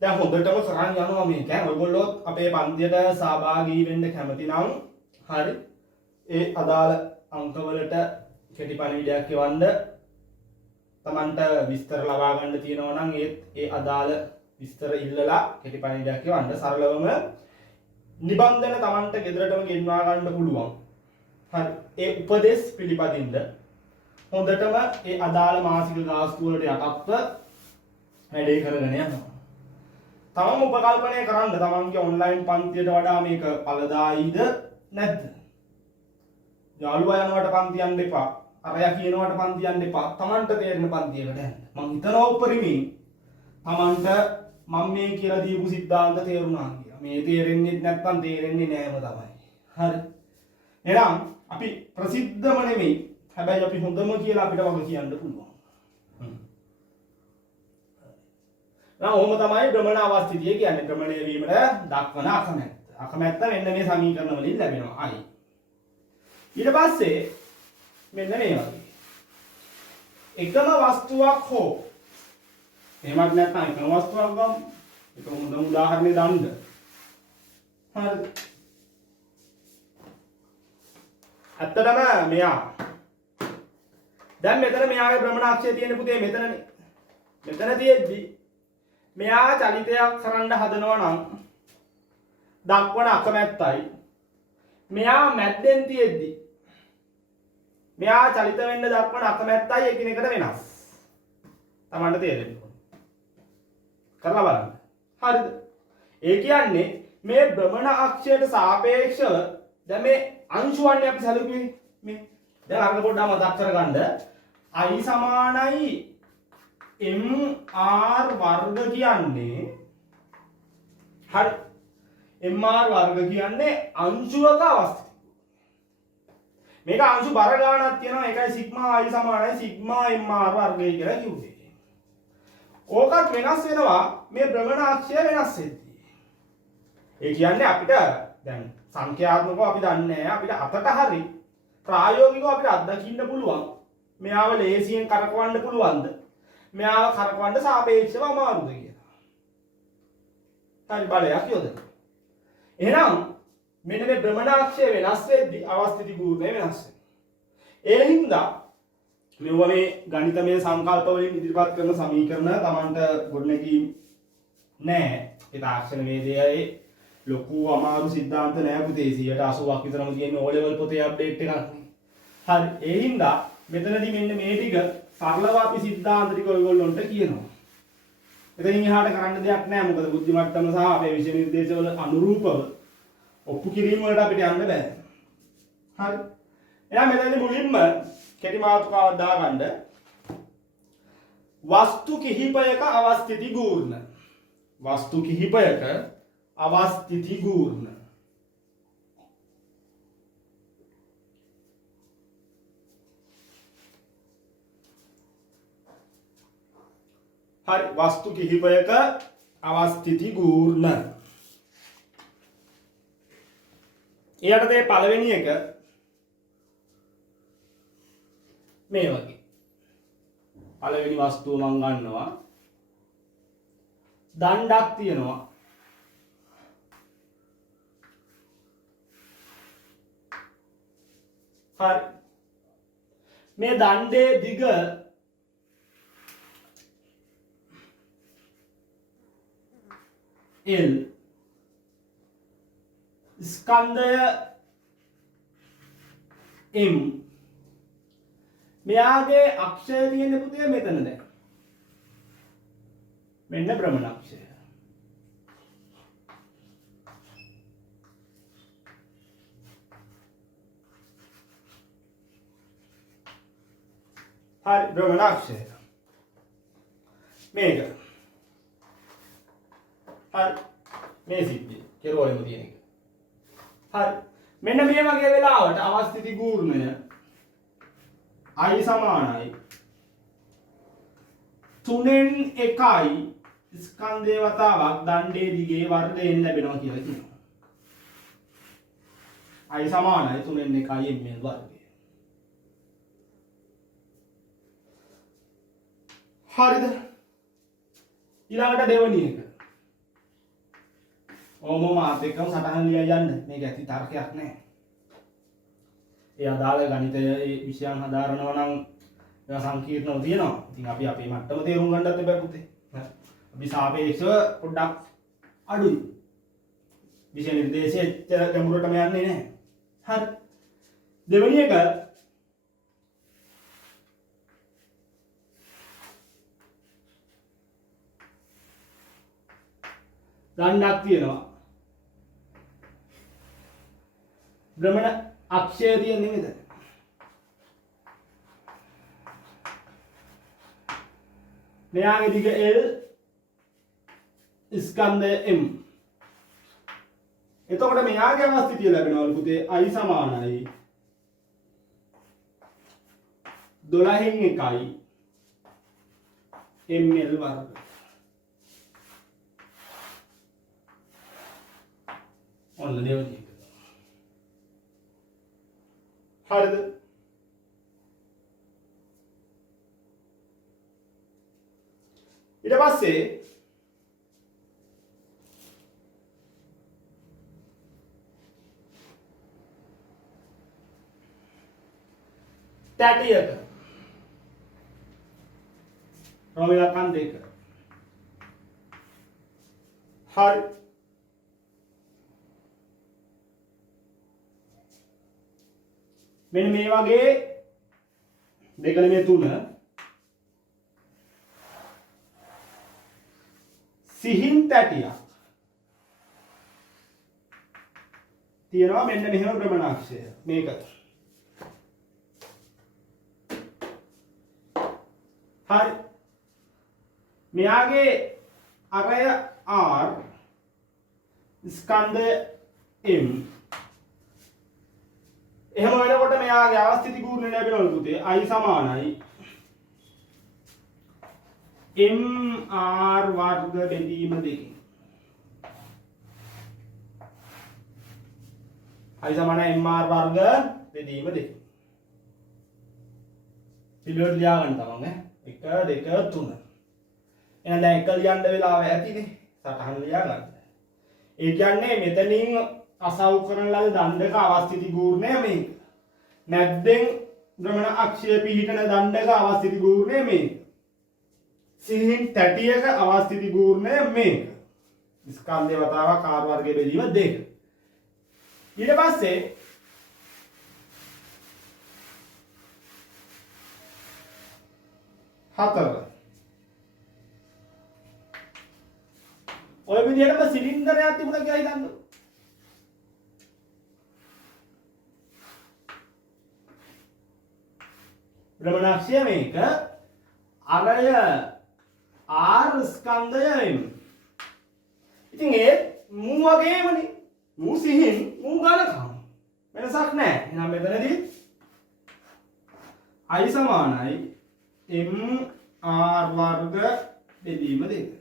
දැන් හොඳටම කරන් යනවා මේක. ඔයගොල්ලෝ අපේ පන්තියට සහභාගී වෙන්න කැමති නම් හරි. ඒ අදාළ අංකවලට කෙටි පණිවිඩයක් එවන්න. තමන්ට විස්තර ලබා ගන්න තියෙනවා නම් ඒ අදාළ විස්තර ඉල්ලලා කෙටි පණිවිඩයක් එවන්න. සරලවම නිබන්ධන තමන්ට ගෙදරටම ගෙන්වා ගන්න පුළුවන්. හරි. ඒ උපදේශ පිළිපදින්න හොඳටම ඒ අදාළ මාසික ගාස්තු වලට යටත්ව වැඩේ කරගෙන යනවා. තමම උපකල්පනය කරන්න තමන්ගේ ඔන්ලයින් පන්තියට වඩා මේක ඵලදායීද නැද්ද? යාළුවා යනවට පන්ති යන්න එපා. අරයා කියනවට පන්ති යන්න එපා. තමන්ට තේරෙන පන්තියකට යන්න. මං හිතනවා උපරිමයෙන් තමන්ට මම මේ කියලා දීපු සිද්ධාන්ත තේරුණා කියලා. මේ තේරෙන්නේ නැත්නම් තේරෙන්නේ නෑම තමයි. හරි. එහෙනම් අපි ප්‍රසිද්ධම නෙමෙයි. හැබැයි අපි හොඳම කියලා අපිට වග කියන්න පුළුවන්. ඔහොම තමයි භ්‍රමණ අවස්ථිතිය කියන්නේ. භ්‍රමණය වීමට දක්වන අකමැත්ත. අකමැත්ත මෙන්න මේ සමීකරණ වලින් ලැබෙනවා. I. ඊට පස්සේ මෙන්න මේ වගේ. එකම වස්තුවක් හෝ එහෙමත් නැත්නම් එකම වස්තුවක් ගමු. ඒක හොඳම උදාහරණේ දණ්ඩ. හරිද? ඇත්තටම මෙයා දැන් මෙතන මෙයාගේ භ්‍රමණාක්ෂය තියෙන පුතේ මෙතනනේ. මෙතන තියෙද්දි මෙයා චලිතයක් කරන්න හදනවා නම් දක්වන අකමැත්තයි මෙයා මැද්දෙන් තියෙද්දි මෙයා චලිත වෙන්න දක්වන අකමැත්තයි එකිනෙකට වෙනස්. තමන්ට තේරෙන්න ඕනේ. කරලා බලන්න. හරිද? ඒ කියන්නේ මේ භ්‍රමණ අක්ෂයට සාපේක්ෂව දැන් මේ අංශුවන්නේ අපි සැලකුවේ මේ දැන් අර පොඩ්ඩක් මතක් කරගන්න i සමානයි mr වර්ග කියන්නේ හරි mr වර්ග කියන්නේ අංශුවක අවස්ථිතිය. මේක අංශු බර ගානක් තියෙනවා ඒකයි සිග්මා i සමානයි සිග්මා mr වර්ගය කියලා කිව්වේ. ඕකත් වෙනස් වෙනවා මේ භ්‍රමණ අක්ෂය වෙනස් වෙද්දී. ඒ කියන්නේ අපිට දැන් සංඛ්‍යාත්මකව අපි දන්නේ අපිට අතට හරි ප්‍රායෝගිකව අපිට අත්දකින්න පුළුවන් මෙයාව ලේසියෙන් කරකවන්න පුළුවන්ද මෙයාව කරකවන්න සාපේක්ෂව අමාරුද කියලා. හරි බලයක් යොදන්න. එහෙනම් මෙන්න මේ භ්‍රමණාක්ෂය වෙනස් වෙද්දී අවස්ථිති ගුණය වෙනස් වෙනවා. ඒ හින්දා මෙව මේ ගණිතමය සංකල්ප වලින් ඉදිරිපත් කරන සමීකරණ Tamanට ගොඩනැගී නැහැ. ඒ තාක්ෂණ වේදයේ ලොකු අමාරු සිද්ධාන්ත නෑ පුතේ 80%ක් විතරම තියෙන O level පොතේ අප්ඩේට් එකක් නේ. හරි ඒ හින්දා මෙතනදී මෙන්න මේ ටික සරලව අපි සිද්ධාන්ත ටික ඔයගොල්ලන්ට කියනවා. එතනින් එහාට කරන්න දෙයක් නෑ මොකද බුද්ධි මට්ටම සහ අපේ විෂය නිර්දේශවල අනුරූපව ඔප්පු කිරීම වලට අපිට යන්න බෑ. හරි. එහෙනම් මෙතනදී මුලින්ම කෙටි මාතෘකාවක් දාගන්න වස්තු කිහිපයක අවස්ථිති ගූර්ණ. වස්තු කිහිපයක අවස්ථිති ගූර්ණ. හරි වස්තු කිහිපයක අවස්ථිති ගූර්ණ. ඊයටදී පළවෙනි එක මේ වගේ. පළවෙනි වස්තුව මම ගන්නවා. දණ්ඩක් තියෙනවා. හරි. මේ දණ්ඩේ දිග L ස්කන්ධය M මෙයාගේ අක්ෂය තියෙන පුතේ මෙතන දැන් මෙන්න භ්‍රමණ අක්ෂය. හරි භ්‍රමණ අක්ෂය මේක හරි මේ සිද්ධිය කෙරුවෙම තියෙන එක. හරි මෙන්න මේ වගේ වෙලාවට අවස්ථිති ගූර්ණය i සමානයි 3න් 1යි ස්කන්ධේ වතාවක් දණ්ඩේ දිගේ වර්ගයෙන් ලැබෙනවා කියලා කියනවා. i සමානයි 3න් 1යි ml වර්ගය. හරිද? ඊළඟට දෙවෙනි එක. ඕම මාත් එක්කම සටහන් ලියලා යන්න. මේක ඇති තර්කයක් නෑ. ඒ අදාළ ගණිතයේ විෂයන් හදාරනවා නම් ඒවා සංකීර්ණව තියෙනවා. ඉතින් අපි අපේ මට්ටම තේරුම් ගන්නත් එපා පුතේ. අපි සාපේක්ෂව පොඩ්ඩක් අඩුයි. විෂය නිර්දේශයේ ගැඹුරටම යන්නේ නැහැ. හරි. දෙවෙනි එක දණ්ඩක් තියෙනවා. භ්‍රමණ අක්ෂය තියෙන්නේ මෙතන. මෙයාගේ දිග L ස්කන්ධය M. එතකොට මෙයාගේ අවස්ථිතිය ලැබෙනවලු පුතේ i සමානයි 12න් 1යි ml වර්ග. ඔන්න දෙවෙනි එක. හරිද? ඊට පස්සේ තැටියක රෝම ඉලක්කම් 2 හරි මෙන්න මේ වගේ දෙක නෙමෙයි 3 සිහින් තැටියක් තියෙනවා මෙන්න මෙහෙම භ්‍රමණාක්ෂය මේක හරි මෙයාගේ අරය R ස්කන්ධය M එහෙම වෙනකොට මෙයාගේ අවස්ථිති ගුණය ලැබෙනවලු පුතේ I සමානයි mr වර්ග බෙදීම 2 I සමානයි mr වර්ග බෙදීම 2 පිළිවෙල ලියා ගන්න තමන් ඈ 1 2 3 එහෙනම් දැන් 1 ලියන්න වෙලාව ඇතිනේ සටහන් ලියා ගන්න. ඒ කියන්නේ මෙතනින් අසව් කරන ලද දණ්ඩක අවස්ථිති ගූර්ණය මේක. මැද්දෙන් භ්‍රමණ අක්ෂය පිහිටන දණ්ඩක අවස්ථිති ගූර්ණය මේක. සිහින් තැටියක අවස්ථිති ගූර්ණය මේක. ස්කන්ධය වතාවක් R වර්ගයේ බෙදීම 2. ඊට පස්සේ හතර ඔය විදිහටම සිලින්ඩරයක් තිබුණා කියලා හිතන්න. භ්‍රමණාක්ෂය මේක අරය R ස්කන්ධය M. ඉතින් ඒ මූ වගේමනේ. මූ සිහින් මූ ගණකම්. වෙනසක් නැහැ. එහෙනම් මෙතනදී I සමානයි mr වර්ග බෙදීම 2.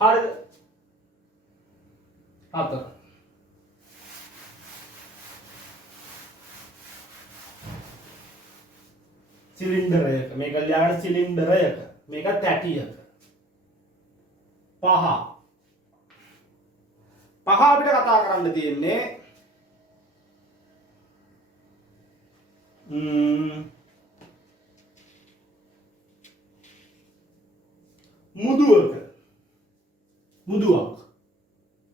හරිද? 4 සිලින්ඩරයක මේක ලියන්න සිලින්ඩරයක මේක තැටියක 5 අපිට කතා කරන්න තියෙන්නේ මුදුවක මුදුවක්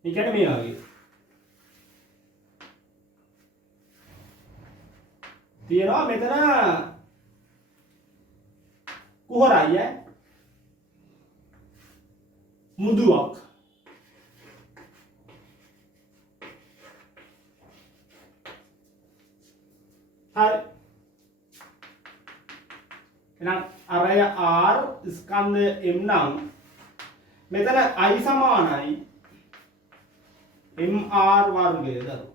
ඒ කියන්නේ මේ වගේ තියෙනවා මෙතන කුහරයි මුදුවක් හරි එහෙනම් අරය R ස්කන්ධය M නම් මෙතන I සමානයි mr වර්ගය දරු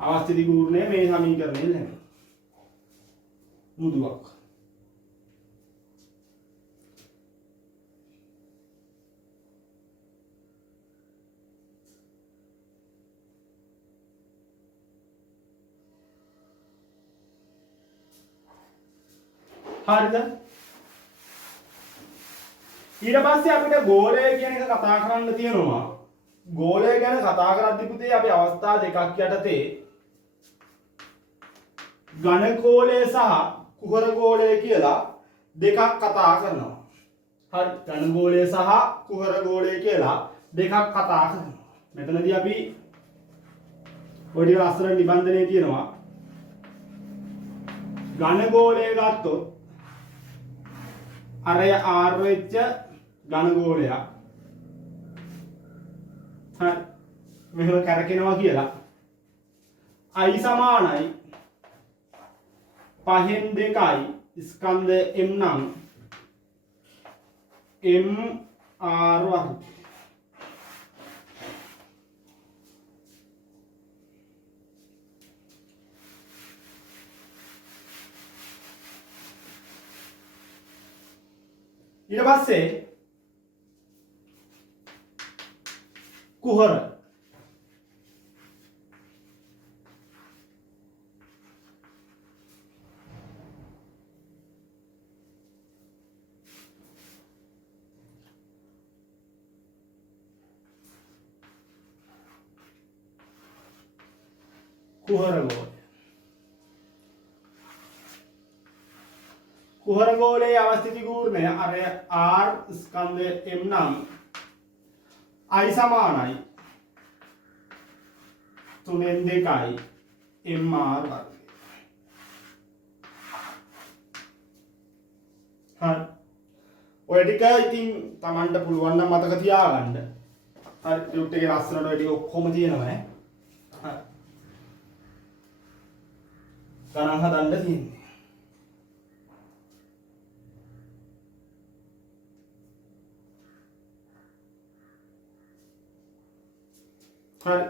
අවස්ථිති ගූර්ණය මේ සමීකරණයෙන් ලැබෙනවා මුදුවක් හරිද ඊට පස්සේ අපිට ගෝලය කියන එක කතා කරන්න තියෙනවා ගෝලය ගැන කතා කරද්දී පුතේ අපි අවස්ථා දෙකක් යටතේ ඝන ගෝලය සහ කුහර ගෝලය කියලා දෙකක් කතා කරනවා හරි ඝන ගෝලය සහ කුහර ගෝලය කියලා දෙකක් කතා කරනවා මෙතනදී අපි ඔය ටික අස්සර නිබන්ධනයේ තියෙනවා ඝන ගෝලය ගත්තොත් අරය R වෙච්ච ඝන ගෝලයක් හරි මෙහෙම කරකිනවා කියලා I සමානයි 5න් 2යි ස්කන්ධ M නම් mr වර්ග ඊට පස්සේ කුහර කුහරගෝලය. කුහරගෝලයේ අවස්ථිති ගූර්ණය අර R ස්කන්ධය m නම් I සමානයි 3/2යි mr වර්ගය. හරි. ඔය ටික ඉතින් Tamanට පුළුවන් නම් මතක තියාගන්න. හරි ටියුට් එකේ ලස්සනට ඔය ටික ඔක්කොම තියෙනවා නේ. හරි. ගණන් හදන්න තියෙන්නේ. හරි.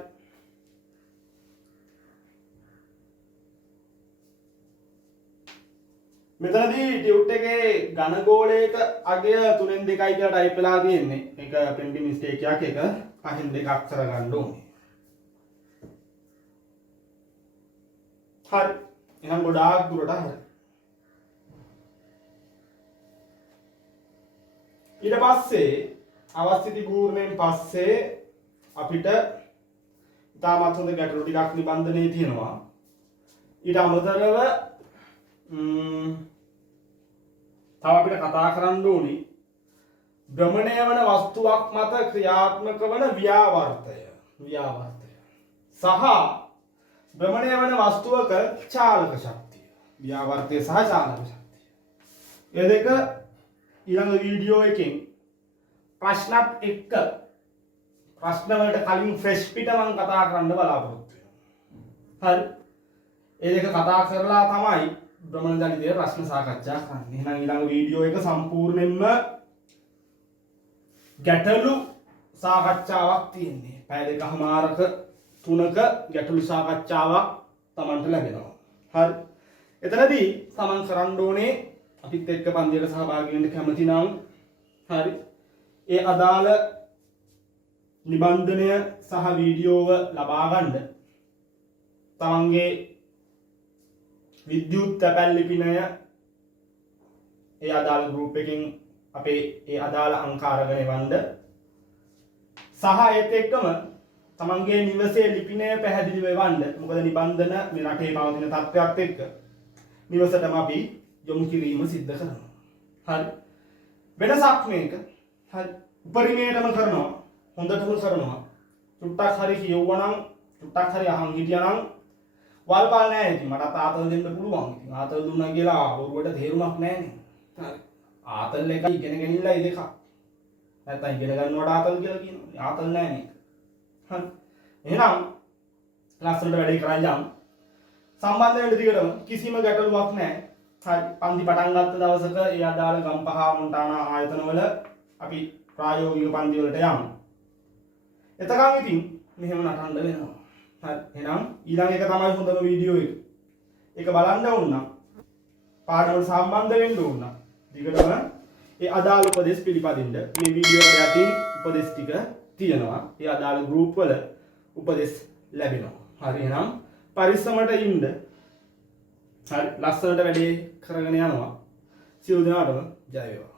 මෙතනදී ටියුට් එකේ ඝන ගෝලයක අගය 3/2යි කියලා ටයිප් වෙලා තියෙන්නේ. ඒක ප්‍රින්ටිං මිස්ටේක් එකක්. ඒක 5/2 අක්ෂර ගන්න ඕනේ. හරි. එහෙනම් ගොඩාක් දුරට හරි. ඊට පස්සේ අවස්ථිති ගූර්ණයෙන් පස්සේ අපිට ඉතාමත් හොඳ ගැටලු ටිකක් නිබන්ධනයේ තියෙනවා. ඊට අමතරව තව අපිට කතා කරන්න ඕනි භ්‍රමණය වන වස්තුවක් මත ක්‍රියාත්මක වන ව්‍යාවර්තය සහ භ්‍රමණය වන වස්තුවක චාලක ශක්තිය. ව්‍යාවර්තය සහ චාලක ශක්තිය. මේ දෙක ඊළඟ වීඩියෝ එකෙන් ප්‍රශ්නත් එක්ක ප්‍රශ්න වලට කලින් ෆ්‍රෙෂ් පිට මම කතා කරන්න බලාපොරොත්තු වෙනවා. හරි. ඒ දෙක කතා කරලා තමයි භ්‍රමණ ජනිතයේ ප්‍රශ්න සාකච්ඡා කරන්නේ. එහෙනම් ඊළඟ වීඩියෝ එක සම්පූර්ණයෙන්ම ගැටලු සාකච්ඡාවක් තියෙන්නේ. පැය දෙකමාරක 3ක ගැටලු සාකච්ඡාවක් Tamanට ලැබෙනවා. හරි. එතනදී Taman කරන්න ඕනේ අපිත් එක්ක පන්තියට සහභාගී වෙන්න කැමති නම් හරි. ඒ අදාළ නිබන්ධනය සහ වීඩියෝව ලබා ගන්න තමන්ගේ විද්‍යුත් තැපැල් ලිපිනය ඒ අදාළ ගෲප් එකකින් අපේ ඒ අදාළ අංක අරගෙන එවන්න සහ ඒත් එක්කම තමන්ගේ නිවසේ ලිපිනය පැහැදිලිව එවන්න. මොකද නිබන්ධන මේ රටේ පවතින තත්ත්වයක් එක්ක නිවසටම අපි යොමු කිරීම සිද්ධ කරනවා. හරි. වෙනසක් මේක. හරි. උපරිමයටම කරනවා. හොඳටම කරනවා. චුට්ටක් හරි කියවුවනම් චුට්ටක් හරි අහන් හිටියානම් වල්පල් නැහැ. ඉතින් මට ආතල් දෙන්න පුළුවන්. ඉතින් ආතල් දුන්නා කියලා බොරුවට තේරුමක් නැහැ නේ. හරි. ආතල් එක ඉගෙන ගනින්නයි දෙකක්. නැත්තම් ඉගෙන ගන්නවට ආතල් කියලා කියනවා. ආතල් නැහැ නේ. හරි. එහෙනම් ලස්සනට වැඩේ කරන් යමු. සම්බන්ධ වෙන්න දිගටම කිසිම ගැටලුවක් නැහැ. හරි. පන්ති පටන් ගත්ත දවසක ඒ අදාළ ගම්පහ මොන්ටානා ආයතනවල අපි ප්‍රායෝගික පන්ති වලට යමු. එතකන් ඉතින් මෙහෙම නටන්න වෙනවා. හරි. එහෙනම් ඊළඟ එක තමයි හොඳම වීඩියෝ එක. ඒක බලන්න ඕන නම් පාඩමට සම්බන්ධ වෙන්න ඕන නම් දිගටම ඒ අදාළ උපදෙස් පිළිපදින්න මේ වීඩියෝ එකට යටින් උපදෙස් ටික තියෙනවා. ඒ අදාළ ගෲප් වල උපදෙස් ලැබෙනවා. හරි. එහෙනම් පරිස්සමට ඉන්න. හරි. ලස්සනට වැඩේ කරගෙන යනවා. සියලු දෙනාටම ජය වේවා.